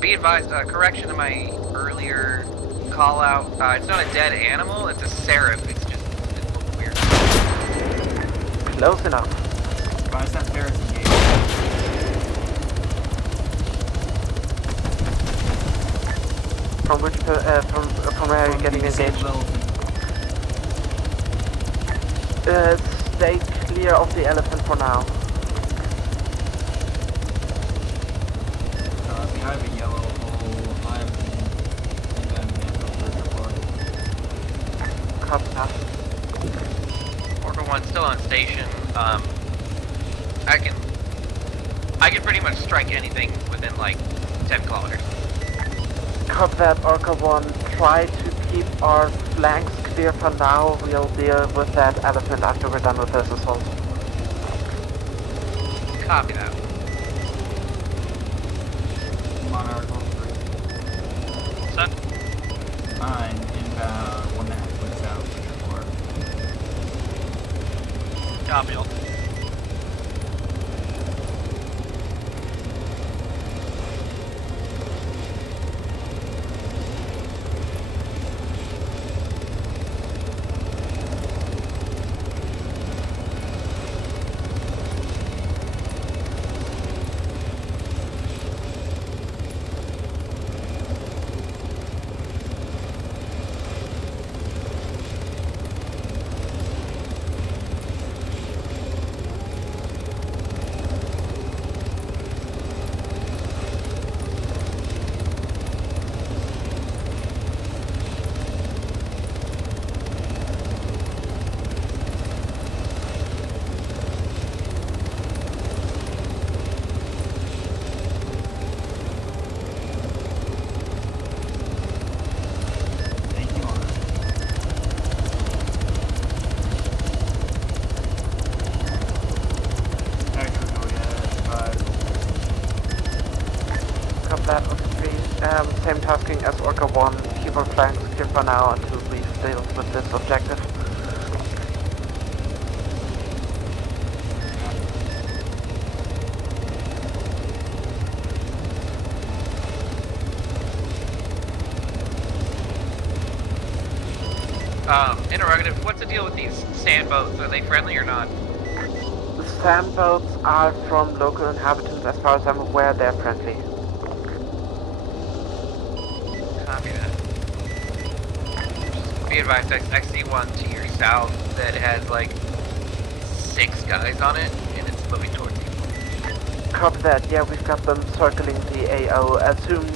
Be advised, correction to my earlier call out. It's not a dead animal, it's a seraph. It's just it looks weird. Close enough. Guys, that ferret's engaged. From which from where are you getting engaged? Stay clear of the elephant for now. I have a yellow hole. I'm in that Copy that. Order 1 still on station. I can pretty much strike anything within like 10 kilometers. Copy that, Orca 1. Try to keep our flanks clear for now. We'll deal with that elephant after we're done with this assault. Copy that. Monarch 3. Son? I'm inbound 1.5 clicks out. Copy all. Same tasking as Orca 1. Keep our flanks clear for now until we deal with this objective. Interrogative, what's the deal with these sand boats? Are they friendly or not? The sand boats are from local inhabitants. As far as I'm aware, they're friendly. Copy that. Be advised, I see one to your south that has like 6 guys on it, and it's moving towards you. Copy that. Yeah, we've got them circling the AO. Assume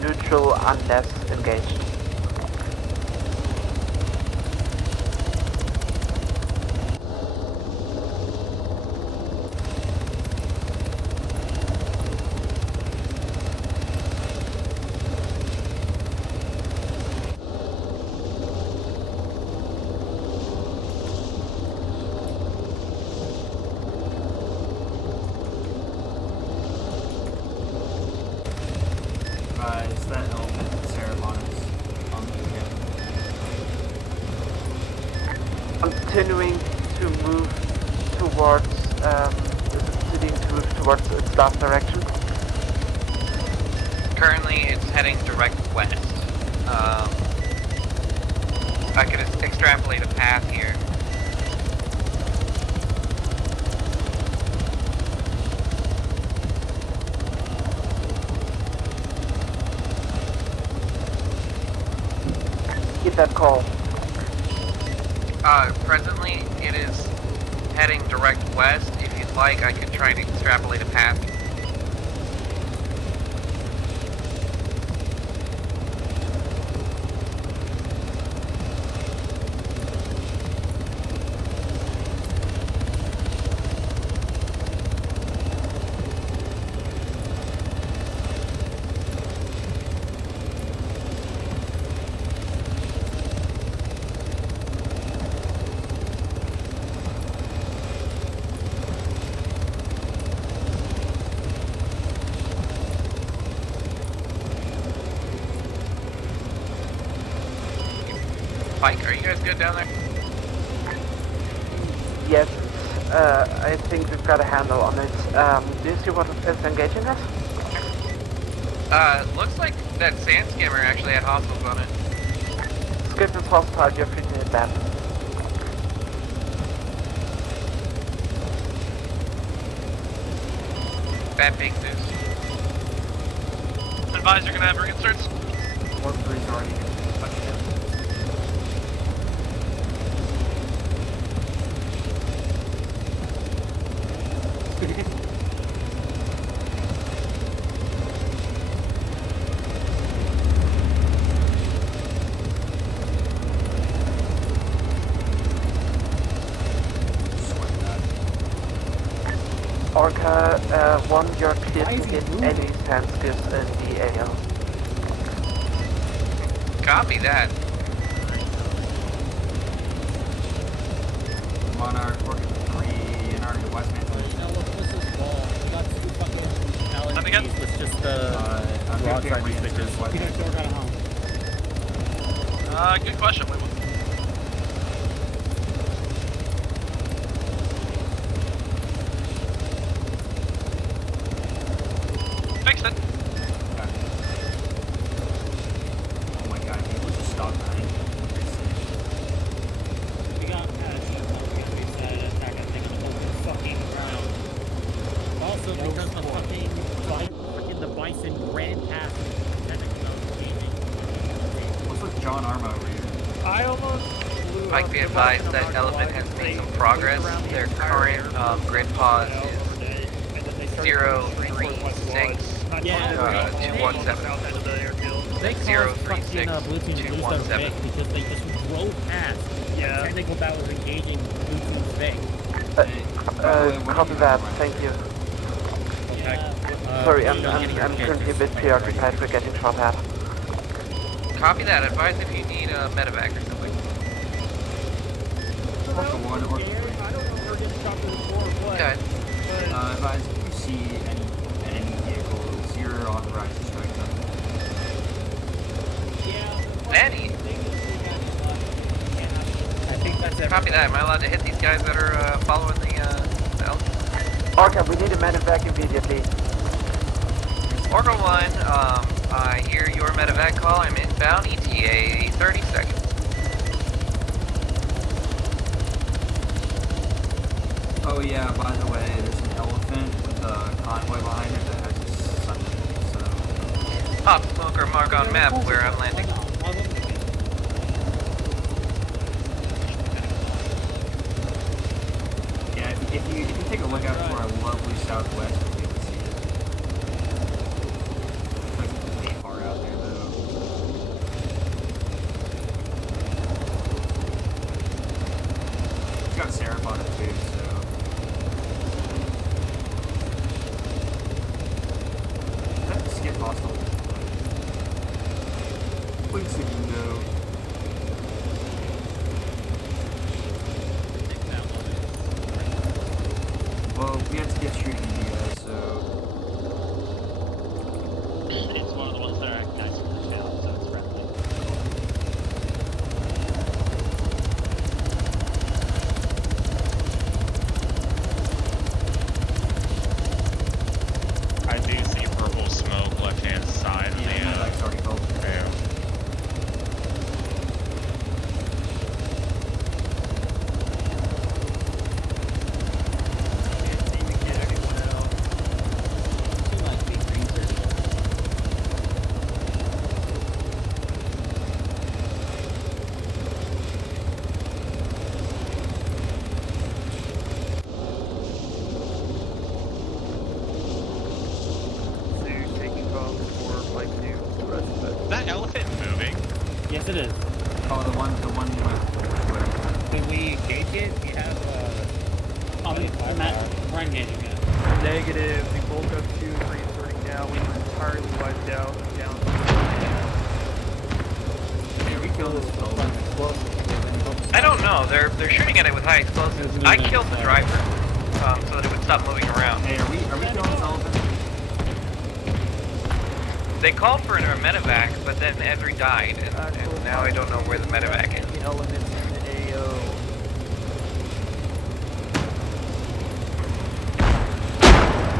neutral unless engaged. Is that elephant Cerebonus on the Continuing to move towards, continuing to move towards its last direction. Currently, it's heading direct west. I could extrapolate a path here. Keep that call. Presently, it is heading direct west. If you'd like, I could try to extrapolate a path. Pike, are you guys good down there? Yes, I think we've got a handle on it. Do you see what is engaging us? Looks like that sand skimmer actually had hostiles on it. Script is hostile, you're free to hit that. Bad ping Zeus. Advisor, gonna have reinserts. Warp 3's already touched him. Orca, 1, you're clear to hit any sand skips in the AO. Copy that. Monarch, Orca 3, and our west man. With just the broadside switches. Good question. Wait, fixed it. Oh my god, people just stop dying. We got attack, I think, on the whole fucking ground. Also, because the fucking the bison ran past What's with John Arma over here? I almost blew Mike, up be the advised bison, that I'm not gonna Elephant lie, has because made they some progress. around the Their entire current air grid pause over day, and then they is started going straight for it like it 036 was. Not Yeah, talking about they- 217. south end of the airfield. They caused fucking Blue Team to lose their Vic because they just drove past. Yeah. Technical battles engaging Blue Team's Vic. Copy that, thank you. Sorry, I'm currently a bit preoccupied with getting shot at. Copy that. Advise if you need a medevac or something. Orca 1, Orca 3. I don't know if we're getting shot through the floor or what. Okay. Advise if you see any enemy vehicles, you're authorized to strike them. Any? I think that's everything. Copy that. Am I allowed to hit these guys that are following the L? Orca, we need a medevac immediately. Orca 1, I hear your medevac call. I'm inbound. ETA 30 seconds. Oh yeah, by the way, there's an elephant with a convoy behind it that has a sun, so... Pop smoke or mark on map where I'm landing. Yeah, if you take a look out for our lovely southwest, you'll be able to see it. It's like way far out there, though. It's got Seraph on it, too, so... Is that skip hostile? Please, if you know. Well, we had to get shooting in you guys, so... It's one of the ones that are recognized from the channel, so it's friendly. I do see purple smoke left hand side of the medevac's already built. that elephant moving? Yes, it is. Oh, the one with. Can we engage it? We have we're engaging it. Negative. We bulk up 2, restarting now. We were entirely wiped out. Down. Hey, are we killing this elephant? I don't know. They're shooting at it with high explosives. I killed the driver, so that it would stop moving around. Hey, are we killing this elephant? They called for a medevac, but then Edry died, and now I don't know where the medevac is. The elements in the AO.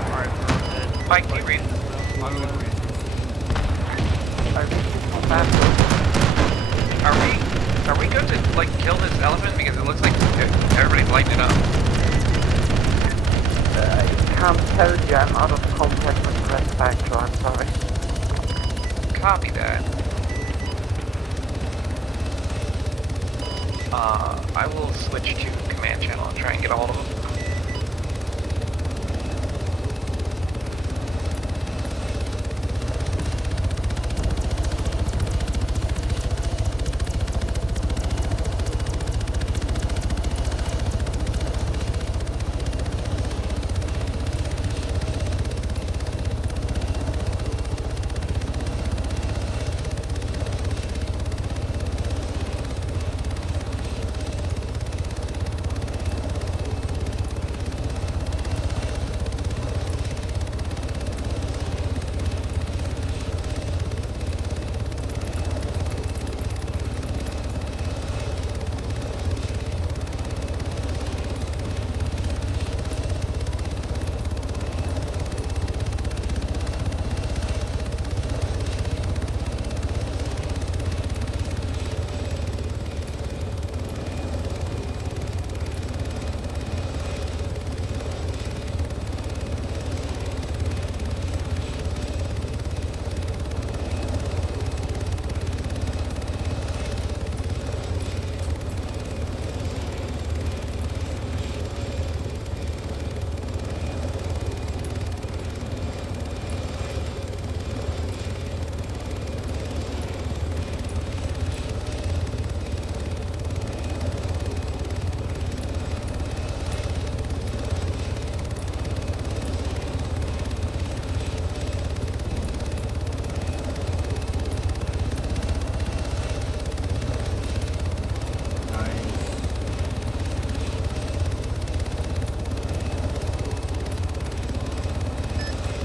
Alright, we're on dead. Mike, can you read? Are we good to like kill this elephant because it looks like everybody's lighting it up? I can't tell you. I'm out of contact with Press Factor. I'm sorry. Copy that. I will switch to command channel and try and get a hold of them.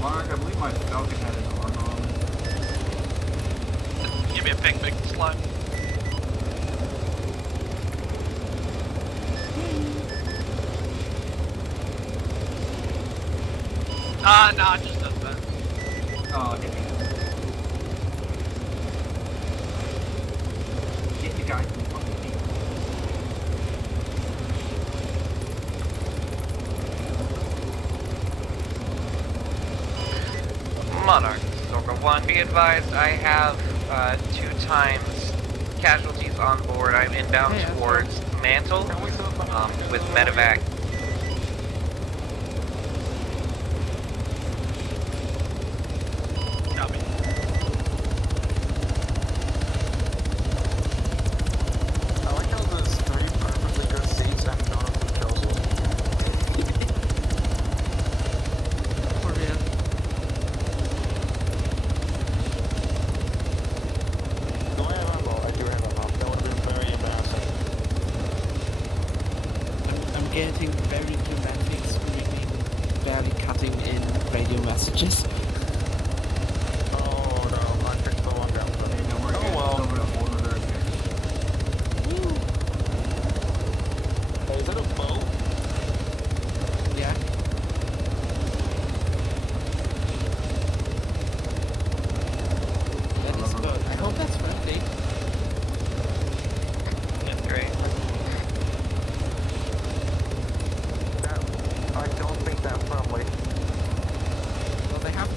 Mark, I believe my Falcon had an Arma on it. Give me a ping, big slime. Nah, it just does that. Oh, okay. Get the guy from the fucking team. Monarch, Zorka 1, be advised I have 2 times casualties on board. I'm inbound towards Mantle with medevac. Copy. I like how there's 3 perfectly good seats and none of them kills you. For real. Do I have ammo? I do have ammo. That would have been very embarrassing. I'm getting very dramatic screaming, barely cutting in radio messages. Oh no, I picked the wrong gun for me. Don't worry, guys. Oh well. Over to order there. Hey, is that a boat? Yeah. That is good. I hope that's friendly. That's great. I don't think that's friendly. Well, they have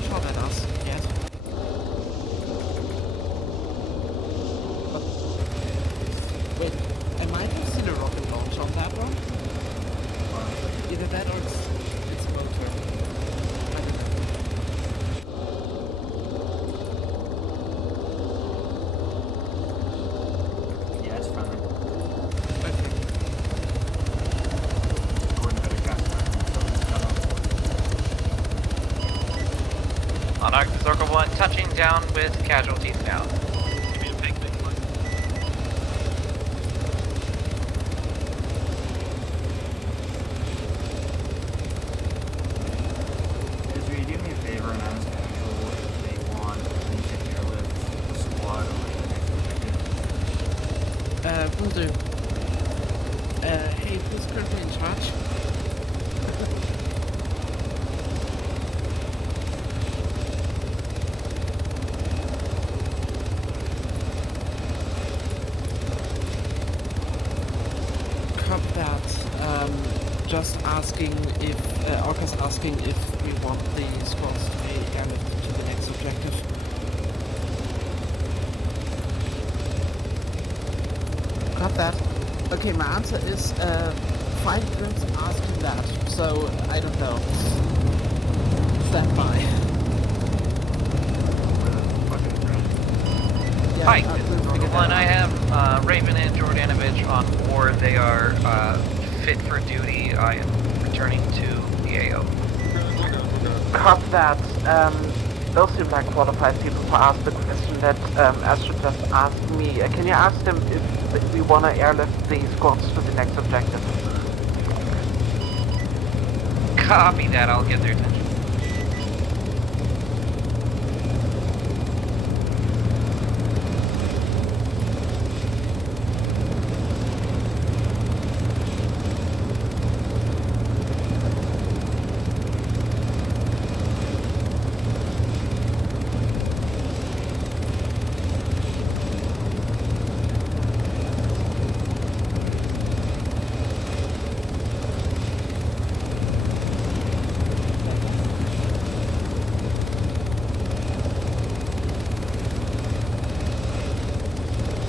with casualties down. Will you do me a favor and ask Actual if they want me to airlift the squad over to the next objective? Will do. Hey, who's currently in charge? Copy that. Just asking if, Orca's asking if we want the squads to be airlifted to the next objective. Got that. Okay, my answer is, fine Grim's asking that, so I don't know. Stand by. Yeah, Hi, we'll figure that one out. I have Raven and Jordanovich on board. They are fit for duty. I am returning to the AO. Cop that. Those seem like qualified people to ask the question that Astro just asked me. Can you ask them if we want to airlift the squads to the next objective? Copy that. I'll get their attention.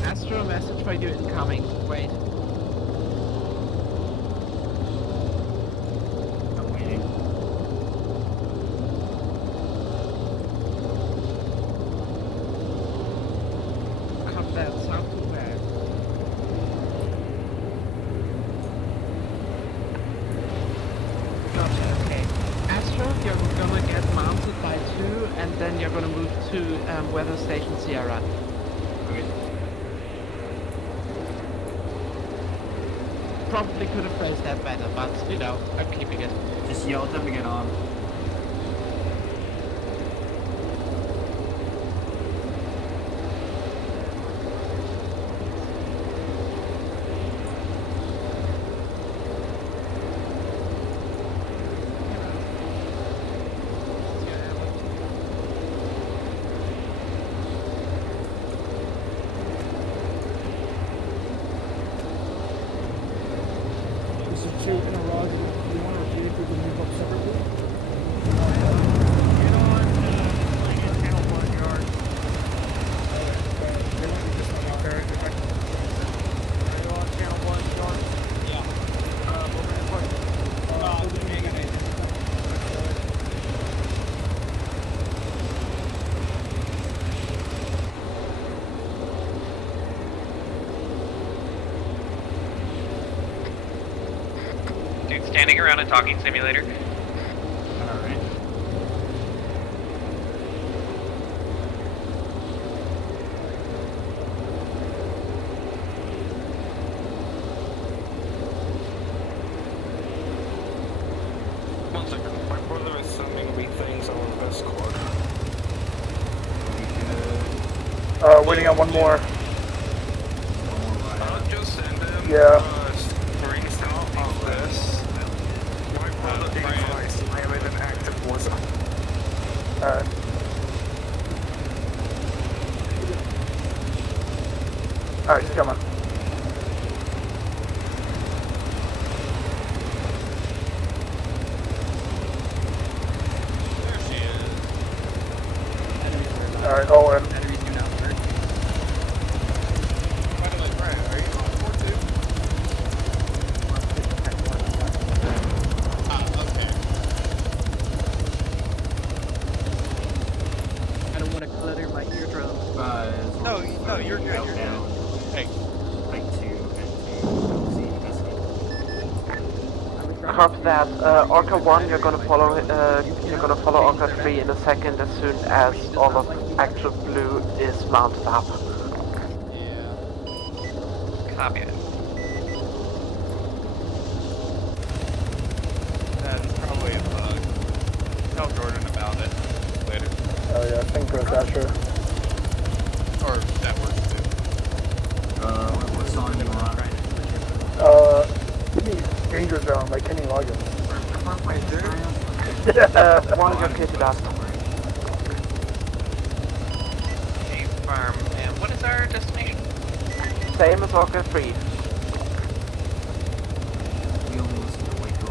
Astro, message for you incoming. Wait. I'm waiting. Cut that sound too bad. Gotcha, okay. Astro, you're gonna get mounted by 2, and then you're gonna move to Weather Station Sierra. Okay. Probably could have phrased that better, but you know, I'm keeping it. Just yell at them to get on. This is 2 in a row. Do you want to repeat if we can move up separately? Dude, standing around a talking simulator. Alright. One second. My brother is sending me things on this cord. Waiting on one more. I'll just send him. Yeah. Screenshot of this. My brother device. I am in an active Warzone. Alright. Alright, he's coming. There she is. Alright, all in. By the way, Brad, are you on 4-2? Okay. I don't want to clutter my eardrum. No, you're good. You're good. Hey. Like 2 Cop that. Orca 1, you're gonna follow Orca 3 in a second as soon as all of actual blue is mounted up. Copy it. That's probably a bug. Tell Jordan about it later. Oh yeah, synchronous Asher. Or that works too. What song you want? Give me Danger Zone by Kenny Loggins. One of your kids last. Okay, farm. And what is our destination? Same as Orca 3. We only listen to Waco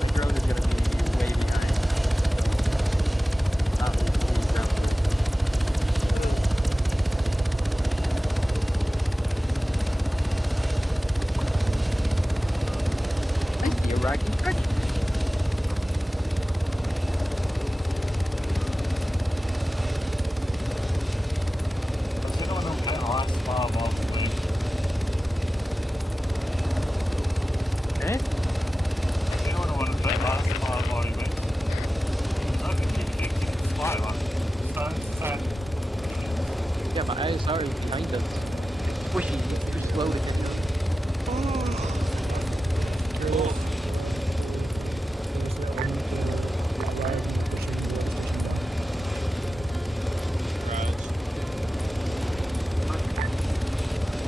The drone is gonna be way behind. Thank you, Rocky. Yeah, my ISR is kind of squishy. It's too slow to get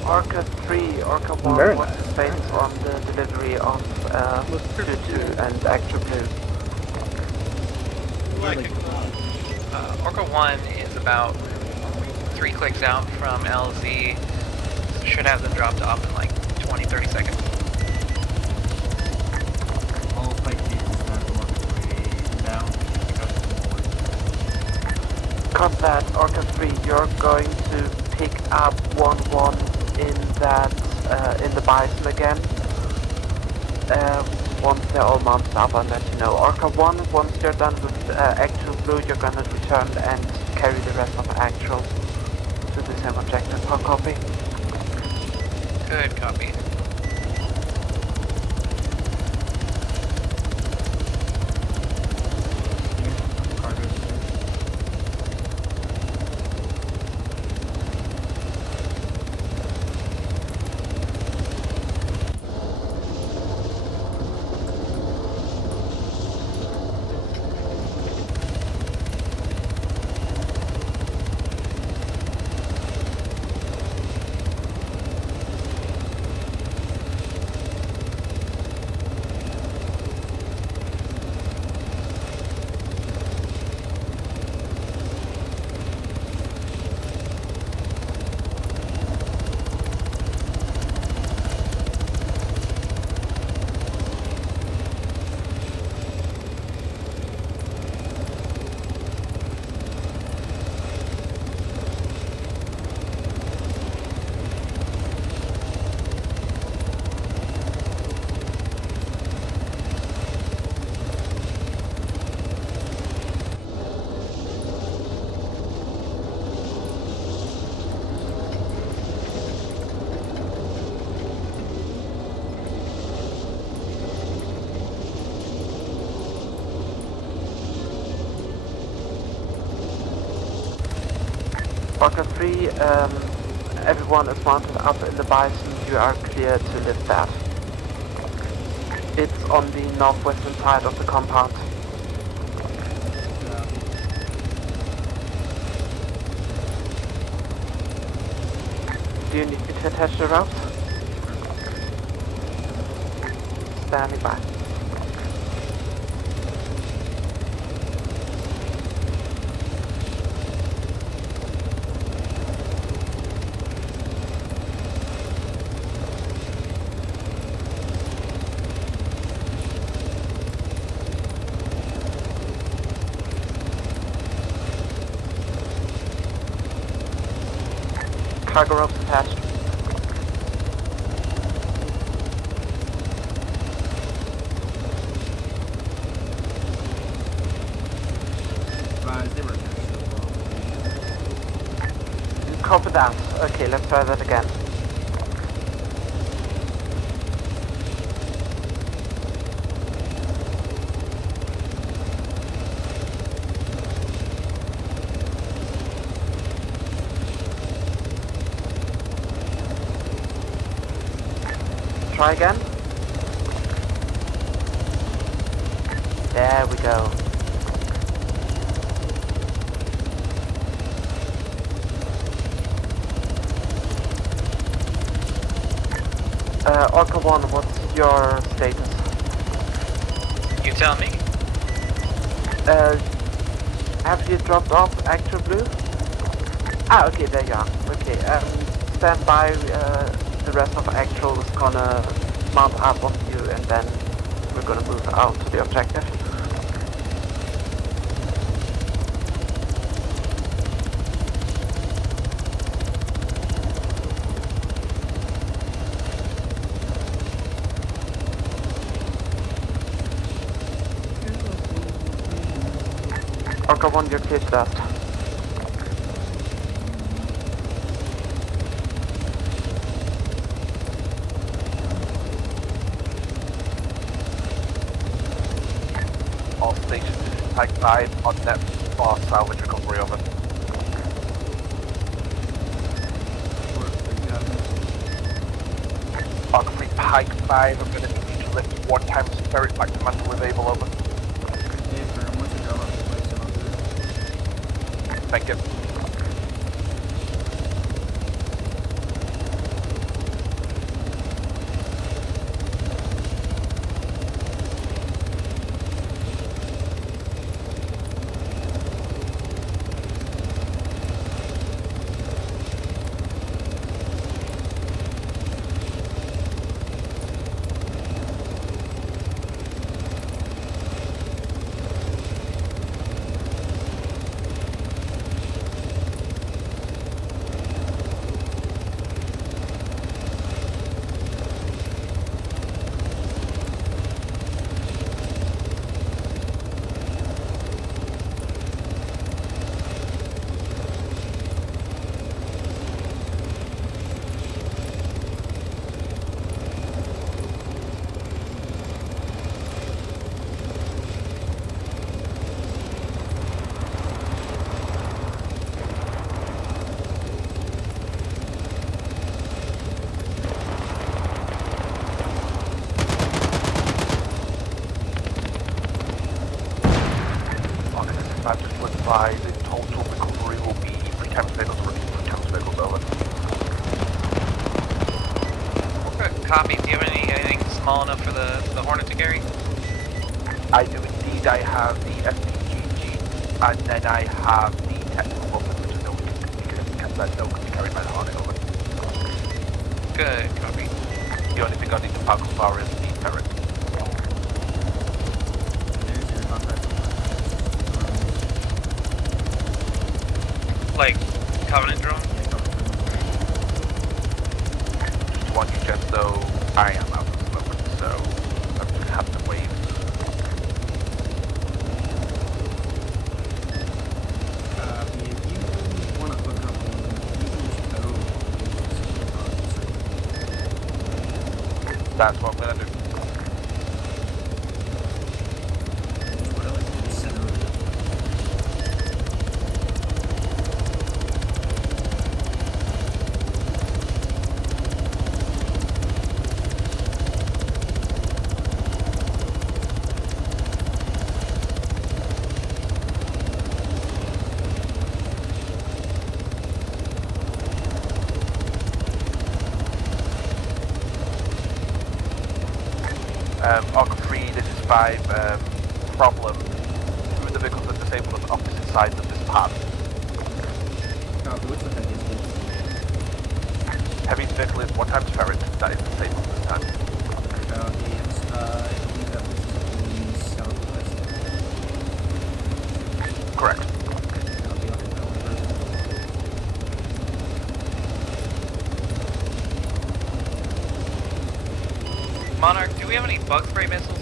Orca 3, Orca 1 Very was nice. based on the delivery of 2-2 and actual blue. Orca 1 is about 3 clicks out from LZ. So should have them dropped off in like 20-30 seconds. All fight cases have to work down. Cut that, Orca 3, you're going to pick up 1-1 in that, in the Bison again. Once they're all mounted up, I'll let you know. Orca 1, once you're done with actual blue, you're gonna return and carry the rest of the actuals to the same objective. I'll copy. Good copy. Orca 3, everyone is mounted up in the Bison, you are clear to lift that. It's on the northwestern side of the compound. Do you need me to attach the route? Standing by. Cargo ropes attached. guys, they were attached so well. Copy that. Okay, let's try that again. Try again. There we go. Orca 1, what's your status? You tell me. Have you dropped off Actual Blue? Ah, okay, there you are. Okay, stand by, the rest of Actual is gonna mount up on you and then we're gonna move out to the objective. Orca 1, you're clear to that. All stations, Pike 5 on net for salvage recovery over. Arc 3 Pike 5, I'm going to need you to lift 1 time spirit back to mantle with Able over. Thank you. By the total recovery will be 3 times vehicles, 3 times vehicles over. Okay, copy. Do you have anything small enough for the Hornet to carry? I do indeed. I have the FPGG, and then I have the technical weapon, which is no can be carried by the Hornet over. Good, copy. The only thing I need to pack for is the turret. Like, Covenant drone? Just want you just so I am out of the moment, so I'm just gonna have to wait. If you want to hook up, you can just go. That's what I'm gonna do. Arc 3, this is 5, problem. 2 of the vehicles are disabled on opposite sides of this path. What's the heaviest? Heaviest vehicle is 1 times ferret, that is disabled this time. I believe that was the southwest. Correct. I'll be on it Monarch, do we have any bug spray missiles?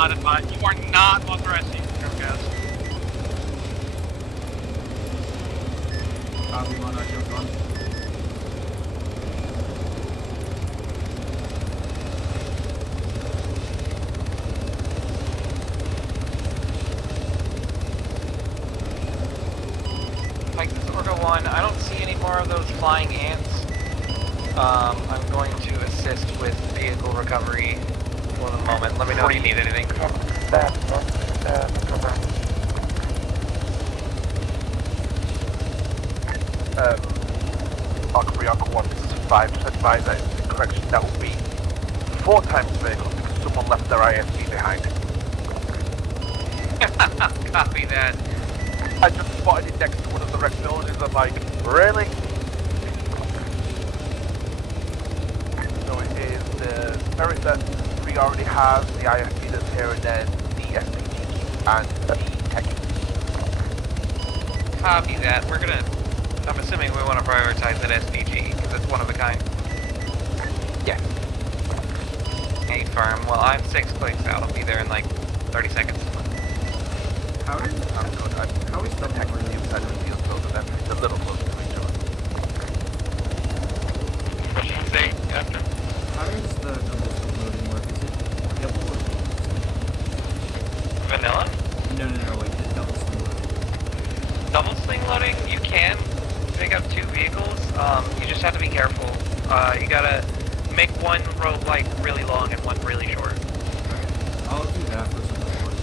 not advised. You are not authorized to use nerve gas. Copy, Monarch, jump on. Like this Orca 1, I don't see any more of those flying ants. I'm going to assist with vehicle recovery for the moment. Let me know if you need anything. Arc 3, Arc 1, this is 5, just advise that correction, that will be 4 times vehicles because someone left their ISP behind. Copy that. I just spotted it next to one of the wrecked buildings. I'm like, really? So it is the ferret that we already have, the ISP that's here, and then the SPG and the tech. Copy that. We're gonna... I'm assuming we want to prioritize that SPG, because it's one of a kind. Yeah. Hey, firm. Well, I'm 6 clicks out. I'll be there in like 30 seconds. How is the tech on the inside of the field so that it's a little closer to each other? What did you say, Captain? How does the double swing loading work? Is it double or Vanilla? No, wait, the double swing loading. Double sling loading, you can pick up 2 vehicles. You just have to be careful. You gotta make one road like really long and one really short. Okay, I'll do that for some support.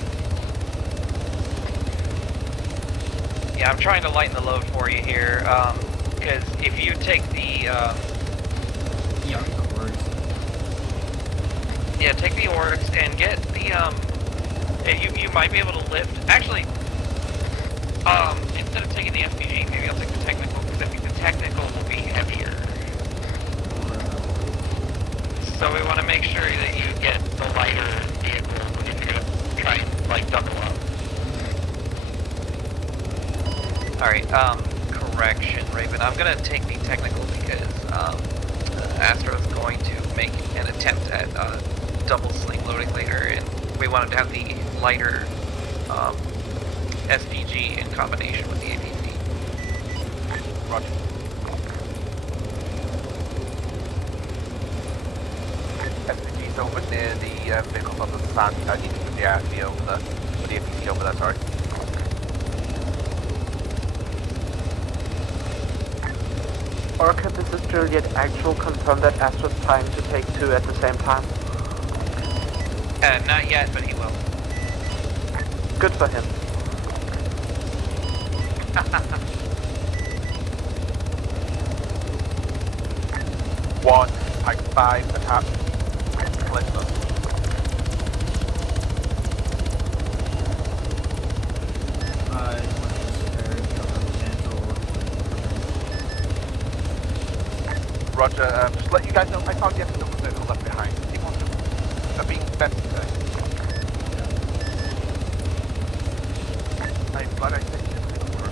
Yeah, I'm trying to lighten the load for you here, because if you take the, yeah, the orgs. Yeah, take the orgs and get the, you might be able to lift, actually, instead of taking the SPG, maybe I'll take the technical, because I think the technical will be heavier. So we want to make sure that you get the lighter vehicle if you're going to try and, like, double up. Alright, correction, Raven. I'm gonna take the technical because, Astro's going to make an attempt at, double sling loading later, and we wanted to have the lighter, SPG in combination with the APC. Roger. SPG's over near the, vehicles on the sand. I need to put the APC over there. Put the APC over there, sorry. Orca, this is Juliet. Actual confirm that Astro's trying to take 2 at the same time. Not yet, but he will. Good for him. One, Pike 5, attached. Listen. Roger, just let you guys know I found the other vehicle left behind. He wants to be best today. I'm glad I said you didn't over.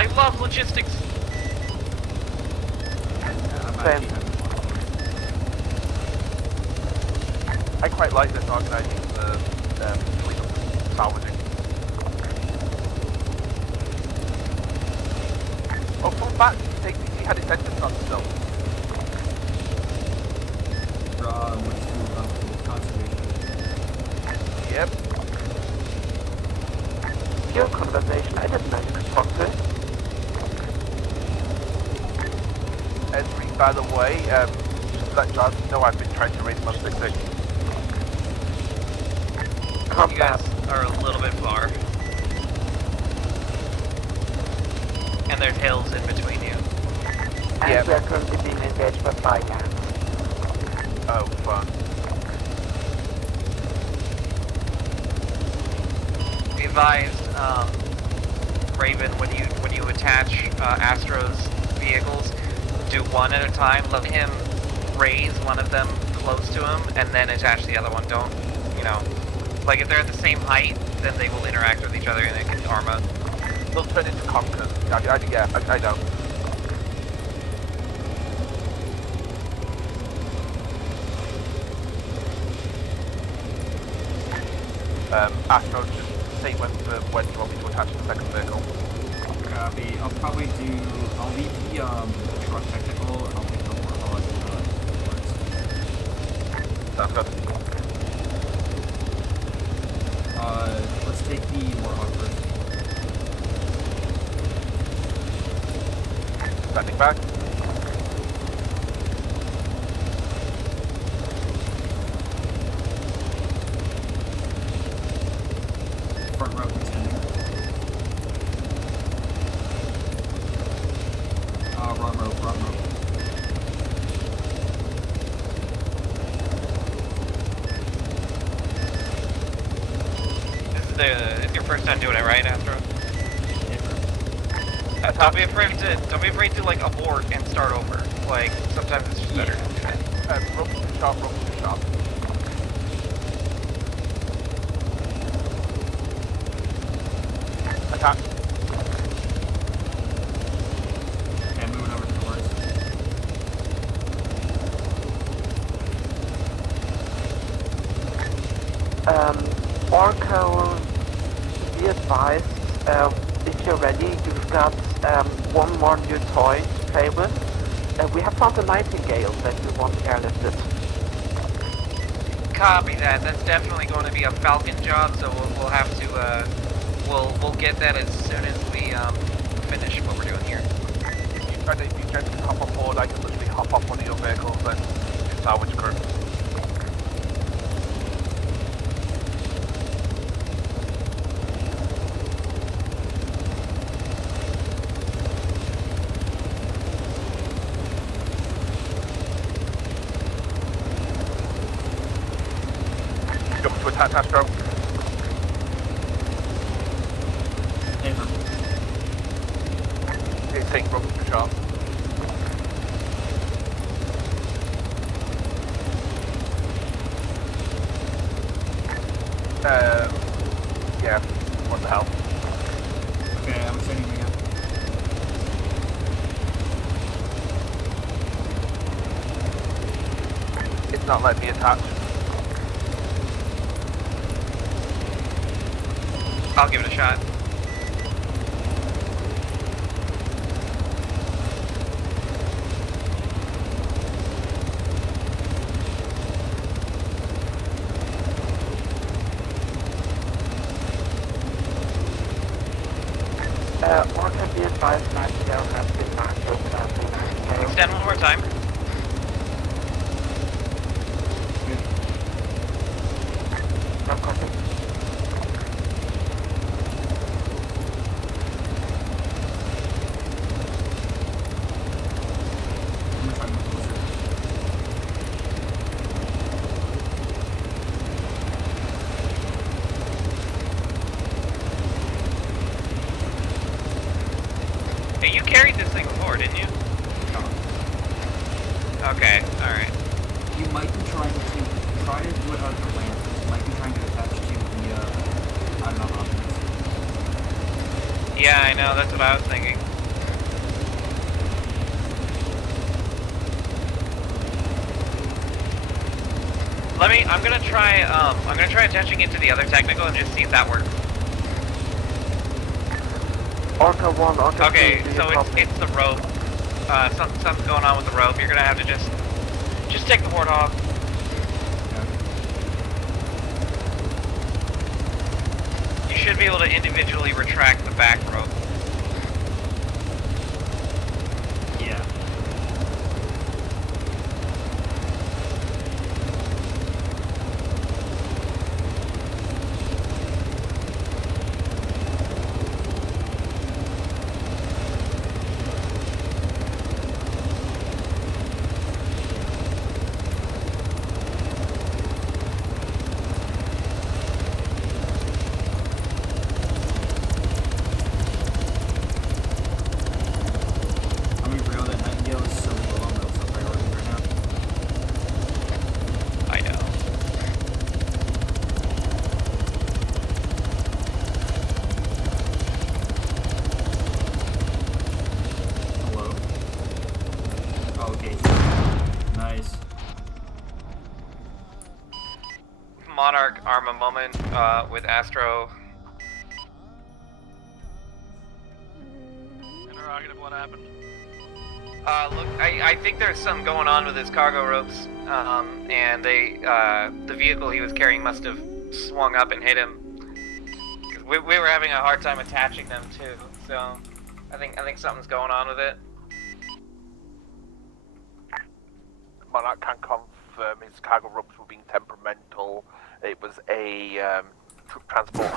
I love logistics! I quite like this organising the fleet of salvaging. Oh, fun fact, he had his engines on still. Draw went to conservation. Yep. Your conversation, I didn't know you could talk to it. Esri, by the way, just to let John know I've been trying to raise my 6-6. You guys are a little bit far. And there's hills in between you. And we are currently being engaged by fire. Oh, fun. Be advised, Raven, when you attach Astro's vehicles, do one at a time. Let him raise one of them close to him, and then attach the other one. Don't, like if they're at the same height, then they will interact with each other and they can Arma. They'll turn into conkers. I know. Astro, just say when you want me to attach the second vehicle. Copy. I'll leave the truck technical and I'll leave the Warhog Sounds good. Let's take the Warhog first. Standing back. Front row contending. Wrong row. It's your first time doing it, right, Astro? Don't be afraid to like abort and start over. Like sometimes it's just better. Rope sharp. Attack. And moving over to the doors. Orko, be advised, if you're ready, you've got one more new toy to play with. We have found a Nightingale that we want airlifted. Copy that. That's definitely going to be a Falcon job, so we'll have to we'll get that as soon as we finish what we're doing here. If you try to hop on board, I can literally hop off one of your vehicles and do salvage crew. Jump to attack Astro. It's taking rope to sharp. Yeah. What the hell? Okay, I'm sending you again. It's not letting me attach. I'll give it a shot. Orca, be advised, Nightingale has been marked as Nightingale. Extend one more time. No copy. Hey, you carried this thing before, didn't you? No. Okay, alright. You might be trying to do it out of the ramp. You might be trying to attach to the, I don't know how it is. Yeah, I know, that's what I was thinking. I'm gonna try attaching it to the other technical and just see if that works. Orca 1, Orca 2, Okay, do you so copy? it's the rope. Something's going on with the rope. You're gonna have to just take the Warthog. You should be able to individually retract the back rope. Yeah. Monarch Arma moment with Astro. Interrogative, what happened? Look, I think there's something going on with his cargo ropes, and the vehicle he was carrying must have swung up and hit him. 'Cause we were having a hard time attaching them too, so I think something's going on with it. Monarch can confirm his cargo ropes were being temperamental. It was a troop transport.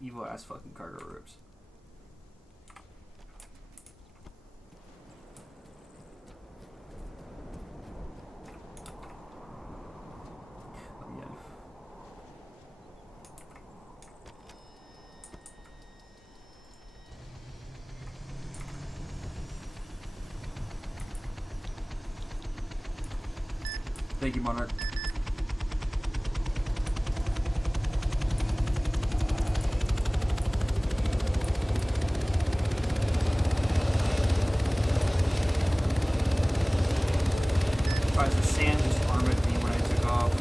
Evil ass fucking cargo ropes. Thank you, Monarch. Guys, the sand just armored me when I took off.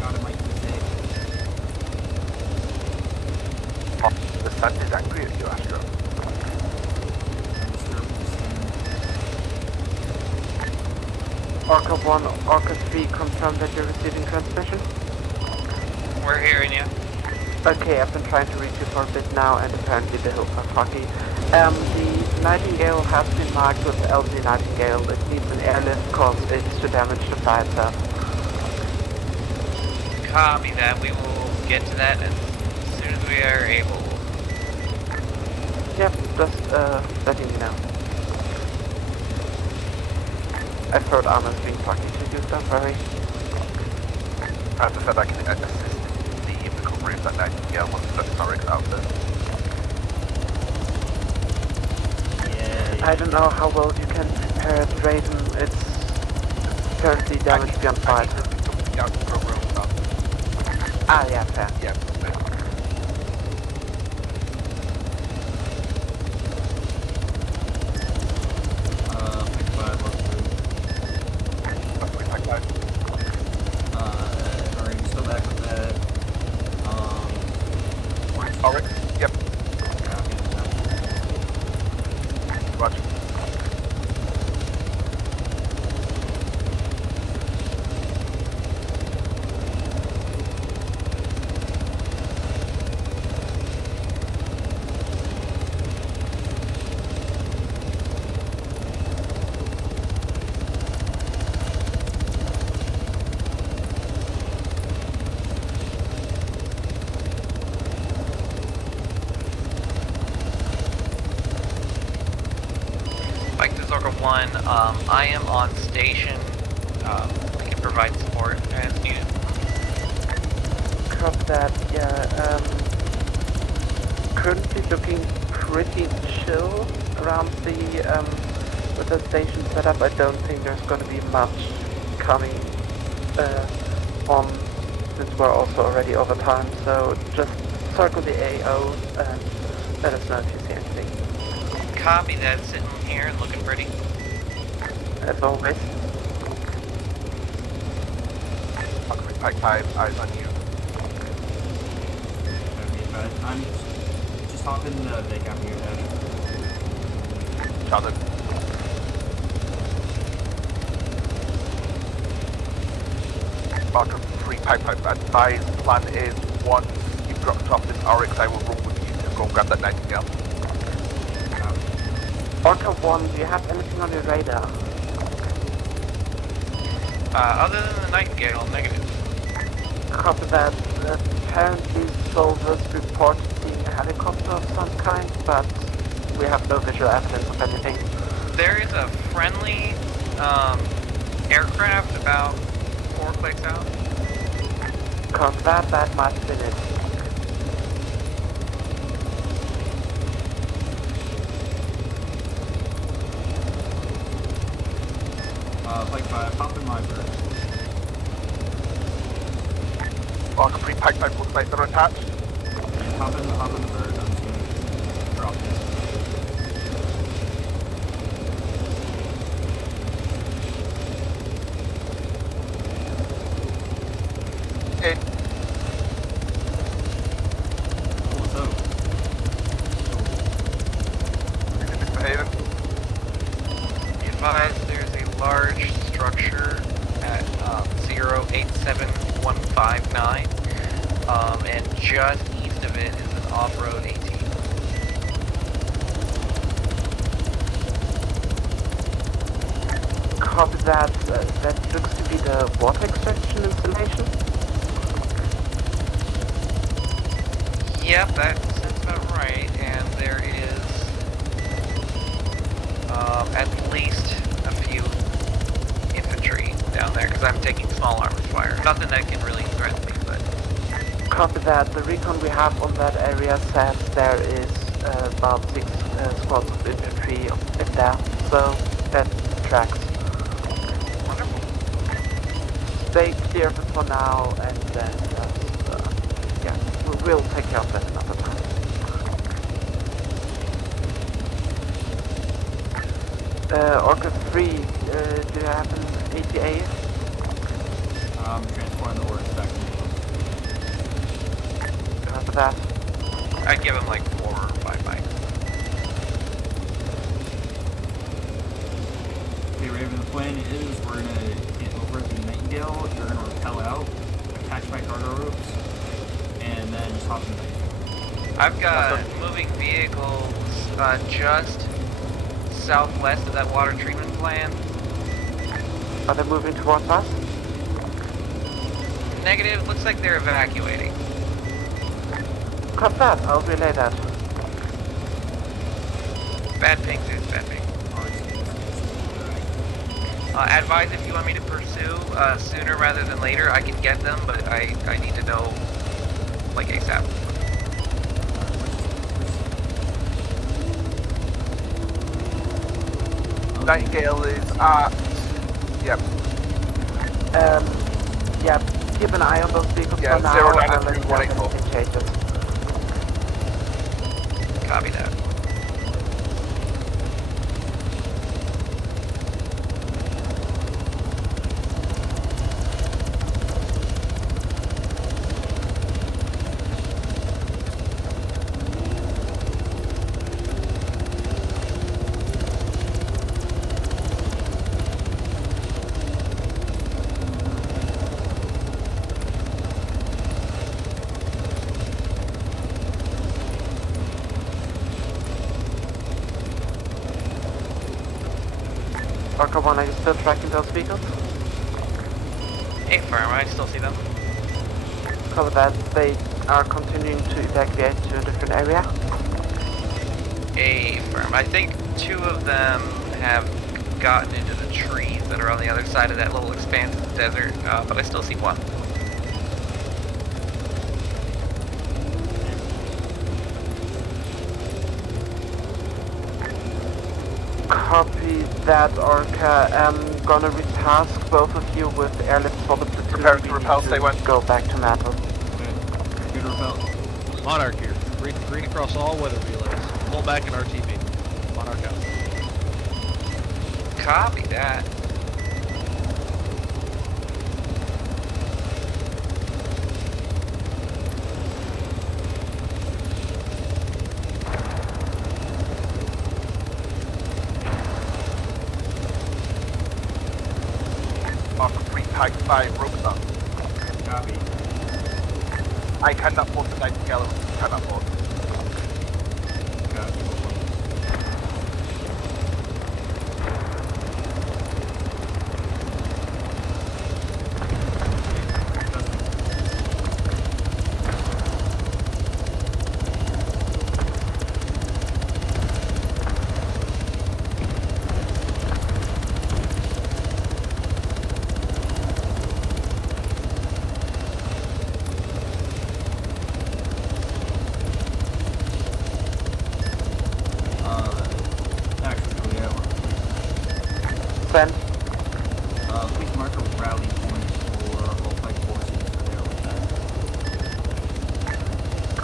God, it might be sick. The sun is angry at you, Astro. Orca 1, Orca 3, confirm that you're receiving transmission. We're hearing you. Okay, I've been trying to reach you for a bit now, and apparently the hills are foggy. The Nightingale has been marked with LZ Nightingale. It needs an airlift cause it's to damage the fly itself. Copy that. We will get to that as soon as we are able. Yep, just letting you know. I've heard Arma's being talking to you, don't worry. As I said, I can assist in the recovery of that Nightingale once the Sorix out there. I don't know how well you can penetrate him. It's currently damaged beyond fight. Ah, yeah, fair. Yeah, Are you still back with that? Sorix? Yep. Roger. Mike to Zorka 1, I am on station. I can provide support as needed. Copy that, yeah. Currently looking pretty chill around with the station setup. I don't think there's going to be much coming on since we're also already over time. So just circle the AO and let us know if you see anything. Copy that. Sitting here and looking pretty. As always. Pack 5, eyes on you. I'm just hop in the Vic after your head. Shouted. Barker 3, Pack 5, advise. Plan is once you've dropped off this Oryx, I will roll with you to go grab that Nightingale. Orca 1, do you have anything on your radar? Other than the Nightingale, negative. Copy that. Apparently soldiers reported seeing a helicopter of some kind, but we have no visual evidence of anything. There is a friendly aircraft about 4 clicks out. Copy that, that might have been it. Like 5, hop in my bird. Arca 3 Pike 5 looks like they're attached. Hop in the bird. I'm just gonna drop this. In. What's up? Misbehaving. Be advised, there's a large structure at 087159, and just east of it is an off-road AT. Copy that. That looks to be the water extraction installation. Yep, that's about right, and there is at least a few infantry down there, because I'm taking small armor fire. Nothing that can really threaten me, but... Copy that. The recon we have on that area says there is about 6 squads of infantry in there, so that tracks. Wonderful. Stay clear for now, and then yeah, we'll take care of that another time. Orca 3, do you have an ATA? Transporting the orders back to me. Copy that. I'd give him like 4 or 5 mics. Okay, Raven, the plan is we're gonna get over the Nightingale, you're gonna rappel out, attach my cargo ropes, and then just hop in the Nightingale. I've got moving vehicles just southwest of that water treatment plant. Are they moving towards us? Negative, looks like they're evacuating. Cut that, I'll relay that. Bad ping, dude, bad ping. Advise if you want me to pursue sooner rather than later, I can get them, but I need to know, like, ASAP. Nightingale is yep. Yeah, keep an eye on those vehicles Yeah, for now. 092184. Anything changes. Copy that. Orca 1, are you still tracking those vehicles? Hey, firm, I still see them. Cover that. They are continuing to evacuate to a different area. A firm. I think 2 of them have gotten into the trees that are on the other side of that little expanse of desert, but I still see 1. Copy that, Orca. I'm gonna retask both of you with airlift for the platoon. Prepare to repel, stay one. Go back to Mantle. Good repel. Monarch here. Green across all weather relays. Pull back in RTB. Monarch out. Copy that. Arca 3 Pike 5 ropes up. Copy. I cannot force the Nightingale, cannot force. Copy.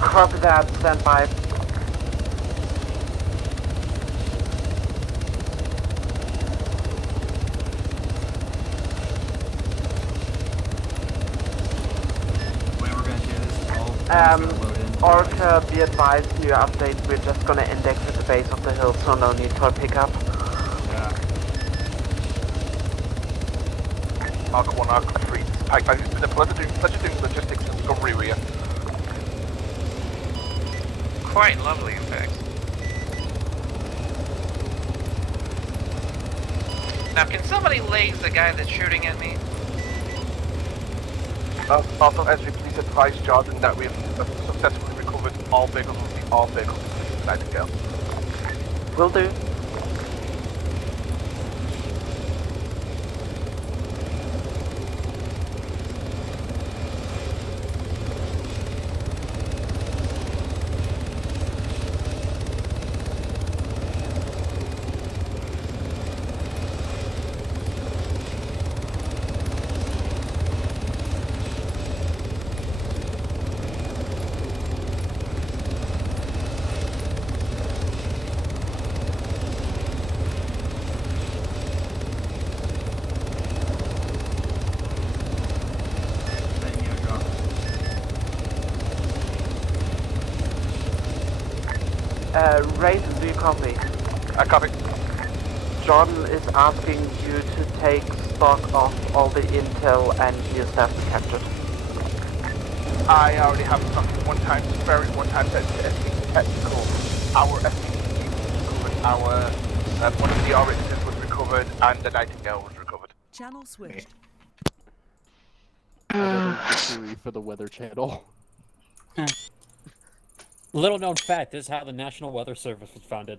Copy that, stand by. Orca, be advised, new update, we're just gonna index at the base of the hill, so no need for pickup. Yeah. Arc 1, Arc 3, this is Pike 5. It's been a pleasure doing logistics and discovery with you. Quite lovely, in fact. Now, can somebody laze the guy that's shooting at me? Also, Esri, please advise Jordan that we've successfully recovered all vehicles, including the Nightingale. Will do. Raiden, do you copy? I copy. Jordan is asking you to take stock of all the intel and geostaff captured. I already have one time technical. Our SCP was recovered, our one of the Oryxes was recovered, and the Nightingale was recovered. Channel switched. Another victory for the Weather Channel. Little known fact, this is how the National Weather Service was founded.